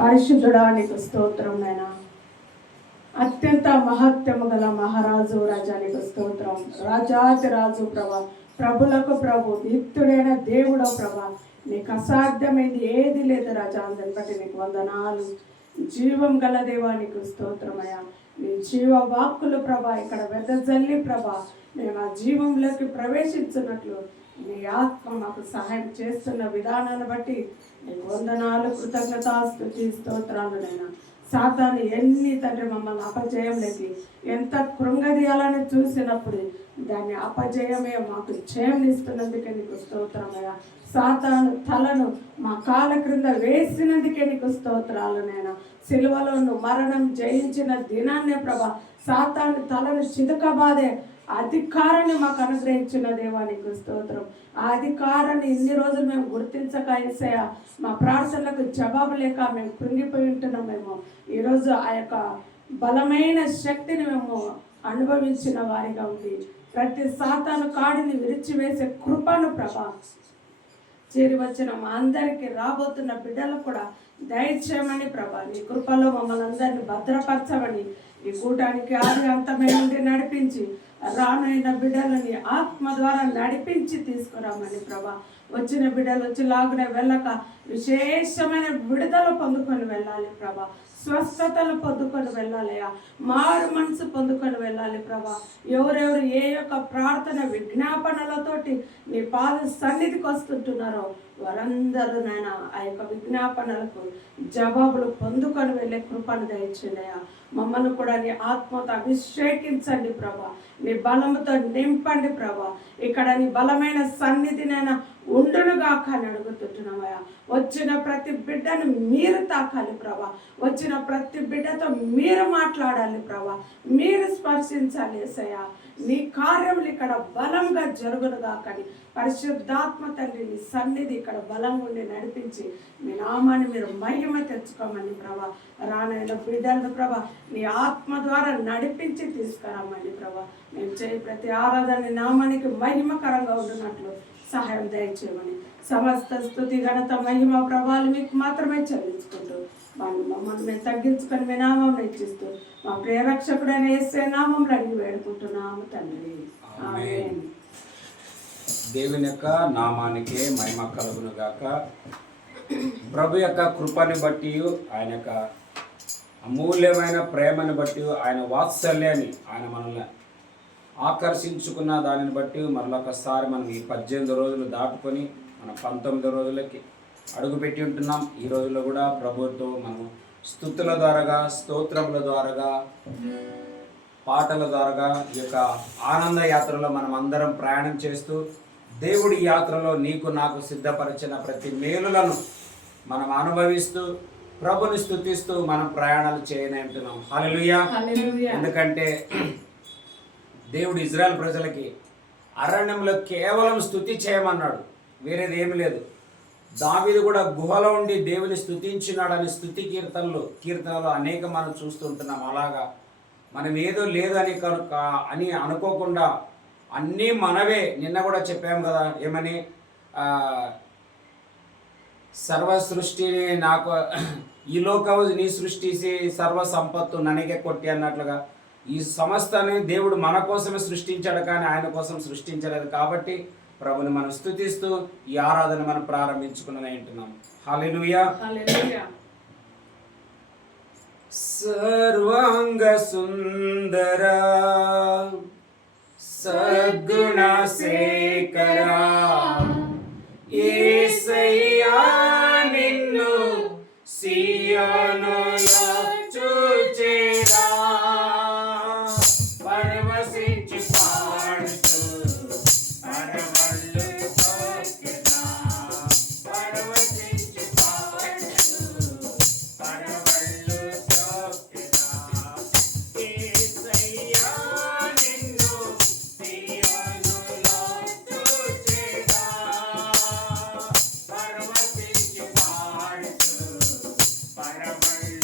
పరిశుద్ధుడా నీకు స్తోత్రం నాయనా. అత్యంత మహత్యము గల మహారాజు రాజానికి స్తోత్రం. రాజాతి రాజు ప్రభా, ప్రభులకు ప్రభు, నిత్యుడైన దేవుడో ప్రభా, నీకు అసాధ్యమైంది ఏది లేదు రాజా. అందరిని బట్టి నీకు వందనాలు. జీవం గల దేవానికి స్తోత్రమయ్యా. నీ జీవ వాక్కులు ప్రభా ఇక్కడ వెదజల్లి ప్రభా మేము ఆ జీవంలోకి ప్రవేశించినట్లు నీ ఆత్మ మాకు సహాయం చేస్తున్న విధానాన్ని బట్టి నీకు వందనాలు, కృతజ్ఞతాస్తుతి స్తోత్రాలు నైనా. సాతాను ఎన్ని తండ్రి మమ్మల్ని అపజయంలోకి ఎంత కృంగదీయాలని చూసినప్పుడు దాన్ని అపజయమే మాకు జయంనిస్తున్నందుకే నీకు స్తోత్రమయ్యా. సాతాను తలను మా కాళ్ళ క్రింద వేసినందుకే నీకు స్తోత్రాలు నైనా. సిలువలో నువ్వు మరణం జయించిన దినాన్నే ప్రభా సాతాను తలను చితకబాదే అధికారాన్ని మాకు అనుగ్రహించిన దేవానికి స్తోత్రం. ఆ అధికారాన్ని ఇన్ని రోజులు మేము గుర్తించక యేసయ్యా మా ప్రార్థనలకు జవాబు లేక మేము కృంగిపోయి ఉంటున్నాం. మేము ఈరోజు ఆ యొక్క బలమైన శక్తిని మేము అనుభవించిన వారిగా ఉంది. ప్రతి సాతాను కాడిని విరిచివేసే కృపను ప్రభా చేరి వచ్చిన మా అందరికీ రాబోతున్న బిడ్డలకు కూడా దయచేయమని ప్రభా నీ కృపలో మమ్మల్ని అందరినీ భద్రపరచమని ఈ కూటానికి ఆది అంతమే నుండి నడిపించి రానైన బిడ్డలని ఆత్మ ద్వారా నడిపించి తీసుకురామని ప్రభా. వచ్చిన బిడ్డలు వచ్చి లాగునే వెళ్ళక విశేషమైన విడుదల పొందుకొని వెళ్ళాలి ప్రభా. స్వస్థతలు పొందుకొని వెళ్ళాలయా. మారు మనసు పొందుకొని వెళ్ళాలి ప్రభా. ఎవరెవరు ఏ యొక్క ప్రార్థన విజ్ఞాపనలతోటి నీ పాద సన్నిధికి వస్తుంటున్నారో వారందరూ నాయన ఆ యొక్క విజ్ఞాపనలకు జవాబులు పొందుకొని వెళ్ళే కృపను దయచేయా. మమ్మల్ని కూడా నీ ఆత్మతో అభిషేకించండి ప్రభా. నీ బలముతో నింపండి ప్రభా. ఇక్కడ నీ బలమైన సన్నిధినైనా ఉండునుగాక అని అడుగుతుంటున్నామయ్యా. వచ్చిన ప్రతి బిడ్డను మీరు తాకాలి ప్రభా. వచ్చిన ప్రతి బిడ్డతో మీరు మాట్లాడాలి ప్రభా. మీరు స్పర్శించాలి యేసయ్యా. నీ కార్యములు ఇక్కడ బలంగా జరుగునుగాకని పరిశుద్ధాత్మ తండ్రి నీ సన్నిధి ఇక్కడ బలంగా ఉండి నడిపించి మీ నామాన్ని మీరు మహిమ తెచ్చుకోమని ప్రభా. రానైన బిడ్డలను ప్రభా నీ ఆత్మ ద్వారా నడిపించి తీసుకురామని ప్రభా. మేము చేయి ప్రతి ఆరాధన నామానికి మహిమకరంగా ఉంటున్నట్లు సహాయం దయచేయమని సమస్త స్తుతి ఘనత మహిమ ప్రభావాలు మీకు మాత్రమే చెల్లించుకుంటూ మమ్మల్ని మేము తగ్గించుకొని మీ నామం ఇచ్చిస్తూ మా ప్రియరక్షకుడైన యేసే నామంలో అడిగి వేడుకుంటున్నాము తండ్రి. ఆమేన్. దేవుని యొక్క నామానికి మహిమ కలుగును గాక. ప్రభు యొక్క కృపని బట్టి, ఆయన యొక్క అమూల్యమైన ప్రేమని బట్టి, ఆయన వాత్సల్యాన్ని, ఆయన మనల్ని ఆకర్షించుకున్న దానిని బట్టి మరొకసారి మనం ఈ 18 రోజులు దాటుకొని మన 19 రోజులకి అడుగుపెట్టి ఉంటున్నాం. ఈ రోజుల్లో కూడా ప్రభుత్వం మనం స్తుతుల ద్వారాగా, స్తోత్రముల ద్వారాగా, పాటల ద్వారాగా ఈ యొక్క ఆనంద యాత్రలో మనం అందరం ప్రయాణం చేస్తూ దేవుడి యాత్రలో నీకు నాకు సిద్ధపరిచిన ప్రతి మేలులను మనం అనుభవిస్తూ ప్రభుని స్తుతిస్తూ మనం ప్రయాణాలు చేయనంటున్నాం. హల్లెలూయా. ఎందుకంటే దేవుడు ఇజ్రాయెల్ ప్రజలకి అరణ్యంలో కేవలం స్తుతి చేయమన్నాడు, వేరేది ఏమి లేదు. దావీదు కూడా గుహలో ఉండి దేవుని స్తుతించినాడని స్తుతి కీర్తనలు అనేక మనం చూస్తుంటున్నాం. అలాగా మనం ఏదో లేదని అని అనుకోకుండా అన్నీ మనవే. నిన్న కూడా చెప్పాము కదా, ఏమని సర్వ సృష్టిని నాకు ఈ లోకము నీ సృష్టిసి సర్వ సంపత్తు ననిగే కొట్టి అన్నట్లుగా ఈ సమస్తాన్ని దేవుడు మన కోసమే సృష్టించాడు, కానీ ఆయన కోసం సృష్టించలేదు. కాబట్టి ప్రభుని మనం స్తుతిస్తూ ఈ ఆరాధన మనం ప్రారంభించుకుని ఉంటున్నాం. హల్లెలూయా. సర్వాంగ సుందర సద్గుణ శేఖరా యేసయ్యా నిన్ను సియోనులో చూచెదా, పరవశించి పాడుతూ పరవళ్ళు తొక్కెదా, పరవశించి పాడుతూ పరవళ్ళు తొక్కెదా, యేసయ్యా నిన్ను సియోనులో చూచెదా, పరవశించి పాడుతూ పరవళ్ళు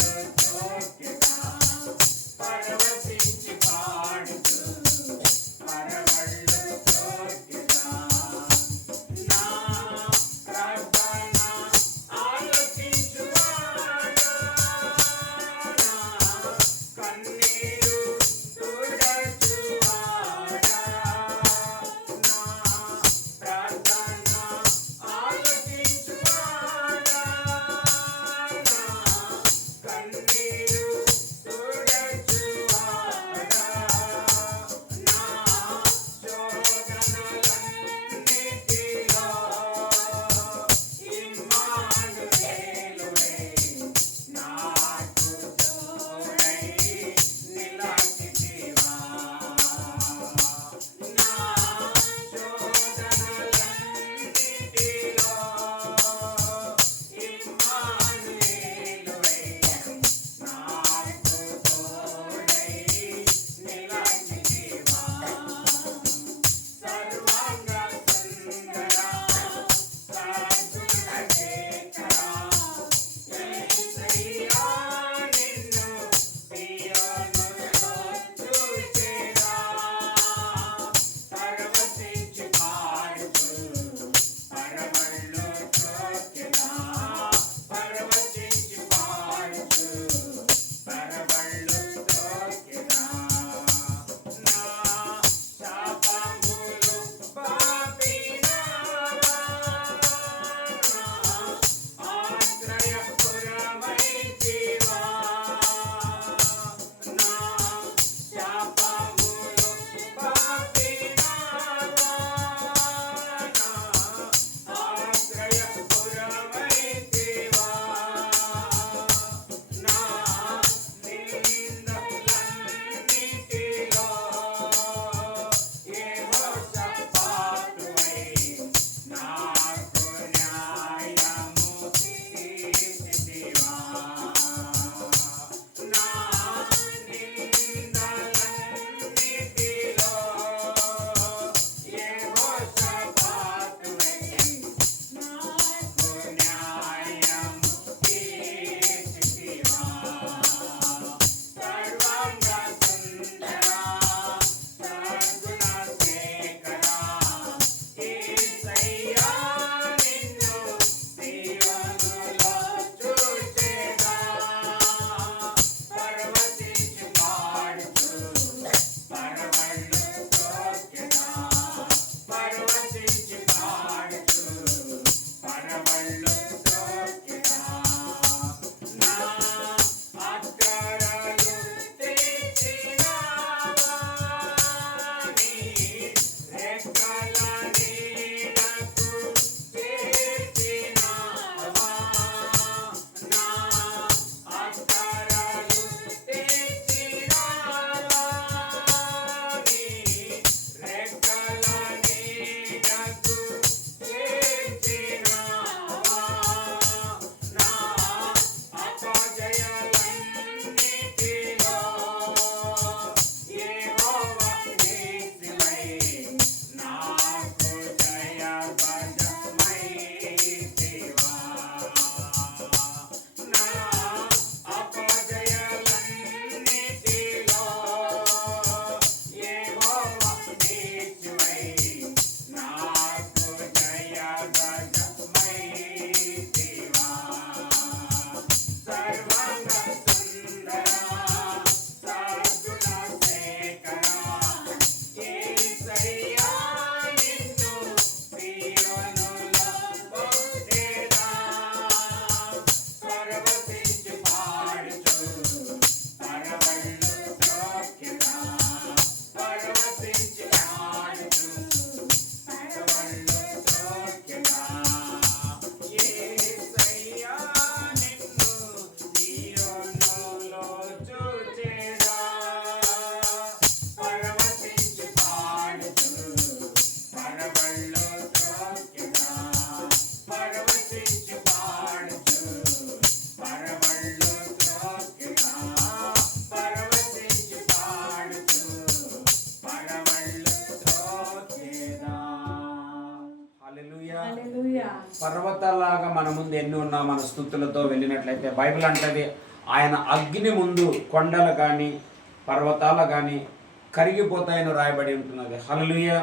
పర్వతాలాగా మన ముందు ఎన్ని ఉన్నా మన స్థుతులతో వెళ్ళినట్లయితే బైబిల్ అంటది ఆయన అగ్ని ముందు కొండలు కానీ పర్వతాలు కానీ కరిగిపోతాయని రాయబడి ఉంటున్నది. హల్లెలూయా.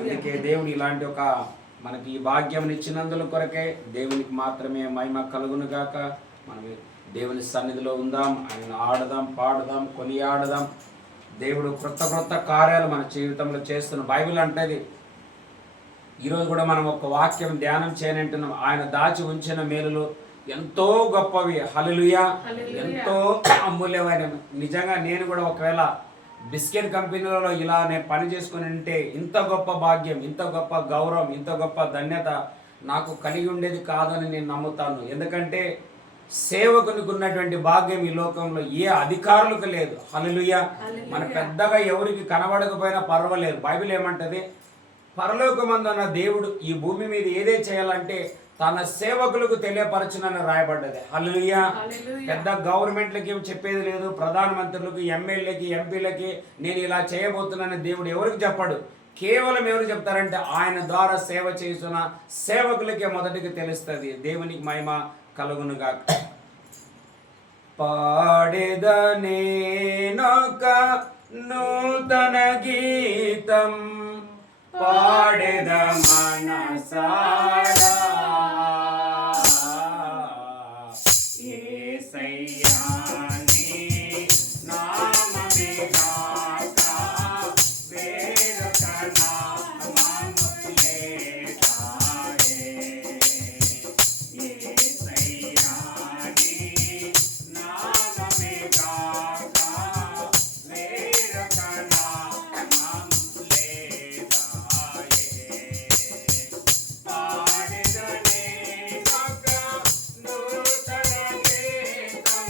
అందుకే దేవుడు ఇలాంటి ఒక మనకి ఈ భాగ్యం ఇచ్చినందుల కొరకే దేవునికి మాత్రమే మహిమ కలుగును గాక. మనం దేవుని సన్నిధిలో ఉందాం, ఆయన ఆడదాం, పాడదాం, కొనియాడదాం. దేవుడు క్రొత్త కార్యాలు మన జీవితంలో చేస్తున్న బైబిల్ అంటది. ఈరోజు కూడా మనం ఒక వాక్యం ధ్యానం చేయనంటున్నాం. ఆయన దాచి ఉంచిన మేలులు ఎంతో గొప్పవి. హల్లెలూయా. ఎంతో అమూల్యమైనవి. నిజంగా నేను కూడా ఒకవేళ బిస్కెట్ కంపెనీలలో ఇలా నేను పని చేసుకుని ఉంటే ఇంత గొప్ప భాగ్యం, ఇంత గొప్ప గౌరవం, ఇంత గొప్ప ధన్యత నాకు కలిగి ఉండేది కాదని నేను నమ్ముతాను. ఎందుకంటే సేవకునికి ఉన్నటువంటి భాగ్యం ఈ లోకంలో ఏ అధికారులకు లేదు. హల్లెలూయా. మన పెద్దగా ఎవరికి కనబడకపోయినా పర్వాలేదు. బైబిల్ ఏమంటది, పరలోకమందున్న దేవుడు ఈ భూమి మీద ఏదే చేయాలంటే తన సేవకులకు తెలియపరచునని రాయబడ్డది. హల్లెలూయా. పెద్ద గవర్నమెంట్లకి ఏం చెప్పేది లేదు, ప్రధానమంత్రులకు, ఎమ్మెల్యేకి, ఎంపీలకి నేను ఇలా చేయబోతున్నానని దేవుడు ఎవరికి చెప్పాడు. కేవలం ఎవరు చెప్తారంటే ఆయన ద్వారా సేవ చేస్తున్న సేవకులకే మొదటికి తెలుస్తుంది. దేవునికి మహిమ కలుగునుగా. పాడేదనేనొక నూతన గీతం పాడేద మనసారా యేసయ్యాని నామమే గాక వేరొక నామము లేదాయే. యేసయ్యాని నామమే గాక వేరొక నామము లేదాయే. పాడెదనే ఒక నూతన గీతం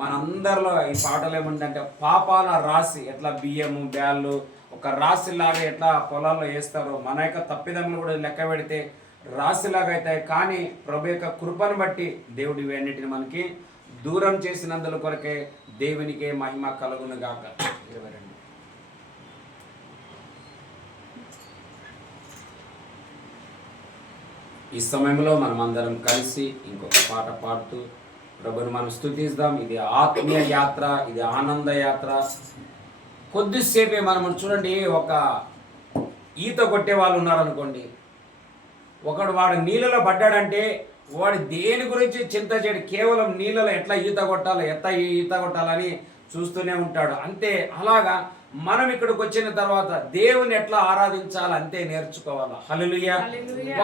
మనందరిలో ఈ పాటలు ఏముందంటే పాపాల రాశి ఎట్లా బియ్యము బ్యాళ్ళు ఒక రాశిలాగా ఎట్లా పొలాల్లో వేస్తారో మన యొక్క తప్పిదములు కూడా లెక్క పెడితే రాశిలాగా అవుతాయి. కానీ ప్రభు యొక్క కృపను బట్టి దేవుడు ఇవన్నిటిని మనకి దూరం చేసినందుల కొరకే దేవునికే మహిమ కలుగును గాక. 22. ఈ సమయంలో మనం అందరం కలిసి ఇంకొక పాట పాడుతూ ప్రభుని మనం స్తుతిద్దాం. ఇది ఆత్మీయ యాత్ర, ఇది ఆనంద యాత్ర. కొద్దిసేపే మనం చూడండి, ఒక ఈత కొట్టే వాళ్ళు ఉన్నారనుకోండి, వాడు నీళ్ళలో పడ్డాడంటే వాడు దేని గురించి చింత చేయడు, కేవలం నీళ్ళలో ఎట్లా ఈత కొట్టాలని చూస్తూనే ఉంటాడు అంతే. అలాగా మనం ఇక్కడికి వచ్చిన తర్వాత దేవుని ఎట్లా ఆరాధించాలి అంతే నేర్చుకోవాలి. హల్లెలూయా.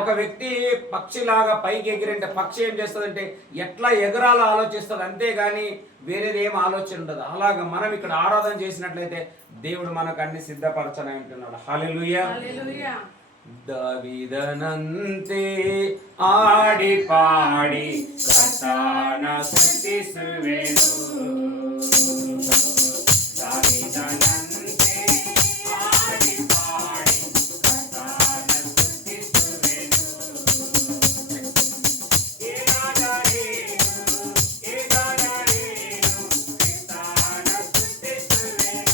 ఒక వ్యక్తి పక్షిలాగా పైకి ఎగిరింటే పక్షి ఏం చేస్తుందంటే ఎట్లా ఎగరాలో ఆలోచిస్తుంది, అంతేగాని వేరేది ఏం ఆలోచన ఉండదు. అలాగా మనం ఇక్కడ ఆరాధన చేసినట్లయితే దేవుడు మనకు అన్ని సిద్ధపరచని అంటున్నాడు. హల్లెలూయా. దావీదనంతే ఆడి పాడి కర్తాన స్తుతిಸುವೆನು. దావీదనంతే ఆడి పాడి కర్తాన స్తుతిಸುವೆను. కర్తాన స్తుతిಸುವೆను.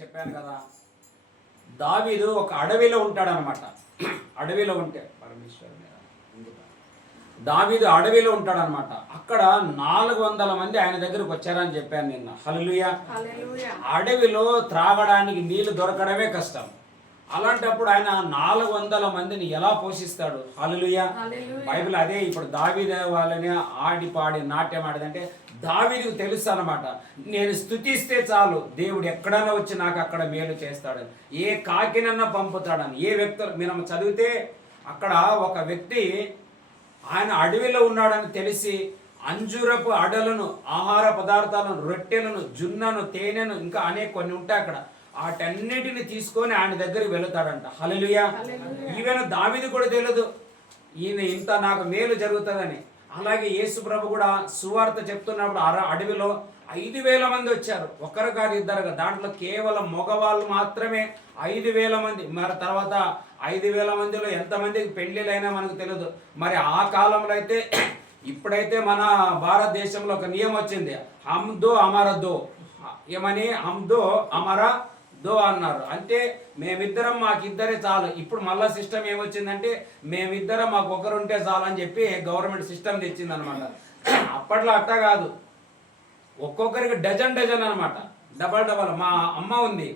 చెప్పాను కదా, దావీదు ఒక అడవిలో ఉంటాడనమాట. అడవిలో ఉంటే దావీదు అడవిలో ఉంటాడనమాట. అక్కడ 400 మంది ఆయన దగ్గరకు వచ్చారని చెప్పాను నిన్న. హల్లెలూయా. అడవిలో త్రాగడానికి నీళ్లు దొరకడమే కష్టం. అలాంటప్పుడు ఆయన 400 మందిని ఎలా పోషిస్తాడు? హల్లెలూయా. బైబిల్ అదే ఇప్పుడు దావీదు వాళ్ళని ఆడి పాడి నాట్యం ఆడదంటే దావీదుకు తెలుసు అనమాట, నేను స్తుతిస్తే చాలు దేవుడు ఎక్కడైనా వచ్చి నాకు అక్కడ మేలు చేస్తాడని, ఏ కాకినన్నా పంపుతాడని. ఏ వ్యక్తులు మనం చదివితే అక్కడ ఒక వ్యక్తి ఆయన అడవిలో ఉన్నాడని తెలిసి అంజూరపు అడలను, ఆహార పదార్థాలను, రొట్టెలను, జున్నను, తేనెను, ఇంకా అనేక కొన్ని ఉంటాయి అక్కడ, వాటన్నిటిని తీసుకొని ఆయన దగ్గరికి వెళుతాడంట. హల్లెలూయా. ఈవెన్ దావీదు కూడా తెలియదు ఈయన ఇంత నాకు మేలు జరుగుతుందని. అలాగే యేసు ప్రభు కూడా సువార్త చెప్తున్నప్పుడు అడవిలో 5,000 మంది వచ్చారు. ఒక్కరు కాదు, ఇద్దరు. దాంట్లో కేవలం మగవాళ్ళు మాత్రమే 5,000 మంది. మరి తర్వాత 5,000 మందిలో ఎంతమందికి పెళ్లిళ్ళైనా మనకు తెలియదు. మరి ఆ కాలంలో అయితే, ఇప్పుడైతే మన భారతదేశంలో ఒక నియమం వచ్చింది, హమ్దో అమరదో. ఏమని? హమ్దో అమర దో అన్నారు. అంటే మేమిద్దరం మాకిద్దరే చాలు. ఇప్పుడు మళ్ళా సిస్టమ్ ఏమొచ్చిందంటే మేమిద్దరం మాకు ఒకరు ఉంటే చాలు అని చెప్పి గవర్నమెంట్ సిస్టమ్ తెచ్చింది అనమాట. అప్పట్లో అట్టా కాదు, ఒక్కొక్కరికి డజన్ అనమాట, డబల్. మా అమ్మ ఉంది,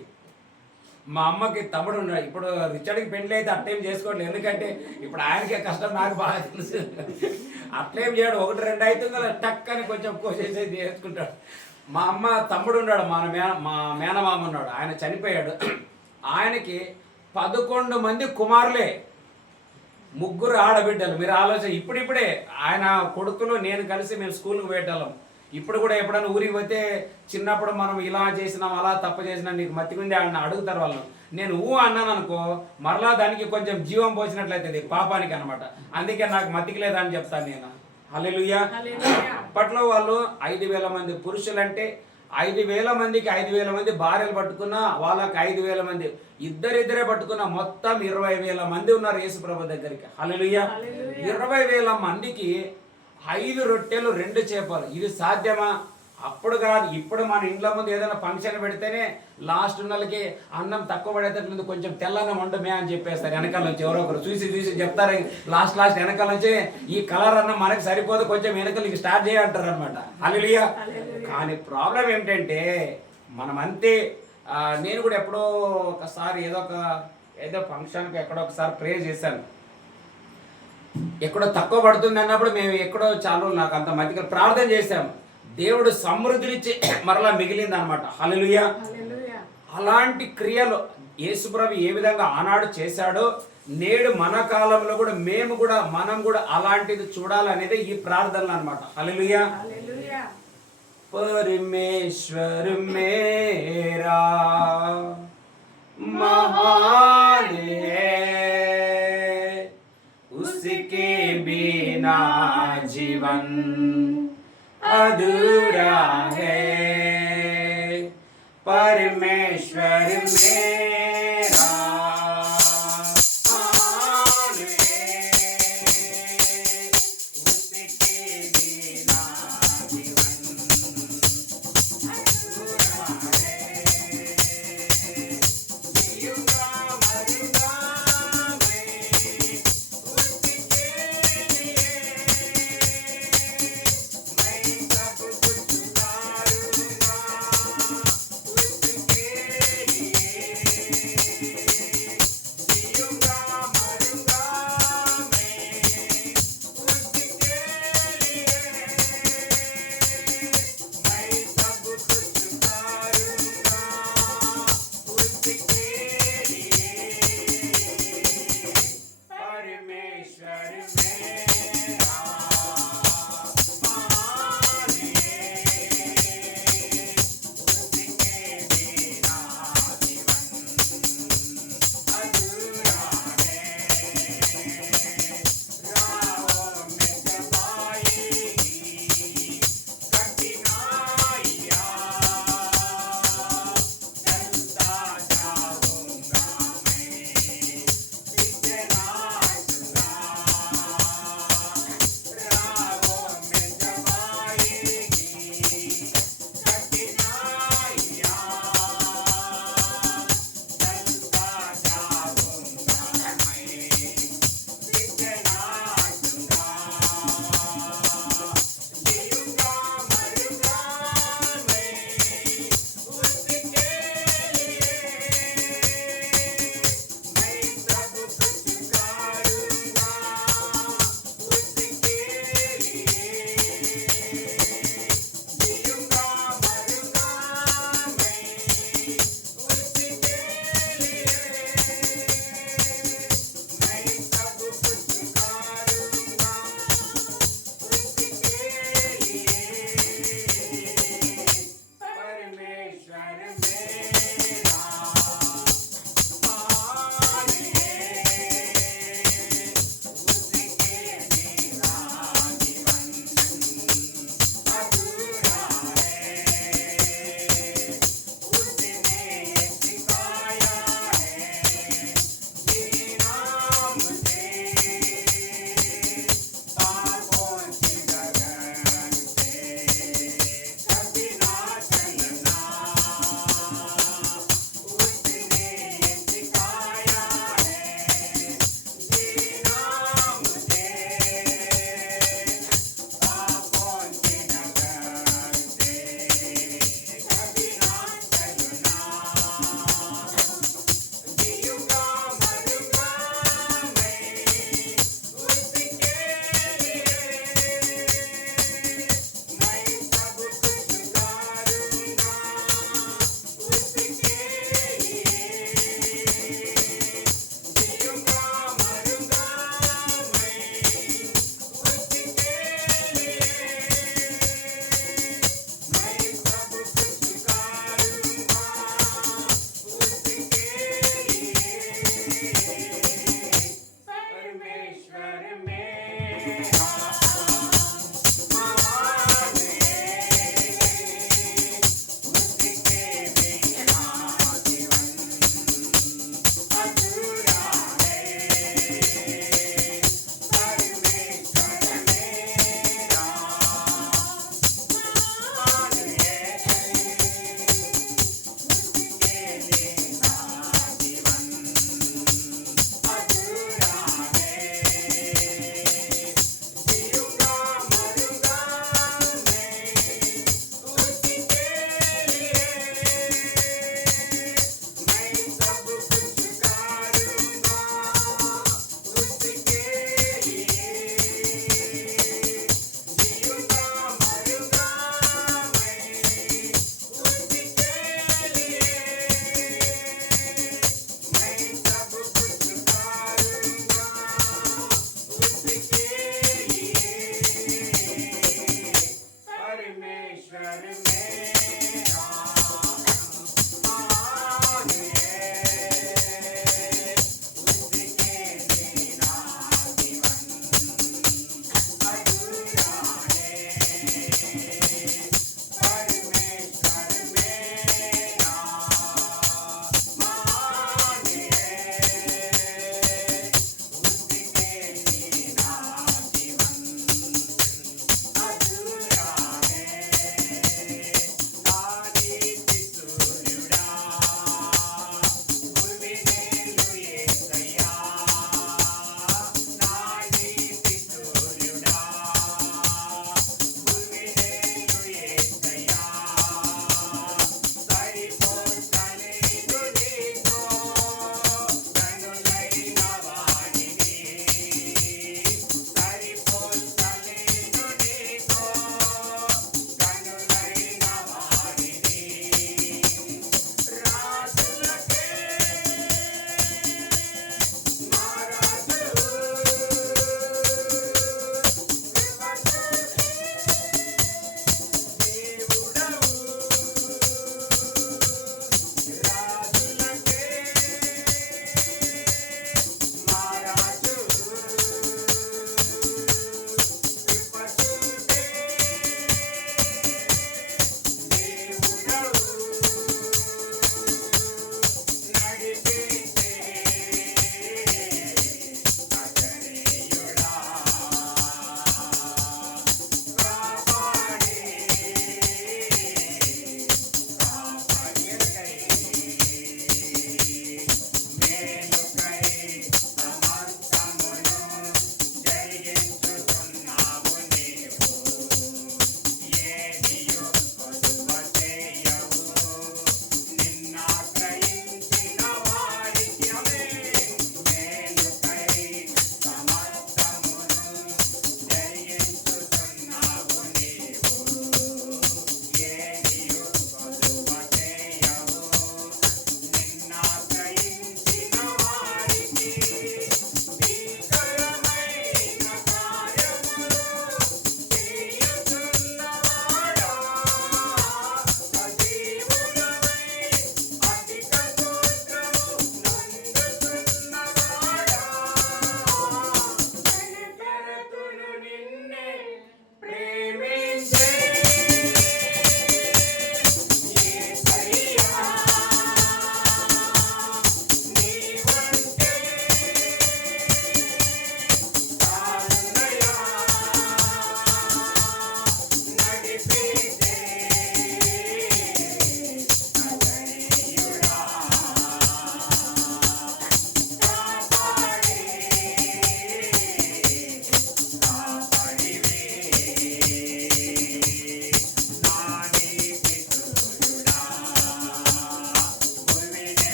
మా అమ్మకి తమ్ముడు ఉన్నాడు. ఇప్పుడు రిచర్డ్కి పెళ్లి అయితే అట్లేం చేసుకోవట్లేదు, ఎందుకంటే ఇప్పుడు ఆయనకే కష్టం నాకు బాగా తెలుసు. అట్లేం చేయడు, 1-2 అవుతుంది టక్ అని కొంచెం కోసేసి చేసుకుంటాడు. మా అమ్మ తమ్ముడు ఉన్నాడు, మా మేనమామ ఉన్నాడు, ఆయన చనిపోయాడు. ఆయనకి 11 మంది కుమారులే, 3 ఆడబిడ్డలు. మీరు ఆలోచన, ఇప్పుడిప్పుడే ఆయన కొడుకులు నేను కలిసి మేము స్కూల్కి పెట్టాం. ఇప్పుడు కూడా ఎప్పుడైనా ఊరికి పోతే చిన్నప్పుడు మనం ఇలా చేసినాం అలా తప్పు చేసినాం నీకు మతికుంది ఆయన అడుగుతారు వాళ్ళు. నేను అన్నాను అనుకో, మరలా దానికి కొంచెం జీవం పోసినట్లయితే పాపానికి అనమాట. అందుకే నాకు మతికి లేదని చెప్తాను నేను. హల్లెలూయా. అప్పట్లో వాళ్ళు 5,000 మంది పురుషులంటే 5,000 మందికి 5,000 మంది భార్యలు పట్టుకున్నా, వాళ్ళకి 5,000 మంది ఇద్దరిద్దరే పట్టుకున్న మొత్తం 20,000 మంది ఉన్నారు యేసు ప్రభు దగ్గరికి. హల్లెలూయా. 20,000 మందికి 5 రొట్టెలు 2 చేపలు, ఇది సాధ్యమా? అప్పుడు కాదు, ఇప్పుడు మన ఇంట్లో ముందు ఏదైనా ఫంక్షన్ పెడితేనే లాస్ట్ ఉన్నలకి అన్నం తక్కువ పడేటట్టు కొంచెం తెల్లన్నం వండమే అని చెప్పేస్తారు. వెనకాల నుంచి ఎవరో ఒకరు చూసి చెప్తారు. లాస్ట్ వెనకాల నుంచి ఈ కలర్ అన్నం మనకి సరిపోదు, కొంచెం వెనకాలకి స్టార్ట్ చేయంటారు అనమాట. హల్లెలూయా. కానీ ప్రాబ్లం ఏమిటంటే మనం అంతే. నేను కూడా ఎప్పుడో ఒకసారి ఏదో ఫంక్షన్కి ఎక్కడో ఒకసారి ప్రే చేశాను. ఎక్కడో తక్కువ పడుతుంది అన్నప్పుడు మేము ఎక్కడో చాలా నాకు అంత మధ్య ప్రార్థన చేశాము. దేవుడు సమృద్ధినిచ్చి మరలా మిగిలింది అనమాట. హల్లెలూయా. అలాంటి క్రియలు యేసుప్రభు ఏ విధంగా ఆనాడు చేశాడో నేడు మన కాలంలో కూడా మనం కూడా అలాంటిది చూడాలనేది ఈ ప్రార్థనలు అనమాట. హల్లెలూయా. परमेश्वर मेरा महान है, उसके बिना जीवन अधूरा है। परमेश्वर मेरा महान है, उसके बिना जीवन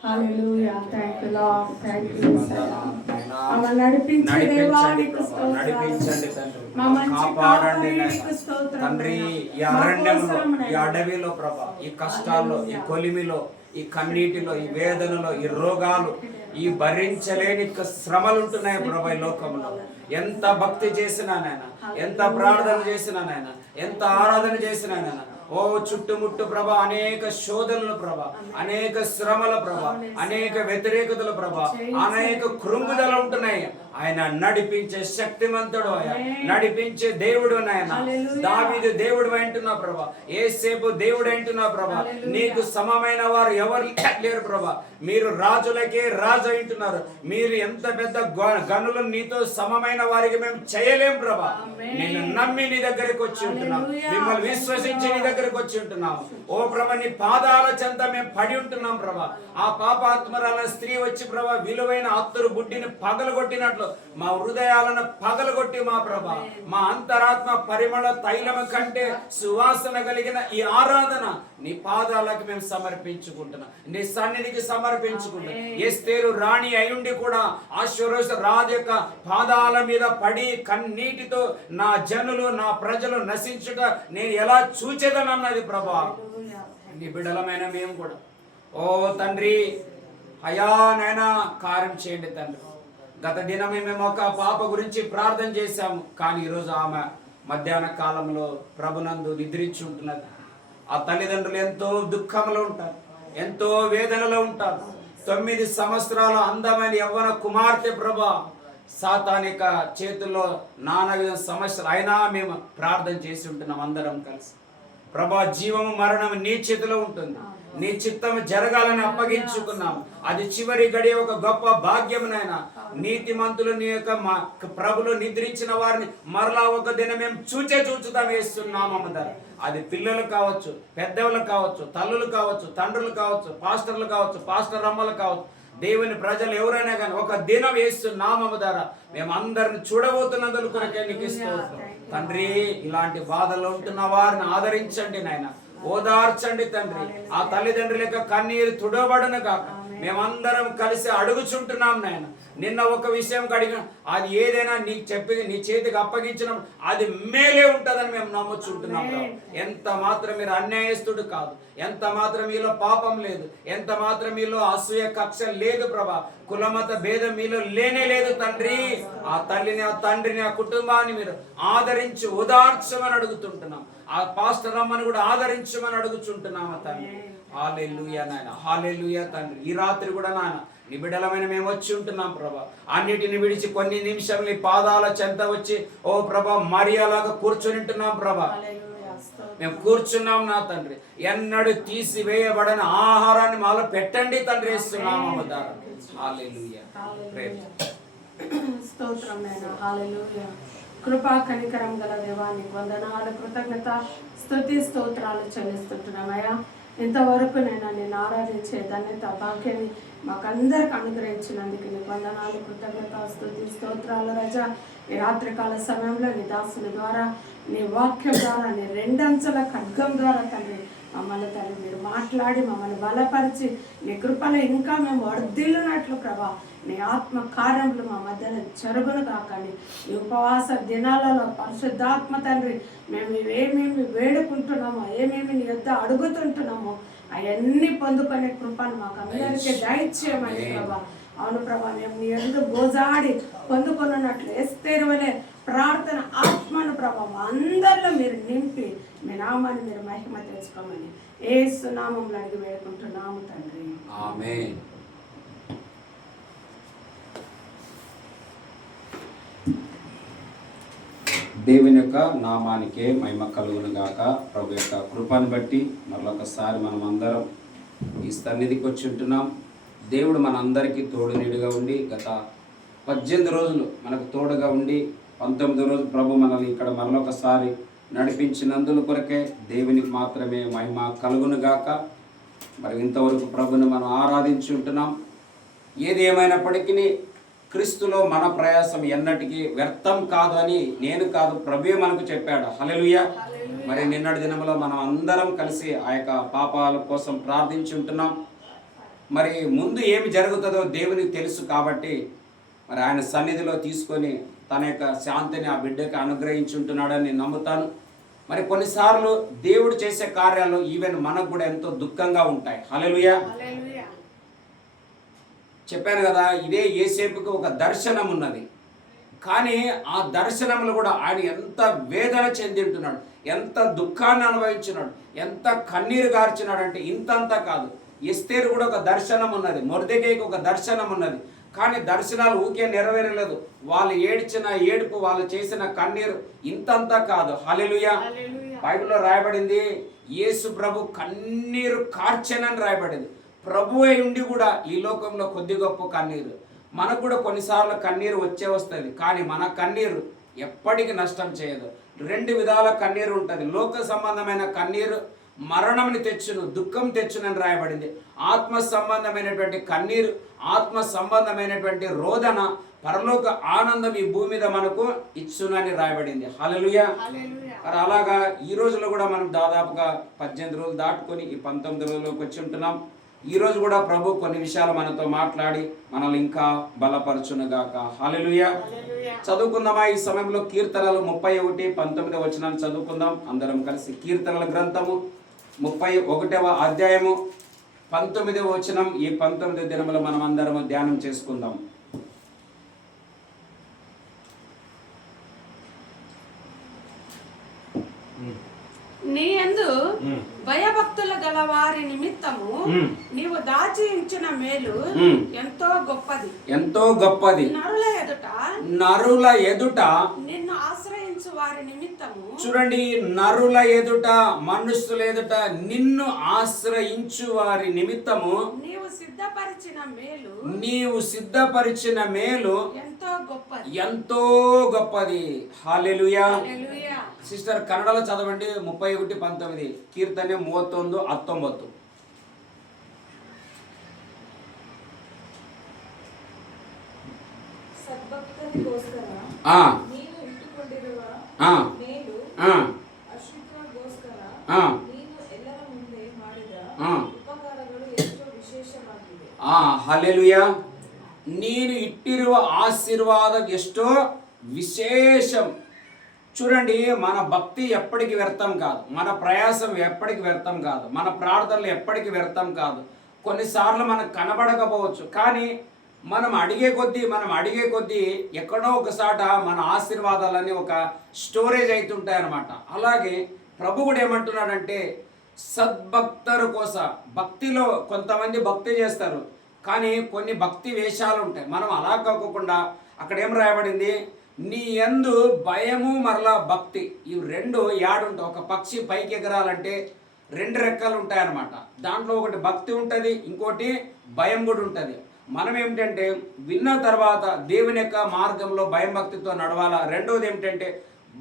hallelujah. Thank you Lord. Thank you. నాయనా మమ్మల్ని నడిపించే దేవా నడిపించండి నీకు ప్రభా, స్తోత్రాలు. నడిపించండి తండ్రి, మా మంచి కాపాడండి కాపరి నాయనా. నీకు స్తోత్రం తండ్రి నాయనా. ఈ మా అరణ్యంలో, కోసరం ఈ నాయనా. అడవిలో ప్రభా, ఈ కష్టాల్లో, ఈ కొలిమిలో, ఈ కన్నీటిలో, ఈ వేదనలో, ఈ రోగాలు, ఈ భరించలేని శ్రమలు ఉంటున్నాయి ప్రభా ఈ లోకంలో. ఎంత భక్తి చేసినా నాయన, ఎంత ప్రార్థన చేసినా నాయన, ఎంత ఆరాధన చేసినా నాయన, ఓ చుట్టుముట్టు ప్రభా అనేక శోధనలు ప్రభా, అనేక శ్రమల ప్రభా, అనేక వ్యతిరేకతలు ప్రభా, అనేక కృంగుదలు ఉంటున్నాయి. ఆయన నడిపించే శక్తిమంతుడు, ఆయన నడిపించే దేవుడు నాయన. దావీదు దేవుడు అంటున్నా ప్రభా, యేసేపు దేవుడు అంటున్నా ప్రభా, నీకు సమమైన వారు ఎవరు లేరు ప్రభా. మీరు రాజులకే రాజు అంటున్నారు. మీరు ఎంత పెద్ద గనులు నీతో సమమైన వారికి మేము చేయలేం ప్రభా. నేను నమ్మి నీ దగ్గరికి వచ్చి ఉంటున్నాం, మిమ్మల్ని విశ్వసించి నీ దగ్గరికి వచ్చి ఉంటున్నాం. ఓ ప్రభా, నీ పాదాల చెంత మేము పడి ఉంటున్నాం ప్రభా. ఆ పాపాత్మరాల స్త్రీ వచ్చి ప్రభా విలువైన అత్తరు బుడ్డిని పగలగొట్టినట్లు మా హృదయాలను పగలగొట్టి మా ప్రభా, మా అంతరాత్మ పరిమళ తైలమ కంటే సువాసన కలిగిన ఈ ఆరాధన నీ పాదాలకు మేము సమర్పించుకుంటున్నాం, నీ సన్నిధికి సమర్పించుకుంటున్నాం. ఎస్తేరు రాణి అయుండి కూడా అశ్వరోష రాజు యొక్క పాదాల మీద పడి కన్నీటితో నా జనులు, నా ప్రజలు నశించుట నేను ఎలా చూచేదనన్నది ప్రభా. నీ బిడ్డలమైన మేము కూడా ఓ తండ్రి అయా నాయనా కార్యం చేయండి తండ్రి. గత దినమే మేము ఒక పాప గురించి ప్రార్థన చేశాము, కానీ ఈరోజు ఆమె మధ్యాహ్న కాలంలో ప్రభునందు నిద్రించి ఉంటున్నది. ఆ తల్లిదండ్రులు ఎంతో దుఃఖంలో ఉంటారు, ఎంతో వేదనలో ఉంటారు. 9 సంవత్సరాల అందమైన యవ్వన కుమార్తె ప్రభా సాతానిక చేతుల్లో నానా విధ సమస్యలు అయినా మేము ప్రార్థన చేసి ఉంటున్నాం అందరం కలిసి. ప్రభా జీవము మరణం నీ చేతిలో ఉంటుంది, నీ చిత్తము జరగాలని అప్పగించుకున్నాం. అది చివరి గడియ ఒక గొప్ప భాగ్యం నాయన. నీతిమంతులు నీ యొక్క ప్రభులు నిద్రించిన వారిని మరలా ఒక దినం మేము చూచుతాం వేస్తున్నాము అమ్మదార. అది పిల్లలు కావచ్చు, పెద్దవాళ్ళు కావచ్చు, తల్లులు కావచ్చు, తండ్రులు కావచ్చు, పాస్టర్లు కావచ్చు, పాస్టర్ అమ్మలు కావచ్చు, దేవుని ప్రజలు ఎవరైనా కానీ ఒక దినం వేస్తున్నామమ్మ ద్వారా మేము అందరిని చూడబోతున్నందుకు కొరకే నీకు ఇస్తున్నాం తండ్రి. ఇలాంటి బాధలు ఉంటున్న వారిని ఆదరించండి నాయన, ఓదార్చండి తండ్రి. ఆ తల్లిదండ్రుల యొక్క కన్నీరు తుడబడను కాక మేమందరం కలిసి అడుగుచుంటున్నాం నాయన. నిన్న ఒక విషయం అడిగిన, అది ఏదైనా నీకు చెప్పి నీ చేతికి అప్పగించినప్పుడు అది మేలే ఉంటుందని మేము నమ్ముచుంటున్నాం. ఎంత మాత్రం మీరు అన్యాయస్తుడు కాదు, ఎంత మాత్రం మీలో పాపం లేదు, ఎంత మాత్రం మీలో అసూయ కక్ష లేదు ప్రభా. కులమత భేదం మీలో లేనే లేదు తండ్రి. ఆ తల్లిని, ఆ తండ్రిని, ఆ కుటుంబాన్ని మీరు ఆదరించి ఓదార్చమని అడుగుతుంటున్నాం. ఆ పాస్టర్ అమ్మని కూడా ఆదరించమని అడుగుచుంటున్నాము తండ్రి. హల్లెలూయా నాయన, హల్లెలూయా తండ్రి. ఈ రాత్రి కూడా నాయన నీ బిడ్డలమైన మేము వచ్చి ఉంటున్నాం ప్రభా. అన్నిటిని విడిచి కొన్ని నిమిషాలు నీ పాదాల చెంత వచ్చి ఓ ప్రభా మరియాలాగా కూర్చొని ఉంటున్నాం ప్రభా. మేము కూర్చున్నాం నా తండ్రి. ఎన్నడూ తీసివేయబడని ఆహారాన్ని మాలో పెట్టండి తండ్రి ఇస్తున్నాము అవతారం. హల్లెలూయా. స్తోత్రం నాయన, హల్లెలూయా. కృపా కనికరం గల దేవానికి వందనాలు, కృతజ్ఞత స్తుతి స్తోత్రాలు చెల్లిస్తుంటున్నామయ్యా. ఇంతవరకు నేను నిన్ను ఆరాధించే ధన్యత భాగ్యాన్ని మాకందరికి అనుగ్రహించినందుకు నీ వందనాలు, కృతజ్ఞత స్తుతి స్తోత్రాలు రజా. ఈ రాత్రికాల సమయంలో నీ దాసుని ద్వారా, నీ వాక్యం ద్వారా, నీ రెండంచెల ఖడ్గం ద్వారా తండ్రి మమ్మల్ని తండ్రి మీరు మాట్లాడి మమ్మల్ని బలపరిచి నీ కృపలో ఇంకా మేము వర్ధిల్లునట్లు ప్రభా నీ ఆత్మ కార్యములు మా మధ్యన జరుగును కాకండి. ఈ ఉపవాస దినాలలో పరిశుద్ధాత్మ తండ్రి మేము ఏమేమి వేడుకుంటున్నామో, ఏమేమి నీ యొద్ద అడుగుతుంటున్నామో అవన్నీ పొందుకునే కృపను మాకు అందరికీ దయచేయమని ప్రభా. అవును ప్రభా, మేము నీ ఎందుకు గోజాడి పొందుకున్నట్లు ఎస్తేరు వలె ప్రార్థన ఆత్మను ప్రభావం అందరిలో మీరు నింపి మీ నామాన్ని మీరు మహిమ తెచ్చుకోమని యేసు నామములో అడిగి వేడుకుంటున్నాము తండ్రి. ఆమేన్. దేవుని యొక్క నామానికే మహిమ కలుగును గాక. ప్రభు యొక్క కృపను బట్టి మరొకసారి మనం అందరం ఈ సన్నిధికి వచ్చి ఉంటున్నాం. దేవుడు మనందరికీ తోడు నీడుగా ఉండి గత 18 రోజులు మనకు తోడుగా ఉండి 19వ రోజు ప్రభు మనల్ని ఇక్కడ మరొకసారి నడిపించినందుల కొరకే దేవునికి మాత్రమే మహిమ కలుగును గాక. మరి ఇంతవరకు ప్రభుని మనం ఆరాధించి ఉంటున్నాం. ఏది ఏమైనప్పటికీ క్రీస్తులో మన ప్రయాసం ఎన్నటికీ వ్యర్థం కాదు అని నేను కాదు, ప్రభువే మనకు చెప్పాడు. హల్లెలూయా. మరి నిన్నటి దినంలో మనం అందరం కలిసి ఆ యొక్క పాపాల కోసం ప్రార్థించి ఉంటున్నాం. మరి ముందు ఏమి జరుగుతుందో దేవునికి తెలుసు కాబట్టి మరి ఆయన సన్నిధిలో తీసుకొని తన యొక్క శాంతిని ఆ బిడ్డకి అనుగ్రహించుంటున్నాడని నేను నమ్ముతాను. మరి కొన్నిసార్లు దేవుడు చేసే కార్యాలు ఈవెన్ మనకు కూడా ఎంతో దుఃఖంగా ఉంటాయి. హల్లెలూయా. చెప్పాను కదా, ఇదే యేసేపుకి ఒక దర్శనం ఉన్నది. కానీ ఆ దర్శనంలో కూడా ఆయన ఎంత వేదన చెందింటున్నాడు, ఎంత దుఃఖాన్ని అనుభవించినాడు, ఎంత కన్నీరు గార్చినాడు అంటే ఇంతంతా కాదు. ఎస్తేరు కూడా ఒక దర్శనం ఉన్నది, మొర్దెకైకి ఒక దర్శనం ఉన్నది. కానీ దర్శనాలు ఊకే నెరవేరలేదు. వాళ్ళు ఏడ్చిన ఏడుపు, వాళ్ళు చేసిన కన్నీరు ఇంతంతా కాదు. హల్లెలూయా. బైబిల్లో రాయబడింది యేసు ప్రభు కన్నీరు కార్చెనని రాయబడింది. ప్రభు అయి ఉండి కూడా ఈ లోకంలో కొద్ది గొప్ప కన్నీరు. మనకు కూడా కొన్నిసార్లు కన్నీరు వస్తుంది. కానీ మన కన్నీరు ఎప్పటికీ నష్టం చేయదు. రెండు విధాల కన్నీరు ఉంటుంది. లోక సంబంధమైన కన్నీరు మరణంని తెచ్చును, దుఃఖం తెచ్చునని రాయబడింది. ఆత్మ సంబంధమైనటువంటి కన్నీరు, ఆత్మ సంబంధమైనటువంటి రోదన, పరలోక ఆనందం ఈ భూమి మీద మనకు ఇచ్చునని రాయబడింది. హల్లెలూయా. మరి అలాగా ఈ రోజులో కూడా మనం దాదాపుగా 18 రోజులు దాటుకొని ఈ 19 రోజులకు వచ్చి ఉంటున్నాం. ఈ రోజు కూడా ప్రభు కొన్ని విషయాలు మనతో మాట్లాడి మనల్ని ఇంకా బలపరచునుగాక. హల్లెలూయా. చదువుకుందామా ఈ సమయంలో కీర్తనలు 31:19 వచనాన్ని చదువుకుందాం అందరం కలిసి. కీర్తనల గ్రంథము 31వ అధ్యాయము 19వ వచనం. ఈ 19 దినములు మనం అందరము ధ్యానం చేసుకుందాం. నీ యందు భయభక్తులు గల వారి నిమిత్తము నీవు దాచి ఉంచిన మేలు ఎంతో గొప్పది, ఎంతో గొప్పది. నరుల ఎదుట నిన్ను ఆశ్రయించు వారి నిమిత్తము. చూడండి, నరుల ఎదుట, మనుషుల ఎదుట నిన్ను ఆశ్రయించు వారి నిమిత్తము నీవు సిద్ధపరిచిన మేలు ఎంతో గొప్పది, ఎంతో గొప్పది. హల్లెలూయా. సిస్టర్ కన్నడలో చదవండి 31:19, కీర్తನೆ 31:19. హల్లెలూయా. ನೀನು ಇಟ್ಟಿರುವ ಆಶೀರ್ವಾದ ಎಷ್ಟೋ విశేషం. చూడండి, మన భక్తి ఎప్పటికి వ్యర్థం కాదు, మన ప్రయాసం ఎప్పటికి వ్యర్థం కాదు, మన ప్రార్థనలు ఎప్పటికి వ్యర్థం కాదు. కొన్నిసార్లు మనకు కనబడకపోవచ్చు, కానీ మనం అడిగే కొద్దీ ఎక్కడో ఒకసాట మన ఆశీర్వాదాలన్నీ ఒక స్టోరేజ్ అవుతుంటాయి అన్నమాట. అలాగే ప్రభు కూడా ఏమంటున్నాడంటే సద్భక్తరు కోసం, భక్తిలో కొంతమంది భక్తి చేస్తారు, కానీ కొన్ని భక్తి వేషాలు ఉంటాయి. మనం అలా కాకుండా అక్కడ ఏం రాయబడింది, నీ యందు భయము మరలా భక్తి, ఇవి రెండు యాడుంటాయి. ఒక పక్షి పైకి ఎగరాలంటే 2 రెక్కలు ఉంటాయన్నమాట. దాంట్లో ఒకటి భక్తి ఉంటుంది, ఇంకోటి భయం కూడా ఉంటుంది. మనం ఏమిటంటే విన్న తర్వాత దేవుని యొక్క మార్గంలో భయం భక్తితో నడవాలా. రెండవది ఏమిటంటే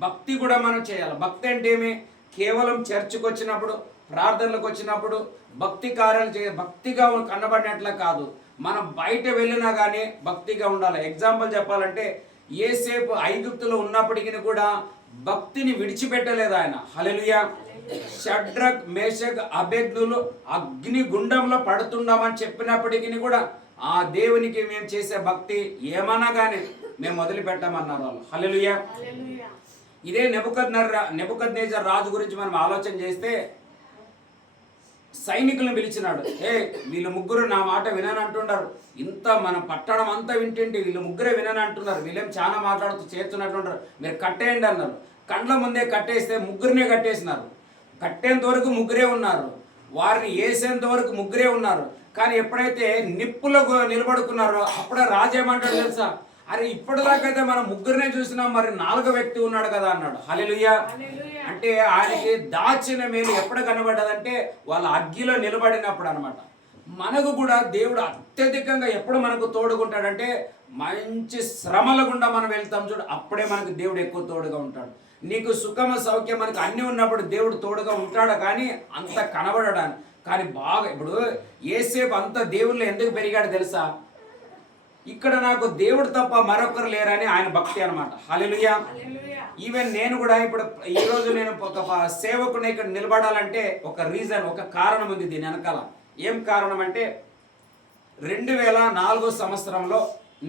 భక్తి కూడా మనం చేయాలి. భక్తి అంటే ఏమి, కేవలం చర్చికి వచ్చినప్పుడు, ప్రార్థనలకు వచ్చినప్పుడు భక్తి కార్యాలు భక్తిగా కనబడినట్ల కాదు, మనం బయట వెళ్ళినా కానీ భక్తిగా ఉండాలి. ఎగ్జాంపుల్ చెప్పాలంటే యేసేపు ఐగుప్తులో ఉన్నప్పటికీ కూడా భక్తిని విడిచిపెట్టలేదు ఆయన. హల్లెలూయా. షడ్రక్ మేషక్ అబేద్నులు అగ్ని గుండంలో పడుతున్నామని చెప్పినప్పటికీ కూడా ఆ దేవునికి మేము చేసే భక్తి ఏమన్నా కానీ మేము వదిలిపెట్టామన్నారు వాళ్ళు. హల్లెలూయా. ఇదే నెబుకద్నెజర్ రాజు గురించి మనం ఆలోచన చేస్తే సైనికులను పిలిచినాడు. వీళ్ళు ముగ్గురు నా మాట విననంటున్నారు, ఇంత మన పట్టణం అంతా వింటుంటే వీళ్ళు ముగ్గురే విననంటున్నారు, వీళ్ళేం చాలా మాట్లాడుతూ చేస్తున్నట్టుంటారు, మీరు కట్టేయండి అన్నారు. కండ్ల ముందే కట్టేస్తే ముగ్గురినే కట్టేసినారు. కట్టేంత వరకు ముగ్గురే ఉన్నారు, వారిని వేసేంత వరకు ముగ్గురే ఉన్నారు. కానీ ఎప్పుడైతే నిప్పులో నిలబడుకున్నారో అప్పుడే రాజు ఏమంటాడు తెలుసా, అరే ఇప్పటిదాకైతే మనం ముగ్గురినే చూసినాం, మరి 4వ వ్యక్తి ఉన్నాడు కదా అన్నాడు. హల్లెలూయా. అంటే ఆయనకి దాచిన మేలు ఎప్పుడు కనబడ్డదంటే వాళ్ళ అగ్గిలో నిలబడినప్పుడు అనమాట. మనకు కూడా దేవుడు అత్యధికంగా ఎప్పుడు మనకు తోడుకుంటాడంటే మంచి శ్రమల గుండా మనం వెళ్తాం చూడు, అప్పుడే మనకు దేవుడు ఎక్కువ తోడుగా ఉంటాడు. నీకు సుఖమ సౌఖ్యం మనకు అన్నీ ఉన్నప్పుడు దేవుడు తోడుగా ఉంటాడు, కానీ అంత కనబడడానికి. కానీ బాగా ఇప్పుడు యేసేపు అంత దేవుళ్ళు ఎందుకు పెరిగాడు తెలుసా, ఇక్కడ నాకు దేవుడు తప్ప మరొకరు లేరని ఆయన భక్తి అనమాట. హల్లెలూయా. ఈవెన్ నేను కూడా ఇప్పుడు ఈరోజు నేను ఒక సేవకుని ఇక్కడ నిలబడాలంటే ఒక రీజన్, ఒక కారణం ఉంది దీని వెనకాల. ఏం కారణం అంటే 2004 సంవత్సరంలో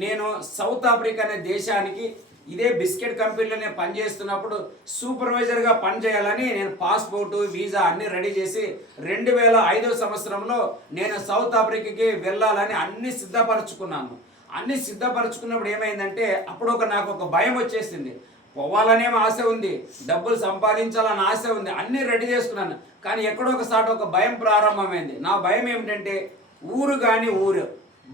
నేను సౌత్ ఆఫ్రికా అనే దేశానికి ఇదే బిస్కెట్ కంపెనీలో నేను పనిచేస్తున్నప్పుడు సూపర్వైజర్గా పనిచేయాలని నేను పాస్పోర్టు వీసా అన్నీ రెడీ చేసి 2005 సంవత్సరంలో నేను సౌత్ ఆఫ్రికాకి వెళ్ళాలని అన్నీ సిద్ధపరచుకున్నాను. అన్నీ సిద్ధపరచుకున్నప్పుడు ఏమైందంటే అప్పుడు నాకు ఒక భయం వచ్చేసింది. పోవాలనేమో ఆశ ఉంది, డబ్బులు సంపాదించాలని ఆశ ఉంది, అన్నీ రెడీ చేసుకున్నాను. కానీ ఎక్కడో ఒకసారి ఒక భయం ప్రారంభమైంది. నా భయం ఏమిటంటే ఊరు కానీ ఊరు,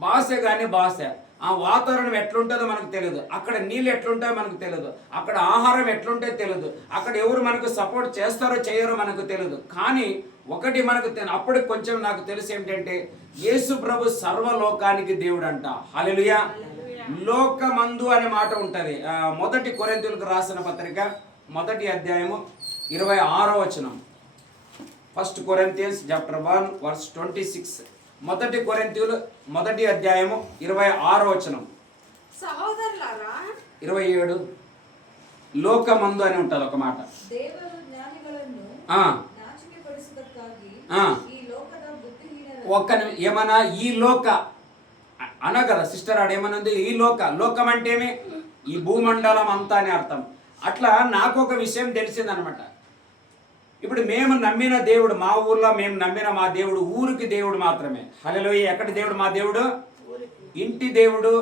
భాష కానీ భాష, ఆ వాతావరణం ఎట్లుంటుందో మనకు తెలియదు, అక్కడ నీళ్ళు ఎట్లుంటాయో మనకు తెలియదు, అక్కడ ఆహారం ఎట్లుంటే తెలియదు, అక్కడ ఎవరు మనకు సపోర్ట్ చేస్తారో చేయరో మనకు తెలియదు. కానీ ఒకటి మనకు అప్పుడు కొంచెం నాకు తెలిసి ఏమిటంటే యేసు ప్రభు సర్వలోకానికి దేవుడు అంట. హల్లెలూయా. లోకమందు అనే మాట ఉంటుంది. 1 కొరింథీయులకు రాసిన పత్రిక 1వ అధ్యాయము 26వ వచనం. 1 Corinthians chapter 1 verse 26. 1 కొరింథీయులు 1వ అధ్యాయము 26వ వచనం. సహోదరులారా 27 లోకమందు అని ఉంటుంది ఒక మాట. ದೇವರು ಜ್ಞಾನಿಗಳನ್ನು ఆ ನಾಚಿಕೆಪಡಿಸುವುದಕ್ಕಾಗಿ ఆ ಈ ಲೋಕದ ಬುದ್ಧಿಹೀನರನ್ನು ఒక్క ఏమన్నా ఈ లోక అన కదా సిస్టర్ ఆడేమనుంది, ఈ లోకం అంటే ఏమి, ఈ భూమండలం అంతా అని అర్థం. అట్లా నాకు ఒక విషయం తెలిసిందనమాట. ఇప్పుడు మేము నమ్మిన దేవుడు, మా ఊర్లో మేము నమ్మిన మా దేవుడు ఊరికి దేవుడు మాత్రమే. హల్లెలూయా. ఎక్కడి దేవుడు? మా దేవుడు ఇంటి దేవుడు,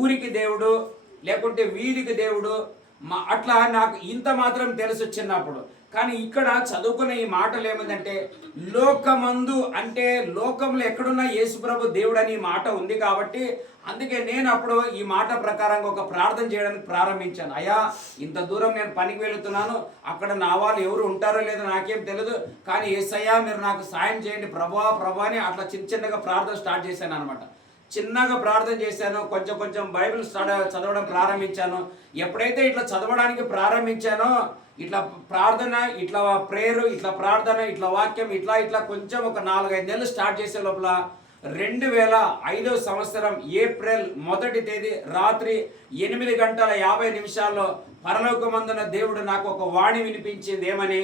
ఊరికి దేవుడు, లేకుంటే వీధికి దేవుడు. అట్లా నాకు ఇంత మాత్రం తెలుసు చిన్నప్పుడు. కానీ ఇక్కడ చదువుకున్న ఈ మాటలు ఏమిటంటే లోకమందు అంటే లోకంలో ఎక్కడున్నా యేసుప్రభు దేవుడు అని మాట ఉంది కాబట్టి అందుకే నేను అప్పుడు ఈ మాట ప్రకారంగా ఒక ప్రార్థన చేయడానికి ప్రారంభించాను. అయ్యా, ఇంత దూరం నేను పనికి వెళుతున్నాను, అక్కడ నా వాళ్ళు ఎవరు ఉంటారో లేదో నాకేం తెలియదు, కానీ యేసయ్యా మీరు నాకు సాయం చేయండి ప్రభా అని అట్లా చిన్నగా ప్రార్థన స్టార్ట్ చేశాను అనమాట. చిన్నగా ప్రార్థన చేశాను, కొంచెం బైబిల్ చదవడం ప్రారంభించాను. ఎప్పుడైతే ఇట్లా చదవడానికి ప్రారంభించానో ఇట్లా ప్రార్థన, ఇట్లా ప్రేయర్, ఇట్లా ప్రార్థన, ఇట్లా వాక్యం, ఇట్లా కొంచెం ఒక 4-5 నెలలు స్టార్ట్ చేసే లోపల 2005 సంవత్సరం ఏప్రిల్ 1వ తేదీ రాత్రి 8:50 పరలోకమందున దేవుడు నాకు ఒక వాణి వినిపించింది. ఏమని?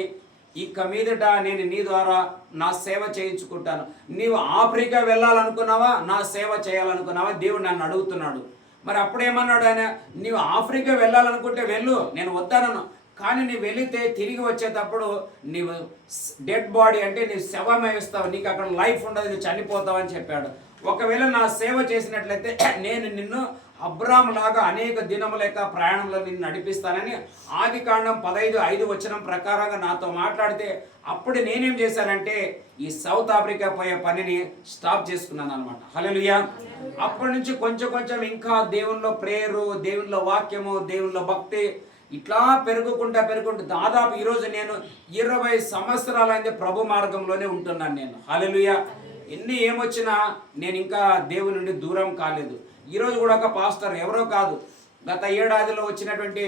ఇక మీదట నేను నీ ద్వారా నా సేవ చేయించుకుంటాను. నీవు ఆఫ్రికా వెళ్ళాలనుకున్నావా, నా సేవ చేయాలనుకున్నావా? దేవుడు నన్ను అడుగుతున్నాడు. మరి అప్పుడేమన్నాడు ఆయన, నీవు ఆఫ్రికా వెళ్ళాలనుకుంటే వెళ్ళు, నేను వద్దానను, కానీ నీవు వెళితే తిరిగి వచ్చేటప్పుడు నీవు డెడ్ బాడీ అంటే నీవు శవమేస్తావు, నీకు అక్కడ లైఫ్ ఉండదు, నువ్వు చనిపోతావు అని చెప్పాడు. ఒకవేళ నా సేవ చేసినట్లయితే నేను నిన్ను అబ్రామ్ లాగా అనేక దినముల యొక్క ప్రయాణంలో నిన్ను నడిపిస్తానని ఆదికాండం 15:5 వచనం ప్రకారంగా నాతో మాట్లాడితే అప్పుడు నేనేం చేశానంటే ఈ సౌత్ ఆఫ్రికా పోయే పనిని స్టాప్ చేసుకున్నాను అనమాట. హల్లెలూయా. అప్పటి నుంచి కొంచెం ఇంకా దేవునిలో ప్రేయరు, దేవునిలో వాక్యము, దేవునిలో భక్తి ఇట్లా పెరుగుకుంటా దాదాపు ఈరోజు నేను 20 సంవత్సరాలైంది ప్రభు మార్గంలోనే ఉంటున్నాను నేను. హల్లెలూయా. ఎన్ని ఏమొచ్చినా నేను ఇంకా దేవుని నుండి దూరం కాలేదు. ఈరోజు కూడా ఒక పాస్టర్, ఎవరో కాదు, గత ఏడాదిలో వచ్చినటువంటి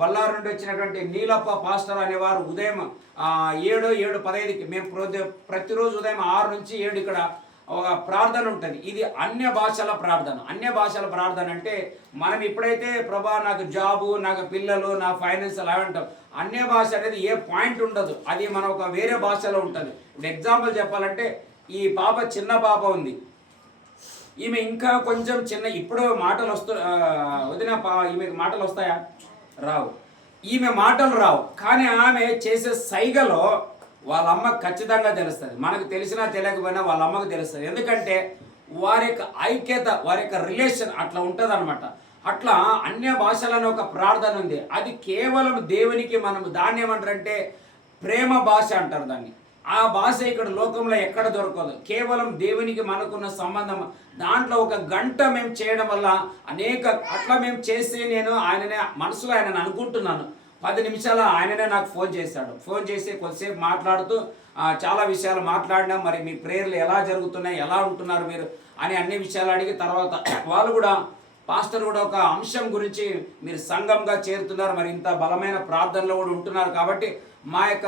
బళ్ళారు నుండి వచ్చినటువంటి నీలప్ప పాస్టర్ అనేవారు ఉదయం 7:15కి మేము ప్రతిరోజు ఉదయం 6 నుంచి 7 ఇక్కడ ఒక ప్రార్థన ఉంటుంది. ఇది అన్య భాషల ప్రార్థన. అన్య భాషల ప్రార్థన అంటే మనం ఇప్పుడైతే ప్రభా నాకు జాబు, నాకు పిల్లలు, నా ఫైనాన్స్ అలా ఉంటాం. అన్య భాష అనేది ఏ పాయింట్ ఉండదు, అది మన ఒక వేరే భాషలో ఉంటుంది. ఇప్పుడు ఎగ్జాంపుల్ చెప్పాలంటే ఈ పాప, చిన్న పాప ఉంది, ఈమె ఇంకా కొంచెం చిన్న, ఇప్పుడు మాటలు ఈమెకు మాటలు వస్తాయా? రావు. ఈమె మాటలు రావు, కానీ ఆమె చేసే సైగలో వాళ్ళ అమ్మకు ఖచ్చితంగా తెలుస్తుంది. మనకు తెలిసినా తెలియకపోయినా వాళ్ళ అమ్మకు తెలుస్తుంది. ఎందుకంటే వారి యొక్క ఐక్యత, వారి యొక్క రిలేషన్ అట్లా ఉంటుంది అనమాట. అట్లా అన్య భాషలను ఒక ప్రార్థన ఉంది. అది కేవలం దేవునికి దాన్ని ఏమంటారంటే ప్రేమ భాష అంటారు దాన్ని. ఆ భాష ఇక్కడ లోకంలో ఎక్కడ దొరకదు. కేవలం దేవునికి మనకున్న సంబంధం. దాంట్లో 1 గంట మేము చేయడం వల్ల అట్లా మేము చేస్తే నేను ఆయననే మనసులో ఆయనను అనుకుంటున్నాను. 10 నిమిషాలు ఆయననే నాకు ఫోన్ చేశాడు. ఫోన్ చేసి కొద్దిసేపు మాట్లాడుతూ చాలా విషయాలు మాట్లాడినా, మరి మీ ప్రేయర్లు ఎలా జరుగుతున్నాయి, ఎలా ఉంటున్నారు మీరు అని అన్ని విషయాలు అడిగి తర్వాత వాళ్ళు కూడా పాస్టర్ కూడా ఒక అంశం గురించి మీరు సంఘంగా చేరుతున్నారు, మరి ఇంత బలమైన ప్రార్థనలో కూడా ఉంటున్నారు కాబట్టి మా యొక్క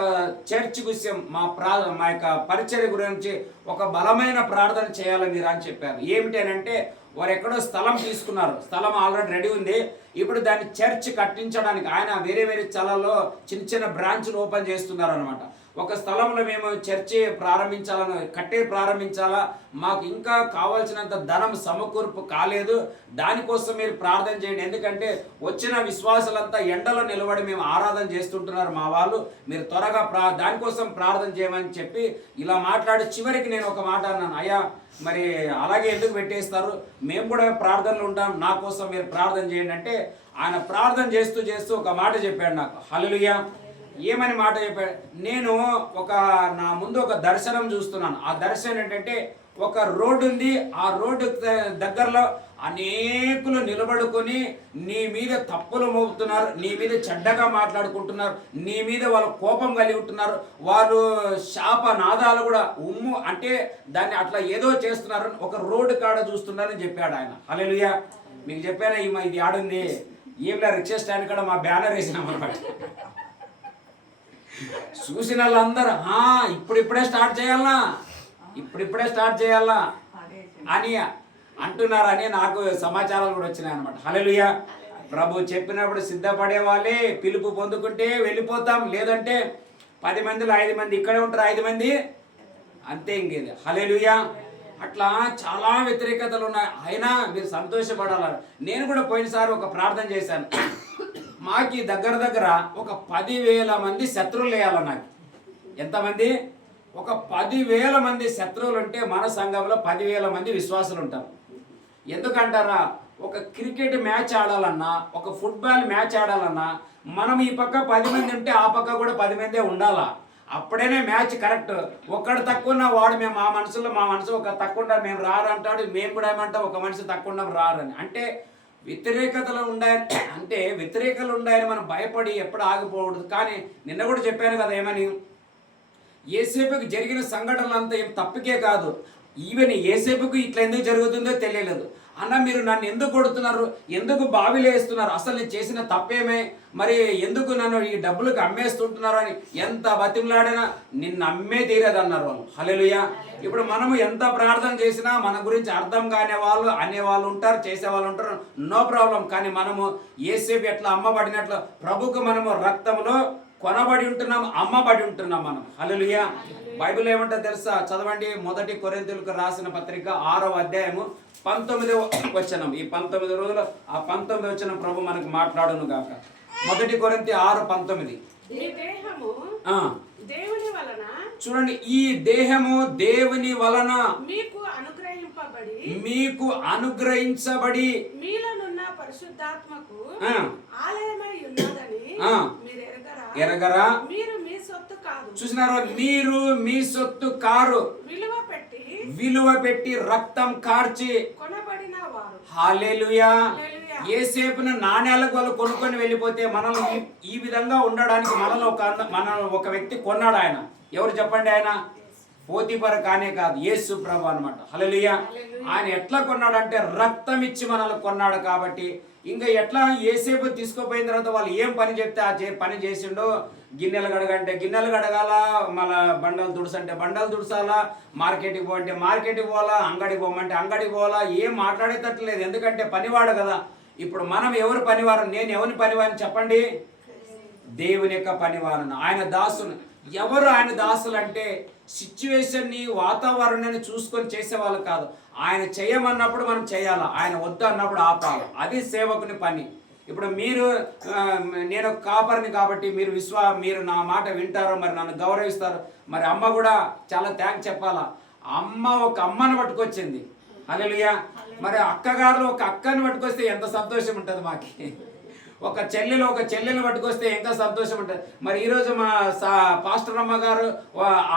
చర్చ్ విషయం, మా యొక్క పరిచర్య గురించి ఒక బలమైన ప్రార్థన చేయాలి మీరు అని చెప్పారు. ఏమిటి అని అంటే వారు ఎక్కడో స్థలం తీసుకున్నారు. స్థలం ఆల్రెడీ రెడీ ఉంది. ఇప్పుడు దాన్ని చర్చ్ కట్టించడానికి ఆయన వేరే వేరే స్థలాల్లో చిన్న చిన్న బ్రాంచ్లు ఓపెన్ చేస్తున్నారు అనమాట. ఒక స్థలంలో మేము చర్చి ప్రారంభించాలా, మాకు ఇంకా కావాల్సినంత ధనం సమకూర్పు కాలేదు, దానికోసం మీరు ప్రార్థన చేయండి. ఎందుకంటే వచ్చిన విశ్వాసులంతా ఎండలో నిలబడి మేము ఆరాధన చేస్తుంటున్నారు మా వాళ్ళు, మీరు త్వరగా దానికోసం ప్రార్థన చేయమని చెప్పి ఇలా మాట్లాడి చివరికి నేను ఒక మాట అన్నాను, అయ్యా మరి అలాగే ఎందుకు పెట్టేస్తారు, మేము కూడా ప్రార్థనలు ఉంటాం, నా కోసం మీరు ప్రార్థన చేయండి అంటే ఆయన ప్రార్థన చేస్తూ చేస్తూ ఒక మాట చెప్పాడు నాకు. హల్లెలూయా. ఏమని మాట చెప్పాడు, నేను నా ముందు ఒక దర్శనం చూస్తున్నాను. ఆ దర్శనం ఏంటంటే ఒక రోడ్డు ఉంది, ఆ రోడ్డు దగ్గరలో అనేకులు నిలబడుకొని నీ మీద తప్పులు మోపుతున్నారు, నీ మీద చెడ్డగా మాట్లాడుకుంటున్నారు, నీ మీద వాళ్ళు కోపం కలిగి ఉంటున్నారు, వాళ్ళు శాప నాదాలు కూడా అంటే దాన్ని అట్లా ఏదో చేస్తున్నారు, ఒక రోడ్డు కాడ చూస్తున్నారని చెప్పాడు ఆయన. హల్లెలూయా. మీకు చెప్పాను ఇది ఆడుంది ఏంలా రిక్షా స్టాండ్ కాడ మా బ్యానర్ వేసినాం అనమాట. చూసిన వాళ్ళందరూ ఇప్పుడిప్పుడే స్టార్ట్ చేయాలా అని అంటున్నారని నాకు సమాచారాలు కూడా వచ్చినాయి అనమాట. హల్లెలూయా. ప్రభు చెప్పినప్పుడు సిద్ధపడే వాళ్ళే పిలుపు పొందుకుంటే వెళ్ళిపోతాం, లేదంటే 10 మందిలో 5 మంది ఇక్కడే ఉంటారు, 5 మంది అంతే ఇంకేది. హల్లెలూయా. అట్లా చాలా వ్యతిరేకతలు ఉన్నాయి, అయినా మీరు సంతోషపడాలి. నేను కూడా పోయినసారి ఒక ప్రార్థన చేశాను, మాకి దగ్గర ఒక 10,000 మంది శత్రువులు వేయాలి. నాకు ఎంతమంది? ఒక 10,000 మంది శత్రువులు ఉంటే మన సంఘంలో 10,000 మంది విశ్వాసులు ఉంటారు. ఎందుకంటారా, ఒక క్రికెట్ మ్యాచ్ ఆడాలన్నా, ఒక ఫుట్బాల్ మ్యాచ్ ఆడాలన్నా మనం ఈ పక్క 10 మంది ఉంటే ఆ పక్క కూడా 10 మందే ఉండాలా, అప్పుడేనే మ్యాచ్ కరెక్ట్. ఒక్కడు తక్కువ ఉన్న వాడు మేము మా మనసు ఒక తక్కువ ఉంటాడు, మేము రారంటాడు, మేము కూడా ఏమంటాం ఒక మనిషి తక్కువ ఉన్నాం రారని. అంటే వ్యతిరేకతలు ఉన్నాయని మనం భయపడి ఎప్పుడు ఆగిపోకూడదు. కానీ నిన్న కూడా చెప్పాను కదా, ఏమని ఏసేపుకి జరిగిన సంఘటనలు అంతా ఏం తప్పుకే కాదు, ఈవెన్ ఏసేపుకు ఇట్లా ఎందుకు జరుగుతుందో తెలియలేదు. అన్న మీరు నన్ను ఎందుకు కొడుతున్నారు, ఎందుకు బావిలో వేస్తున్నారు, అసలు నేను చేసిన తప్పేమే, మరి ఎందుకు నన్ను ఈ డబ్బులకు అమ్మేస్తుంటున్నారు అని ఎంత బతిమలాడినా నిన్ను అమ్మే తీరేది అన్నారు వాళ్ళు. హల్లెలూయా. ఇప్పుడు మనము ఎంత ప్రార్థన చేసినా మన గురించి అర్థం కాని వాళ్ళు అనేవాళ్ళు ఉంటారు, చేసేవాళ్ళు ఉంటారు, నో ప్రాబ్లం. కానీ మనము యేసేపు ఎట్లా అమ్మబడినట్లు ప్రభుకు మనము రక్తంలో కొనబడి ఉంటున్నాం, అమ్మబడి ఉంటున్నాం మనం. హల్లెలూయా. బైబిల్ ఏమంటారు తెలుసా, చదవండి. 1 కొరింథీయులకు రాసిన పత్రిక 6వ అధ్యాయము 19వ వచనం. ఈ 19 రోజులు ఆ 19వ వచనం ప్రభు మనకు మాట్లాడును గాక. 1 కొరింథీ 6:19. చూడండి, ఈ దేహము దేవుని వలన మీకు అనుగ్రహించబడి మీలోనున్న పరిశుద్ధాత్మకు ఆలయమై ఉన్నదని మీరు ఎరగరా? మీరు మీ సొత్తు కాదు. చూసినారా, మీరు మీ సొత్తు కారు, విలువ పెట్టి రక్తం కార్చి కొనబడిన వారు. హల్లెలూయా. యేసేపును నాణ్యాలకు వాళ్ళు కొనుక్కొని వెళ్ళిపోతే మనల్ని ఈ విధంగా ఉండడానికి మనల్ని ఒక వ్యక్తి కొన్నాడు. ఆయన ఎవరు చెప్పండి? ఆయన పోతీఫర్ కానే కాదు, యేసు ప్రభు అన్నమాట. హల్లెలూయా. ఆయన ఎట్లా కొన్నాడంటే రక్తం ఇచ్చి మనల్ని కొన్నాడు. కాబట్టి ఇంకా ఎట్లా యేసేపు తీసుకుపోయిన తర్వాత వాళ్ళు ఏం పని చెప్తే ఆ పని చేసిండో, గిన్నెలు కడగంటే గిన్నెలు కడగాల, మళ్ళీ బండలు తుడుసంటే బండలు తుడసాలా, మార్కెట్కి పోవంటే మార్కెట్కి పోవాలా, అంగడికి పోమంటే అంగడికి పోవాలా, ఏం మాట్లాడేటట్లేదు. ఎందుకంటే పనివాడు కదా. ఇప్పుడు మనం ఎవరు పనివారు? నేను ఎవరిని పనివారిని చెప్పండి? దేవుని యొక్క పనివారును, ఆయన దాసును. ఎవరు ఆయన దాసులు అంటే సిచ్యువేషన్ని, వాతావరణాన్ని చూసుకొని చేసేవాళ్ళు కాదు. ఆయన చేయమన్నప్పుడు మనం చేయాలా, ఆయన వద్దు అన్నప్పుడు ఆపాలి. అది సేవకుని పని. ఇప్పుడు నేను కాపరిని కాబట్టి మీరు నా మాట వింటారు, మరి నన్ను గౌరవిస్తారు. మరి అమ్మ కూడా చాలా థ్యాంక్స్ చెప్పాలా. అమ్మ ఒక అమ్మను పట్టుకొచ్చింది. హల్లెలూయా. మరి అక్కగారు ఒక అక్కని పట్టుకొస్తే ఎంత సంతోషం ఉంటుంది మాకి. ఒక చెల్లెలు పట్టుకొస్తే ఇంకా సంతోషం ఉంటుంది. మరి ఈరోజు మా పాస్టర్ అమ్మ గారు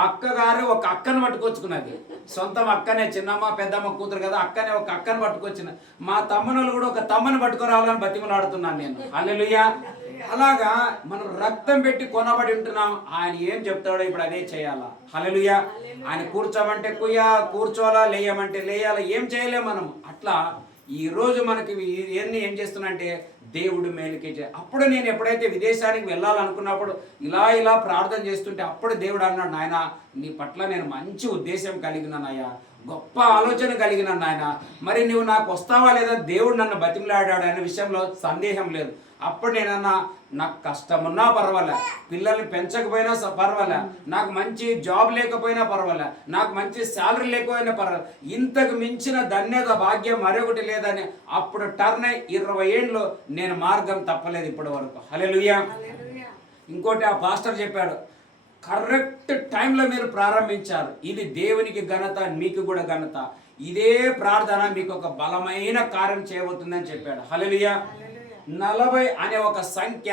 అక్కగారు ఒక అక్కను పట్టుకొచ్చుకున్నది. సొంతం అక్కనే, చిన్నమ్మ పెద్దమ్మ కూతురు కదా, అక్కనే ఒక అక్కను పట్టుకొచ్చిన. మా తమ్ముళ్ళు కూడా ఒక తమ్మని పట్టుకురావాలని బతిమలాడుతున్నాను నేను. హల్లెలూయా. అలాగా మనం రక్తం పెట్టి కొనబడి ఉంటున్నాం. ఆయన ఏం చెప్తాడో ఇప్పుడు అదే చేయాలా. హల్లెలూయా. ఆయన కూర్చోమంటే కూర్చోవాలా, లేయమంటే లేయాలా, ఏం చేయలేం మనం. అట్లా ఈ రోజు మనకి ఏం చేస్తున్నంటే దేవుడు మేలుకే అప్పుడు నేను ఎప్పుడైతే విదేశానికి వెళ్ళాలనుకున్నప్పుడు ఇలా ప్రార్థన చేస్తుంటే అప్పుడు దేవుడు అన్నాడు, నాయన నీ పట్ల నేను మంచి ఉద్దేశం కలిగినానయ్యా, గొప్ప ఆలోచన కలిగిన నాయన. మరి నువ్వు నాకు వస్తావా లేదా, దేవుడు నన్ను బతిమలాడాడు అనే విషయంలో సందేహం లేదు. అప్పుడు నేనన్నా, నాకు కష్టమున్నా పర్వాలే, పిల్లల్ని పెంచకపోయినా పర్వాలే, నాకు మంచి జాబ్ లేకపోయినా పర్వాలే, నాకు మంచి శాలరీ లేకపోయినా పర్వాలే, ఇంతకు మించిన ధన్యత భాగ్యం మరొకటి లేదని అప్పుడు టర్న్ అయి 20 ఏళ్ళు నేను మార్గం తప్పలేదు ఇప్పటి వరకు. హల్లెలూయా. ఇంకోటి ఆ పాస్టర్ చెప్పాడు, కరెక్ట్ టైంలో మీరు ప్రారంభించారు, ఇది దేవునికి ఘనత, మీకు కూడా ఘనత. ఇదే ప్రార్థన మీకు ఒక బలమైన కార్యం చేయబోతుందని చెప్పాడు. హల్లెలూయా. 40 అనే ఒక సంఖ్య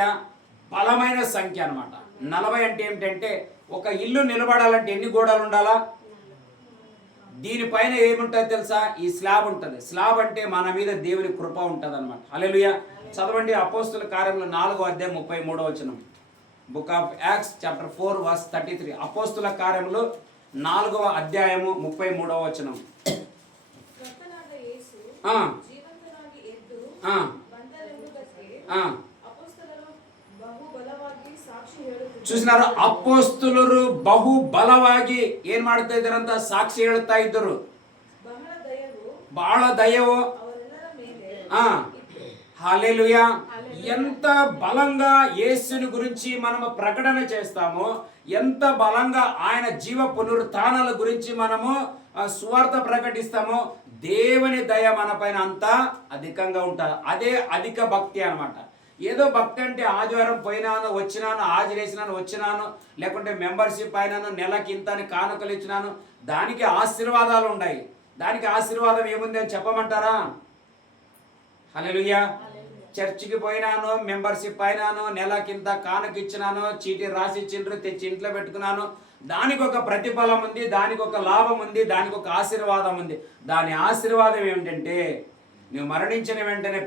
బలమైన సంఖ్య అన్నమాట. 40 అంటే ఏమిటంటే, ఒక ఇల్లు నిలబడాలంటే ఎన్ని గోడలు ఉండాలా? దీనిపైన ఏముంటుంది తెలుసా? ఈ స్లాబ్ ఉంటుంది. స్లాబ్ అంటే మన మీద దేవుని కృప ఉంటుంది అనమాట. హల్లెలూయా. చదవండి అపోస్తుల కార్యంలో 4వ అధ్యాయం 33వ వచనం. Book of Acts chapter 4 verse 33. అపోస్తుల కార్యములు 4వ అధ్యాయము 33వ వచనం. క్రొత్తనాట యేసు జీవంతనాగి ఎద్దు బందరెందుకకే అపోస్తలులు బహు బలವಾಗಿ సాక్షి ಹೇಳುತ್ತಿದ್ದರು. చూసినారు, అపోస్తులు బహు బలವಾಗಿ ಏನ್ ಮಾಡ್ತಾ ಇದ್ದಾರಂತ? ಸಾಕ್ಷಿ ಹೇಳ್ತಾ ಇದ್ದರು. ಬಹಳ ದಯವು ಅವರೆಲ್ಲರ ಮೇಲೆ హల్లెలూయా. ఎంత బలంగా యేసుని గురించి మనము ప్రకటన చేస్తామో, ఎంత బలంగా ఆయన జీవ పునరుత్థానాల గురించి మనము సువార్త ప్రకటిస్తామో, దేవుని దయ మన పైన అంత అధికంగా ఉంటుంది. అదే అధిక భక్తి అన్నమాట. ఏదో భక్తి అంటే ఆదివారం పోయినాను వచ్చినాను, హాజరేసినాను వచ్చినాను, లేకుంటే మెంబర్షిప్ అయినాను, నెలకి ఇంత అని కానుకలు ఇచ్చినాను, దానికి ఆశీర్వాదాలు ఉన్నాయి. దానికి ఆశీర్వాదం ఏముంది అని చెప్పమంటారా? హల్లెలూయా. చర్చికి పోయినాను, మెంబర్షిప్ అయినాను, నెలకింత కానుకిచ్చినాను, చీటీ రాసి ఇచ్చిండ్రు, తెచ్చి ఇంట్లో పెట్టుకున్నాను, దానికి ఒక ప్రతిఫలం ఉంది, దానికి ఒక లాభం ఉంది, దానికి ఒక ఆశీర్వాదం ఉంది. దాని ఆశీర్వాదం ఏమిటంటే, నువ్వు మరణించిన వెంటనే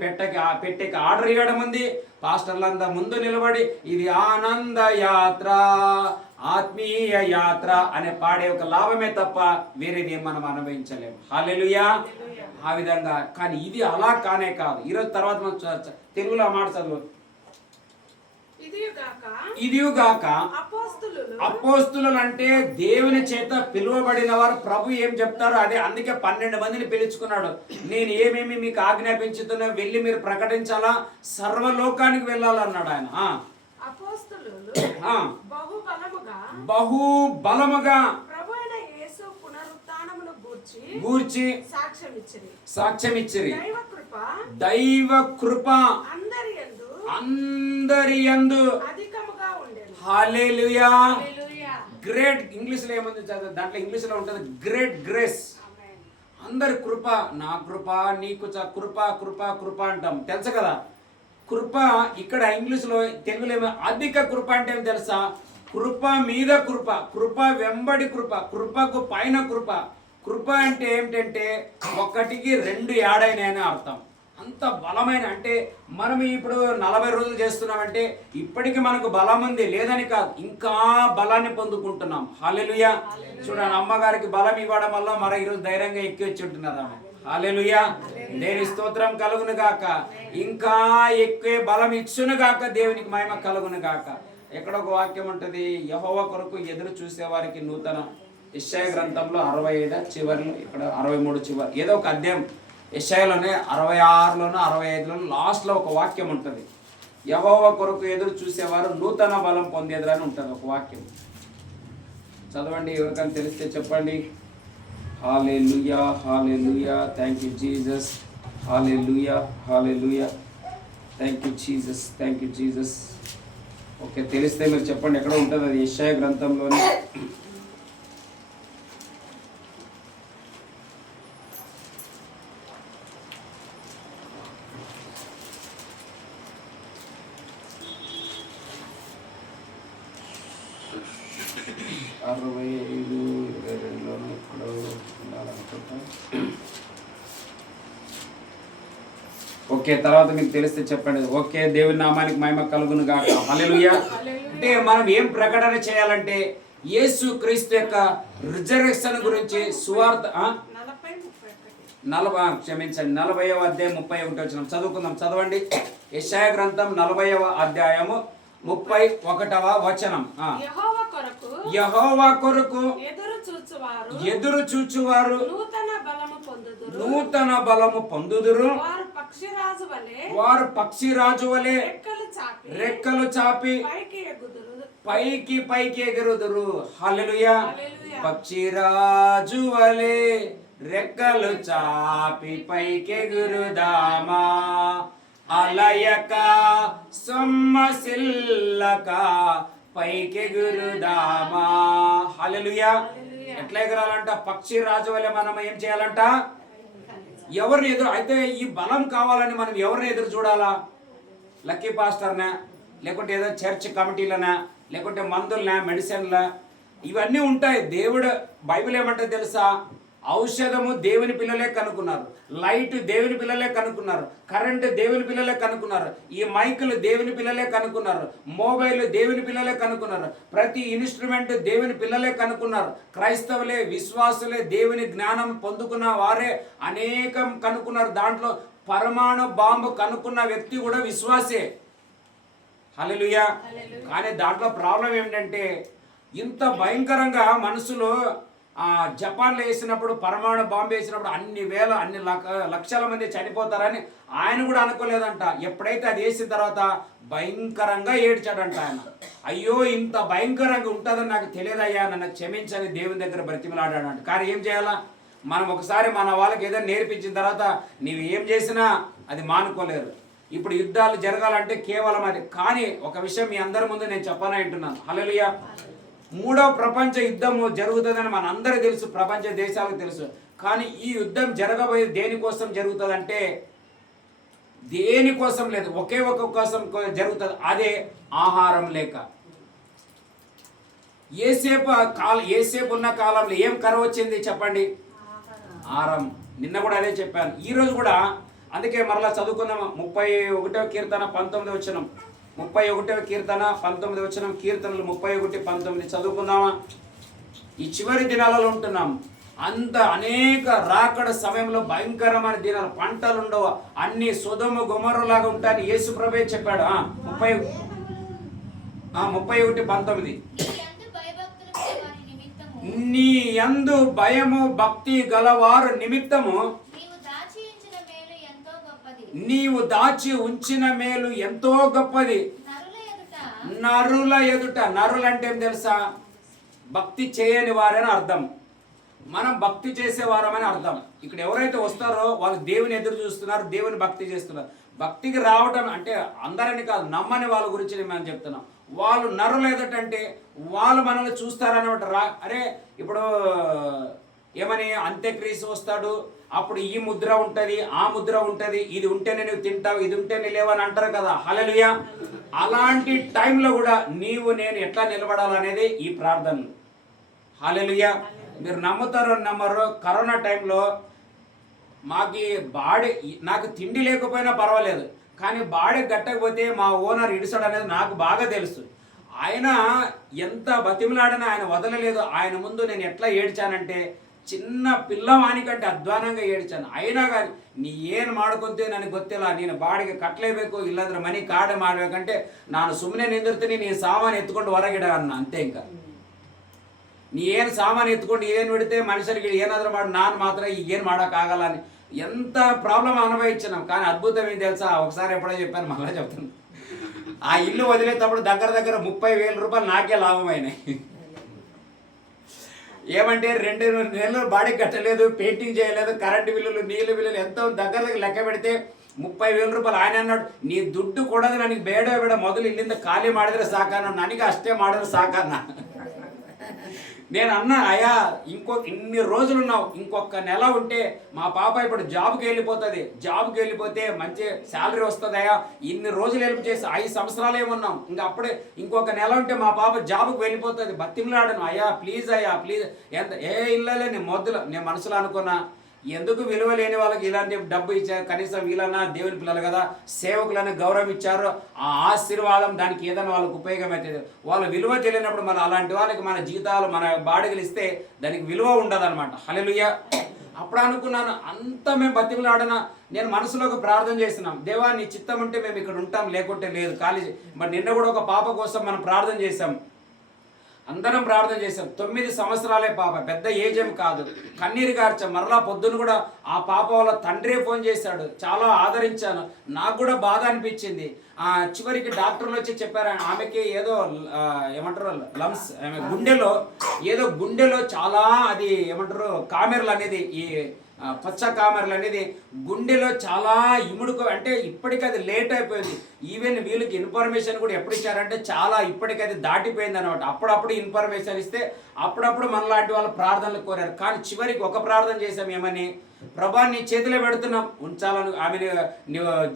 పెట్టెకి ఆర్డర్ ఇవ్వడం ఉంది. పాస్టర్లంతా ముందు నిలబడి ఇది ఆనంద యాత్ర, ఆత్మీయ యాత్ర అనే పాడే ఒక లాభమే తప్ప వేరేది మనం అనుభవించలేము. హల్లెలూయా. ఆ విధంగా. కానీ ఇది అలా కానే కాదు. ఈరోజు తర్వాత మనం తెలుగులో మాట చదువు. ఇదియుగాక అపోస్తులు అంటే దేవుని చేత పిలువబడిన వారు. ప్రభు ఏం చెప్తారో అదే. అందుకే 12 మందిని పిలుచుకున్నాడు. నేను ఏమేమి మీకు ఆజ్ఞాపించుతున్నా వెళ్ళి మీరు ప్రకటించాలా, సర్వలోకానికి వెళ్ళాలన్నాడు ఆయన. బహు బలముగా గూర్చి సాక్ష్యం ఇచ్చిరి. దైవ కృప అందరి యందు హల్లెలూయా. గ్రేట్ ఇంగ్లీష్ లో ఏముంది చదువు, దాంట్లో ఇంగ్లీష్ లో ఉంటుంది గ్రేట్ గ్రేస్. అందరి కృప, నా కృప నీకు కృప కృప కృప అంటాం తెలుసు కదా. కృప ఇక్కడ ఇంగ్లీష్ లో, తెలుగులో ఏమో అధిక కృప అంటే ఏం తెలుసా? కృప మీద కృప, కృప వెంబడి కృప, కృపకు పైన కృప. కృప అంటే ఏమిటంటే 1కి 2 యాడైన అర్థం. అంత బలమైన, అంటే మనం ఇప్పుడు 40 రోజులు చేస్తున్నామంటే ఇప్పటికీ మనకు బలం ఉంది లేదని కాదు, ఇంకా బలాన్ని పొందుకుంటున్నాం. హల్లెలూయా. చూడండి, అమ్మగారికి బలం ఇవ్వడం వల్ల మరి ఈరోజు ధైర్యంగా ఎక్కి వచ్చి ఉంటున్నారు ఆమె. హల్లెలూయా. దేవుని స్తోత్రం కలుగును గాక. ఇంకా ఎక్కువ బలం ఇచ్చును గాక. దేవునికి మహిమ కలుగును గాక. ఎక్కడ ఒక వాక్యం ఉంటుంది, యెహోవా కొరకు ఎదురు చూసే వారికి నూతన. యెషయా గ్రంథంలో 65 చివరిలో, ఇక్కడ 63 చివరి, ఏదో ఒక అధ్యాయం యెషయాలోనే 66లోనో 65లోనో లాస్ట్లో ఒక వాక్యం ఉంటుంది. యెహోవా కొరకు ఎదురు చూసేవారు నూతన బలం పొందేదని ఉంటుంది ఒక వాక్యం. చదవండి, ఎవరికైనా తెలిస్తే చెప్పండి. Hallelujah, hallelujah, thank you Jesus. Hallelujah, hallelujah, thank you Jesus, thank you Jesus. Okay, తెలిస్తే మీరు చెప్పండి ఎక్కడ ఉంటుంది అది. యెషయా గ్రంథంలోనే 65:22లోనే ఎక్కడో ఉండాలనుకుంటా. ఓకే, తర్వాత మీకు తెలిస్తే చెప్పండి. ఓకే, దేవుని నామానికి మహిమ కలుగును గాక. హల్లెలూయా. అంటే మనం ఏం ప్రకటన చేయాలంటే యేసు క్రీస్తు యొక్క రిజరెక్షన్ గురించి సువార్త. 40వ అధ్యాయం 31 వచనం చదువుకుందాం. చదవండి. యెషయా గ్రంథం 40వ అధ్యాయము 31వ వచనం. యెహోవా కొరకు ఎదురు చూచువారు నూతన బలము పొందుదురు. వారు పక్షిరాజు వలె వారు పక్షిరాజు వలె రెక్కలు చాపి పైకి ఎగురుదురు. హల్లెలూయా. పక్షిరాజు వలె రెక్కలు చాపి పైకెగురుదామా, అలయక సొమ్మసిల్లక పైకెగురుదామా. హల్లెలూయా. ఎట్లా ఎగరాలంట? పక్షి రాజు వల్ల మనం ఏం చేయాలంట? ఎవరిని ఎదురు అయితే ఈ బలం కావాలని మనం ఎవరిని ఎదురు చూడాలా? లక్కీ పాస్టర్నా, లేకుంటే ఏదో చర్చ్ కమిటీలనా, లేకుంటే మందులనా, మెడిసిన్లా, ఇవన్నీ ఉంటాయి. దేవుడు బైబిల్ ఏమంటే తెలుసా? ఔషధము దేవుని పిల్లలే కనుక్కున్నారు, లైట్ దేవుని పిల్లలే కనుక్కున్నారు, కరెంటు దేవుని పిల్లలే కనుక్కున్నారు, ఈ మైకులు దేవుని పిల్లలే కనుక్కున్నారు, మొబైల్ దేవుని పిల్లలే కనుక్కున్నారు, ప్రతి ఇన్స్ట్రుమెంట్ దేవుని పిల్లలే కనుక్కున్నారు. క్రైస్తవులే, విశ్వాసులే, దేవుని జ్ఞానం పొందుకున్న వారే అనేకం కనుక్కున్నారు. దాంట్లో పరమాణు బాంబు కనుక్కున్న వ్యక్తి కూడా విశ్వాసే. హల్లెలూయా. కానీ దాంట్లో ప్రాబ్లం ఏమిటంటే, ఇంత భయంకరంగా మనసులో జపాన్లో వేసినప్పుడు, పరమాణు బాంబు వేసినప్పుడు అన్ని లక్షల మంది చనిపోతారని ఆయన కూడా అనుకోలేదంట. ఎప్పుడైతే అది వేసిన తర్వాత భయంకరంగా ఏడ్చాడంట ఆయన. అయ్యో, ఇంత భయంకరంగా ఉంటుందని నాకు తెలియదయ్యా, నన్ను క్షమించని దేవుని దగ్గర బ్రతిమలాడాడంట. కానీ ఏం చేయాలా? మనం ఒకసారి మన వాళ్ళకి ఏదైనా నేర్పించిన తర్వాత నీవు ఏం చేసినా అది మానుకోలేరు. ఇప్పుడు యుద్ధాలు జరగాలంటే కేవలం అది. కానీ ఒక విషయం మీ అందరి ముందు నేను చెప్పనంటున్నాను. హల్లెలూయా. 3వ ప్రపంచ యుద్ధము జరుగుతుందని మనందరికీ తెలుసు, ప్రపంచ దేశాలకు తెలుసు. కానీ ఈ యుద్ధం జరగబోయే దేనికోసం జరుగుతుందంటే దేనికోసం లేదు, ఒకే ఒక కోసం జరుగుతుంది. అదే ఆహారం లేక. ఏసేపు ఉన్న కాలంలో ఏం కరువు వచ్చింది చెప్పండి? ఆహారం. నిన్న కూడా అదే చెప్పాను, ఈరోజు కూడా అందుకే మరలా చదువుకుందాం. 31వ కీర్తన 19వ వచనం. 31వ కీర్తన 19వ వచనం. కీర్తనలు 31:19 చదువుకుందామా? ఈ చివరి దినాలలో ఉంటున్నాం. అంత అనేక రాకడ సమయంలో భయంకరమైన దినాలు, పంటలు ఉండవు, అన్ని సొదొమ గొమొర్రాలాగా ఉంటాయని యేసు ప్రభువే చెప్పాడు. 31:19 నీ యందు భయము భక్తి గలవారు నిమిత్తము నీవు దాచి ఉంచిన మేలు ఎంతో గొప్పది. నరుల ఎదుట. నరులంటే ఏం తెలుసా? భక్తి చేయని వారని అర్థం. మనం భక్తి చేసేవారమని అర్థం. ఇక్కడ ఎవరైతే వస్తారో వాళ్ళు దేవుని ఎదురు చూస్తున్నారు, దేవుని భక్తి చేస్తున్నారు. భక్తికి రావటం అంటే అందరని కాదు, నమ్మని వాళ్ళ గురించి మేము చెప్తున్నాం. వాళ్ళు నరులు ఎదుటంటే వాళ్ళు మనల్ని చూస్తారనమాట. అరే ఇప్పుడు ఏమని అంత్యక్రీస్తు వస్తాడు, అప్పుడు ఈ ముద్ర ఉంటుంది, ఆ ముద్ర ఉంటుంది, ఇది ఉంటేనే నువ్వు తింటావు, ఇది ఉంటేనే లేవని అంటారు కదా. హల్లెలూయా. అలాంటి టైంలో కూడా నీవు నేను ఎట్లా నిలబడాలనేది ఈ ప్రార్థనలు. హల్లెలూయా. మీరు నమ్ముతారో నమ్మరో, కరోనా టైంలో నాకు తిండి లేకపోయినా పర్వాలేదు, కానీ బాడీ గట్టకపోతే మా ఓనర్ ఇడిసాడు అనేది నాకు బాగా తెలుసు. ఆయన ఎంత బతిమలాడినా ఆయన వదలలేదు. ఆయన ముందు నేను ఎట్లా ఏడ్చానంటే ಚಿನ್ನ ಪಿಲ್ಲವಾನಿಕಂటే ಅಧ್ವಾನಂಗ ಏಡ್ಚಾನ. అయినా కానీ ನೀ ಏನು ಮಾಡ್ಕೊಂತೀವಿ ನನಗೆ ಗೊತ್ತಿಲ್ಲ, ನೀನು ಬಾಡಿಗೆ ಕಟ್ಟಲೇಬೇಕು, ಇಲ್ಲಾಂದ್ರೆ ಮನೆ ಕಾಡೆ ಮಾಡಬೇಕಂటే ನಾನು ಸುಮ್ಮನೆ ನಿಂದಿರ್ತೀನಿ, ನೀನು ಸಾಮಾನು ಎತ್ಕೊಂಡು ಹೊರಗಿಡ ಅನ್ನ ಅಂತೆ. ఇంకా ನೀ ಏನು ಸಾಮಾನು ಎತ್ಕೊಂಡು ಏನು ಬಿಡುತ್ತೆ ಮನುಷ್ಯರಿಗೆ ಏನಾದರೂ ಮಾಡಿ ನಾನು ಮಾತ್ರ ಈಗೇನು ಮಾಡೋಕ್ಕಾಗಲ್ಲ అని ఎంత ప్రాబ్లం అనుభవించినాం. కానీ అద్భుతం ఏం తెలుసా, ఒకసారి ఎప్పుడో చెప్పాను, మళ్ళీ చెప్తాను. ఆ ఇల్లు వదిలేటప్పుడు దగ్గర 30,000 రూపాయలు నాకే లాభం అయినాయి. ఏమంటే 2 నెలలు బాడీ కట్టలేదు, పెయింటింగ్ చేయలేదు, కరెంటు బిల్లులు, నీళ్ళు బిల్లులు ఎంతో దగ్గర లెక్క పెడితే 30,000 ರೂಪಾಯಿ. ఆయన అన్నాడు, నీ ದುಡ್ಡು ಕೊಡೋದು ನನಗೆ ಬೇಡ ಮೊದಲು ಇಲ್ಲಿಂದ ಖಾಲಿ ಮಾಡಿದ್ರೆ ಸಾಕನ್ನ, ನನಗೆ ಅಷ್ಟೇ ಮಾಡಿದ್ರೆ ಸಾಕನ್ನ. నేను అన్నా, అయ్యా ఇన్ని రోజులు ఉన్నావు, ఇంకొక నెల ఉంటే మా పాప ఇప్పుడు జాబ్కి వెళ్ళిపోతుంది, జాబ్కి వెళ్ళిపోతే మంచి శాలరీ వస్తుంది అయ్యా, ఇన్ని రోజులు హెల్ప్ చేసి 5 సంవత్సరాలు ఏమున్నాం, ఇంకా అప్పుడే ఇంకొక నెల ఉంటే మా పాప జాబ్కి వెళ్ళిపోతుంది. బతిమలాడను, అయ్యా ప్లీజ్ ఎంత ఇల్లలే నేను మనసులో అనుకున్నా, ఎందుకు విలువ లేని వాళ్ళకి ఇలాంటి డబ్బు ఇచ్చారు, కనీసం వీళ్ళన్నా దేవుని పిల్లలు కదా, సేవకులను గౌరవం ఇచ్చారు, ఆ ఆశీర్వాదం దానికి ఏదైనా వాళ్ళకి ఉపయోగం అవుతుంది. వాళ్ళ విలువ తెలియనప్పుడు మన అలాంటి వాళ్ళకి మన జీతాలు మన బాడిగలు ఇస్తే దానికి విలువ ఉండదు అనమాట. హల్లెలూయా. అప్పుడు అనుకున్నాను, అంత మేము బతిమలాడన, నేను మనసులోకి ప్రార్థన చేసినాం, దేవా నీ చిత్తం ఉంటే మేము ఇక్కడ ఉంటాం, లేకుంటే లేదు కాలేజీ. మరి నిన్న కూడా ఒక పాప కోసం మనం ప్రార్థన చేసాం. అందరం ప్రార్థన చేశాం. 9 సంవత్సరాలే పాప, పెద్ద ఏజ్ ఏం కాదు. కన్నీరు కార్చాం. మరలా పొద్దున కూడా ఆ పాప వాళ్ళ తండ్రే ఫోన్ చేశాడు. చాలా ఆదరించాను. నాకు కూడా బాధ అనిపించింది. చివరికి డాక్టర్లు వచ్చి చెప్పారు ఆమెకి ఏదో ఏమంటారు లంప్స్, ఆమె గుండెలో చాలా అది ఏమంటారు కామెర్లు అనేది, ఈ పచ్చ కామెర్లు అనేది గుండెలో చాలా ఇముడుకో, అంటే ఇప్పటికీ అది లేట్ అయిపోయింది. ఈవెన్ వీళ్ళకి ఇన్ఫర్మేషన్ కూడా ఎప్పుడు ఇచ్చారంటే చాలా ఇప్పటికీ అది దాటిపోయింది అనమాట. అప్పుడప్పుడు ఇన్ఫర్మేషన్ ఇస్తే అప్పుడప్పుడు మనలాంటి వాళ్ళ ప్రార్థనలు కోరారు. కానీ చివరికి ఒక ప్రార్థన చేశాం, ఏమని, ప్రభా నీ చేతిలో పెడుతున్నాం, ఉంచాలని, ఆమెను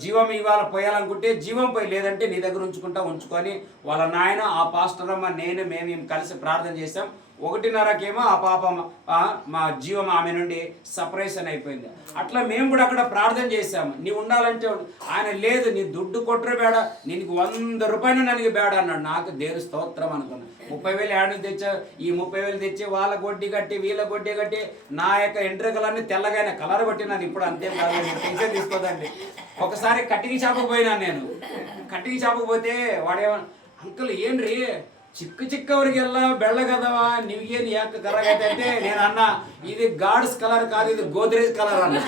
జీవం ఇవాళ పోయాలనుకుంటే జీవం పోయి, లేదంటే నీ దగ్గర ఉంచుకొని వాళ్ళ నాయన, ఆ పాస్టర్ అమ్మ, మేము కలిసి ప్రార్థన చేశాం. 1:30కేమో ఆ పాప మా జీవం ఆమె నుండి సపరేషన్ అయిపోయింది. అట్లా మేము కూడా అక్కడ ప్రార్థన చేశాము. నీవు ఉండాలంటే ఆయన లేదు, నీ దుడ్డు కొట్టరు బేడ, నీకు 100 రూపాయలు ನನಗೆ బేడ అన్నాడు. నాకు దేవుని స్తోత్రం అనుకున్నాను. 30,000 ఏడు తెచ్చా, ఈ 30,000 తెచ్చి వాళ్ళ గొడ్డి కట్టి వీళ్ళ గొడ్డి కట్టి నా యొక్క ఎంట్రుకలన్నీ తెల్లగానే కలర్ కొట్టినాను. ఇప్పుడు అంతే కాదు, టెన్షన్ తీసుకోదండి. ఒకసారి కట్టికి చేపకు పోయినాను నేను. కట్టికి చేపకు పోతే వాడేమో, అంకుల్ ఏండ్రీ చిక్కవరికెల్లా బెళ్ళ కదవా, నీవేం యాక కర్రగైతే అంటే నేను అన్నా, ఇది గాడ్స్ కలర్ కాదు, ఇది గోద్రేజ్ కలర్ అన్న.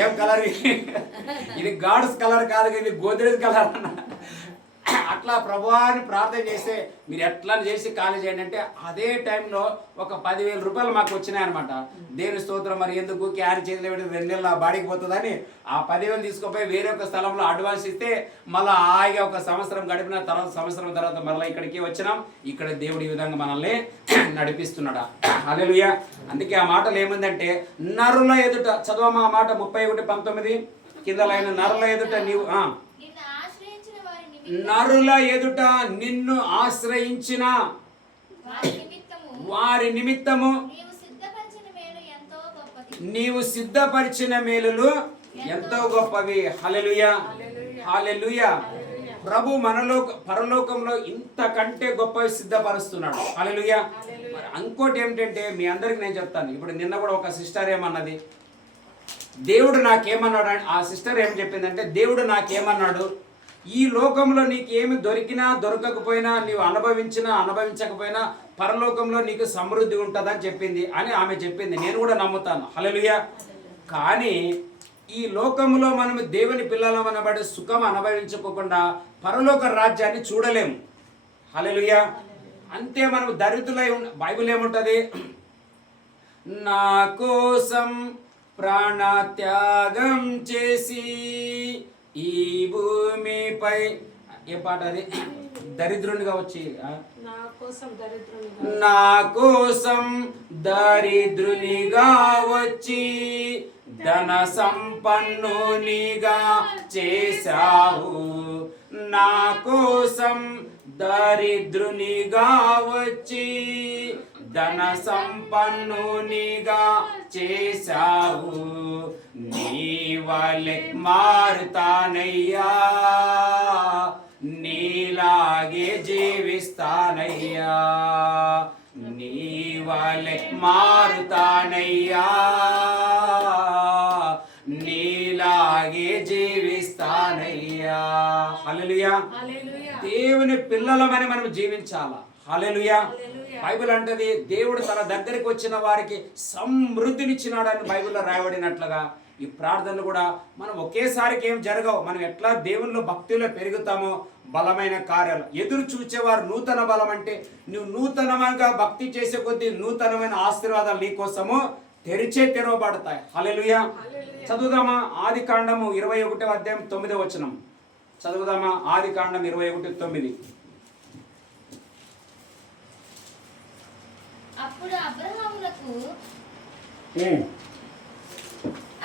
ఏం కలర్ ఇది? గాడ్స్ కలర్ కాదు, ఇది గోద్రేజ్ కలర్ అన్న. అట్లా ప్రభువాని ప్రార్థన చేస్తే మీరు ఎట్లా చేసి ఖాళీ చేయండి అంటే, అదే టైంలో ఒక 10,000 రూపాయలు మాకు వచ్చినాయి అనమాట. దేవుని స్తోత్రం. మరి ఎందుకు క్యారీ చేతిలో పెట్టి 2 నెలలు బాడీకి పోతుందని ఆ 10,000 తీసుకుపోయి వేరే ఒక స్థలంలో అడ్వాన్స్ ఇస్తే మళ్ళీ హాయిగా ఒక సంవత్సరం గడిపిన తర్వాత, సంవత్సరం తర్వాత మళ్ళీ ఇక్కడికి వచ్చినాం. ఇక్కడ దేవుడు ఈ విధంగా మనల్ని నడిపిస్తున్నాడా. హల్లెలూయా. అందుకే ఆ మాటలు ఏముందంటే, నరుల ఎదుట, చదవమా ఆ మాట 31:19 కింద లైన్, నరుల ఎదుట నీవు, నరుల ఎదుట నిన్ను ఆశ్రయించిన వారి నిమిత్తము నీవు సిద్ధపరిచిన మేలులు ఎంతో గొప్పవి. హల్లెలూయా, హల్లెలూయా. ప్రభు మనలో పరలోకంలో ఇంతకంటే గొప్పవి సిద్ధపరుస్తున్నాడు. హల్లెలూయా. ఇంకోటి ఏమిటంటే, మీ అందరికి నేను చెప్తాను. ఇప్పుడు నిన్న కూడా ఒక సిస్టర్ ఏమన్నది, దేవుడు నాకేమన్నాడు, ఆ సిస్టర్ ఏం చెప్పిందంటే, దేవుడు నాకేమన్నాడు, ఈ లోకంలో నీకు ఏమి దొరికినా దొరకకపోయినా, నీవు అనుభవించకపోయినా పరలోకంలో నీకు సమృద్ధి ఉంటుందని చెప్పింది అని ఆమె చెప్పింది. నేను కూడా నమ్ముతాను. హల్లెలూయా. కానీ ఈ లోకంలో మనం దేవుని పిల్లలమనబడి సుఖం అనుభవించుకోకుండా పరలోక రాజ్యాన్ని చూడలేము. హల్లెలూయా. అంతే మనం దరిద్రులై బైబిల్ ఏముంటుంది, నా కోసం ప్రాణత్యాగం చేసి ఈ భూమిపై, ఏ పాట అది, దరిద్రునిగా వచ్చి, నా కోసం దరిద్రునిగా వచ్చి ధన సంపన్నునిగా చేశావు. నా కోసం దరిద్రునిగా వచ్చి ధన సంపన్నునిగా చేశావు. నీ వలె మారుతానయ్యా, నీలాగే జీవిస్తానయ్యా. నీ వలె మారుతానయ్యా, నీలాగే జీవిస్తానయ్యా. హల్లెలూయా. దేవుని పిల్లలమని మనం జీవించాలా. హల్లెలూయా. బైబిల్ అంటది, దేవుడు తన దగ్గరికి వచ్చిన వారికి సమృద్ధినిచ్చినాడని బైబిల్లో రాయబడినట్లుగా ఈ ప్రార్థనలు కూడా మనం ఒకేసారికి ఏం జరగవు. మనం ఎట్లా దేవునిలో భక్తిలో పెరుగుతామో బలమైన కార్యాలు ఎదురు చూచేవారు నూతన బలం అంటే, నువ్వు నూతనంగా భక్తి చేసే కొద్దీ నూతనమైన ఆశీర్వాదాలు నీ కోసము తెరవబడతాయి. హల్లెలూయా. చదువుదామా ఆదికాండము 21వ అధ్యాయం 9వ వచనం. చదువుదామా ఆదికాండం 21:9. అప్పుడు అబ్రహామునకు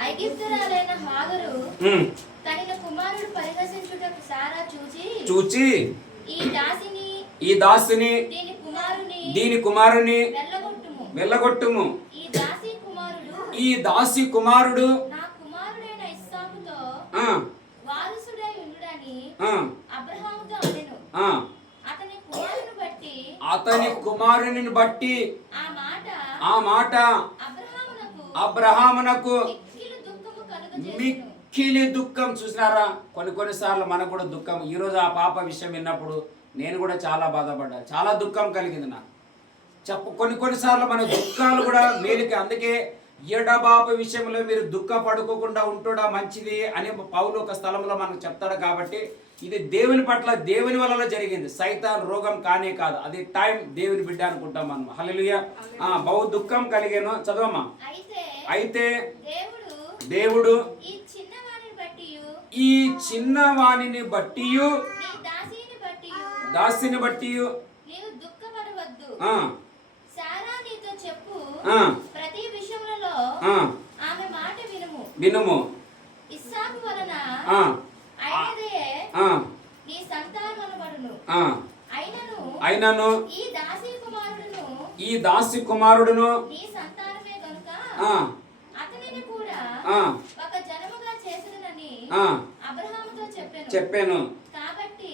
ఐగుప్తురాలైన హాగరు తన కుమారుడు పరిహసించుటకు సారా చూచి ఈ దాసిని దీని కుమారుని వెళ్ళగొట్టుము. ఈ దాసి కుమారుడు నా కుమారుడైన ఇస్సాకుతో వారసుడై ఉండుడని అబ్రహాముతో అనెను. అతని కుమారుని బట్టి ఆ మాట అబ్రహామునకు మిక్కిలి దుఃఖం. చూసినారా, కొన్నిసార్లు మనకు కూడా దుఃఖం. ఈరోజు ఆ పాప విషయం విన్నప్పుడు నేను కూడా చాలా బాధపడ్డా, చాలా దుఃఖం కలిగింది నాకు. కొన్నిసార్లు మన దుఃఖాలు కూడా మేలుకి. అందుకే ఎడబాపు విషయంలో మీరు దుఃఖపడుకోకుండా ఉంటుడా మంచిది అని పౌలు ఒక స్థలంలో మనకు చెప్తాడు. కాబట్టి ఇది దేవుని పట్ల, దేవుని వల్ల జరిగింది, సైతాన్ రోగం కానే కాదు. అది టైం దేవుని బిడ్డ అనుకుంటాం మనం. హల్లెలూయా. బహు దుఃఖం కలిగాను. చదవమ్మా. అయితే దేవుడు ఈ చిన్నవాణిని బట్టి దాసిని బట్టి ప్రతి విషయములలో ఆమె మాట వినుము. ఇస్సాకు వలన నీ సంతానమనబడును. అయినను ఈ దాసి కుమారుడును నీ సంతానమే గనుక అతనిని కూడా ఒక జనముగా చేసేదనని అబ్రహాముతో చెప్పాను. కాబట్టి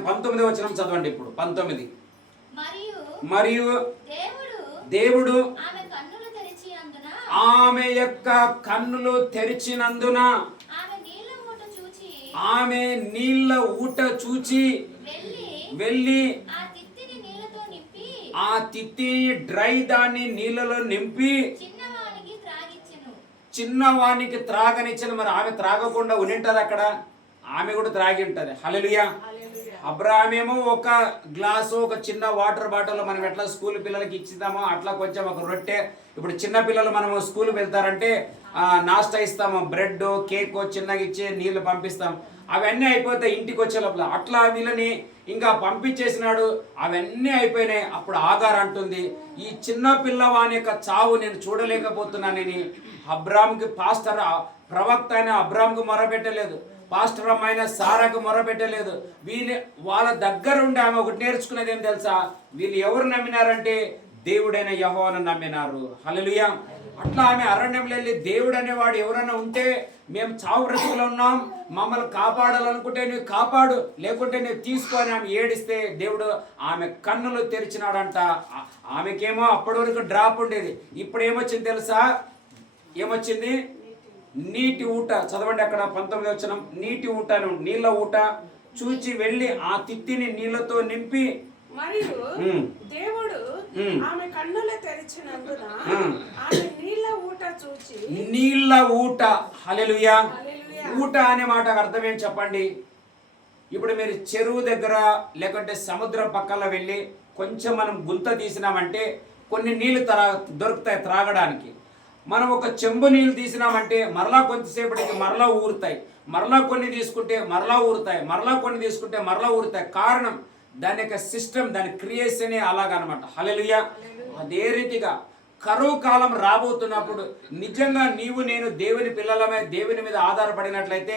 19 వచనం చదవండి ఇప్పుడు. 19 మరియు దేవుడు ఆమె యొక్క కన్నులు తెరిచినందున ఆమె నీళ్ళ ఊట చూచి వెళ్ళి ఆ తిత్తి డ్రై దాన్ని నీళ్ళలో నింపి చిన్నవానికి త్రాగనిచ్చిన. మరి ఆమె త్రాగకుండా ఉండింటది అక్కడ, ఆమె కూడా త్రాగి ఉంటది. హల్లెలూయా. అబ్రాహామేమో ఒక గ్లాసు, ఒక చిన్న వాటర్ బాటిల్ మనం ఎట్లా స్కూల్ పిల్లలకి ఇచ్చిద్దామో అట్లా కొంచెం ఒక రొట్టె. ఇప్పుడు చిన్న పిల్లలు మనము స్కూల్కి వెళ్తారంటే నాస్టా ఇస్తాము, బ్రెడ్ కేక్ చిన్నగా ఇచ్చి నీళ్ళు పంపిస్తాం. అవన్నీ అయిపోతాయి ఇంటికి వచ్చే లోపల. అట్లా వీళ్ళని ఇంకా పంపించేసినాడు, అవన్నీ అయిపోయినాయి. అప్పుడు ఆగార్ అంటుంది, ఈ చిన్న పిల్లవాని యొక్క చావు నేను చూడలేకపోతున్నానని అబ్రాహాంకి పాస్టర్ ప్రవక్త అయిన అబ్రాహాంకు మొరపెట్టలేదు, పాస్టర్ అమ్మాయిన సారాకు మొరపెట్టలేదు. వాళ్ళ దగ్గర ఉండి ఆమె ఒకటి నేర్చుకునేది ఏం తెలుసా? వీళ్ళు ఎవరు నమ్మినారంటే దేవుడైన యెహోవాను నమ్మినారు. హల్లెలూయా. అట్లా ఆమె అరణ్యంలో వెళ్ళి దేవుడు అనేవాడు ఎవరైనా ఉంటే మేము చావు బ్రతుకులో ఉన్నాం, మమ్మల్ని కాపాడాలనుకుంటే నువ్వు కాపాడు, లేకుంటే నువ్వు తీసుకొని ఆమె ఏడిస్తే దేవుడు ఆమె కన్నులు తెరిచినాడంట. ఆమెకేమో అప్పటి వరకు డ్రాప్ ఉండేది, ఇప్పుడు ఏమొచ్చింది తెలుసా? ఏమొచ్చింది? నీటి ఊట. చదవండి అక్కడ 19 వచనం. నీటి ఊట, నీళ్ళ ఊట చూచి వెళ్ళి ఆ తిత్తిని నీళ్ళతో నింపి మరియు దేవుడు ఆమె కన్నులు తెరిచినందున ఆమె నీళ్ళ ఊట చూచి. నీళ్ళ ఊట. హల్లెలూయా. ఊట అనే మాటకు అర్థం ఏం చెప్పండి? ఇప్పుడు మీరు చెరువు దగ్గర లేకుంటే సముద్రం పక్కన వెళ్ళి కొంచెం మనం గుంత తీసినామంటే కొన్ని నీళ్లు దొరుకుతాయి త్రాగడానికి. మనం ఒక చెంబు నీళ్ళు తీసినామంటే మరలా కొంతసేపటికి మరలా ఊరుతాయి, మరలా కొన్ని తీసుకుంటే మరలా ఊరుతాయి, మరలా కొన్ని తీసుకుంటే మరలా ఊరుతాయి. కారణం దాని యొక్క సిస్టమ్, దాని క్రియేషనే అలాగనమాట. హల్లెలూయా. అదే రీతిగా కరువు కాలం రాబోతున్నప్పుడు నిజంగా నీవు నేను దేవుని పిల్లలమే దేవుని మీద ఆధారపడినట్లయితే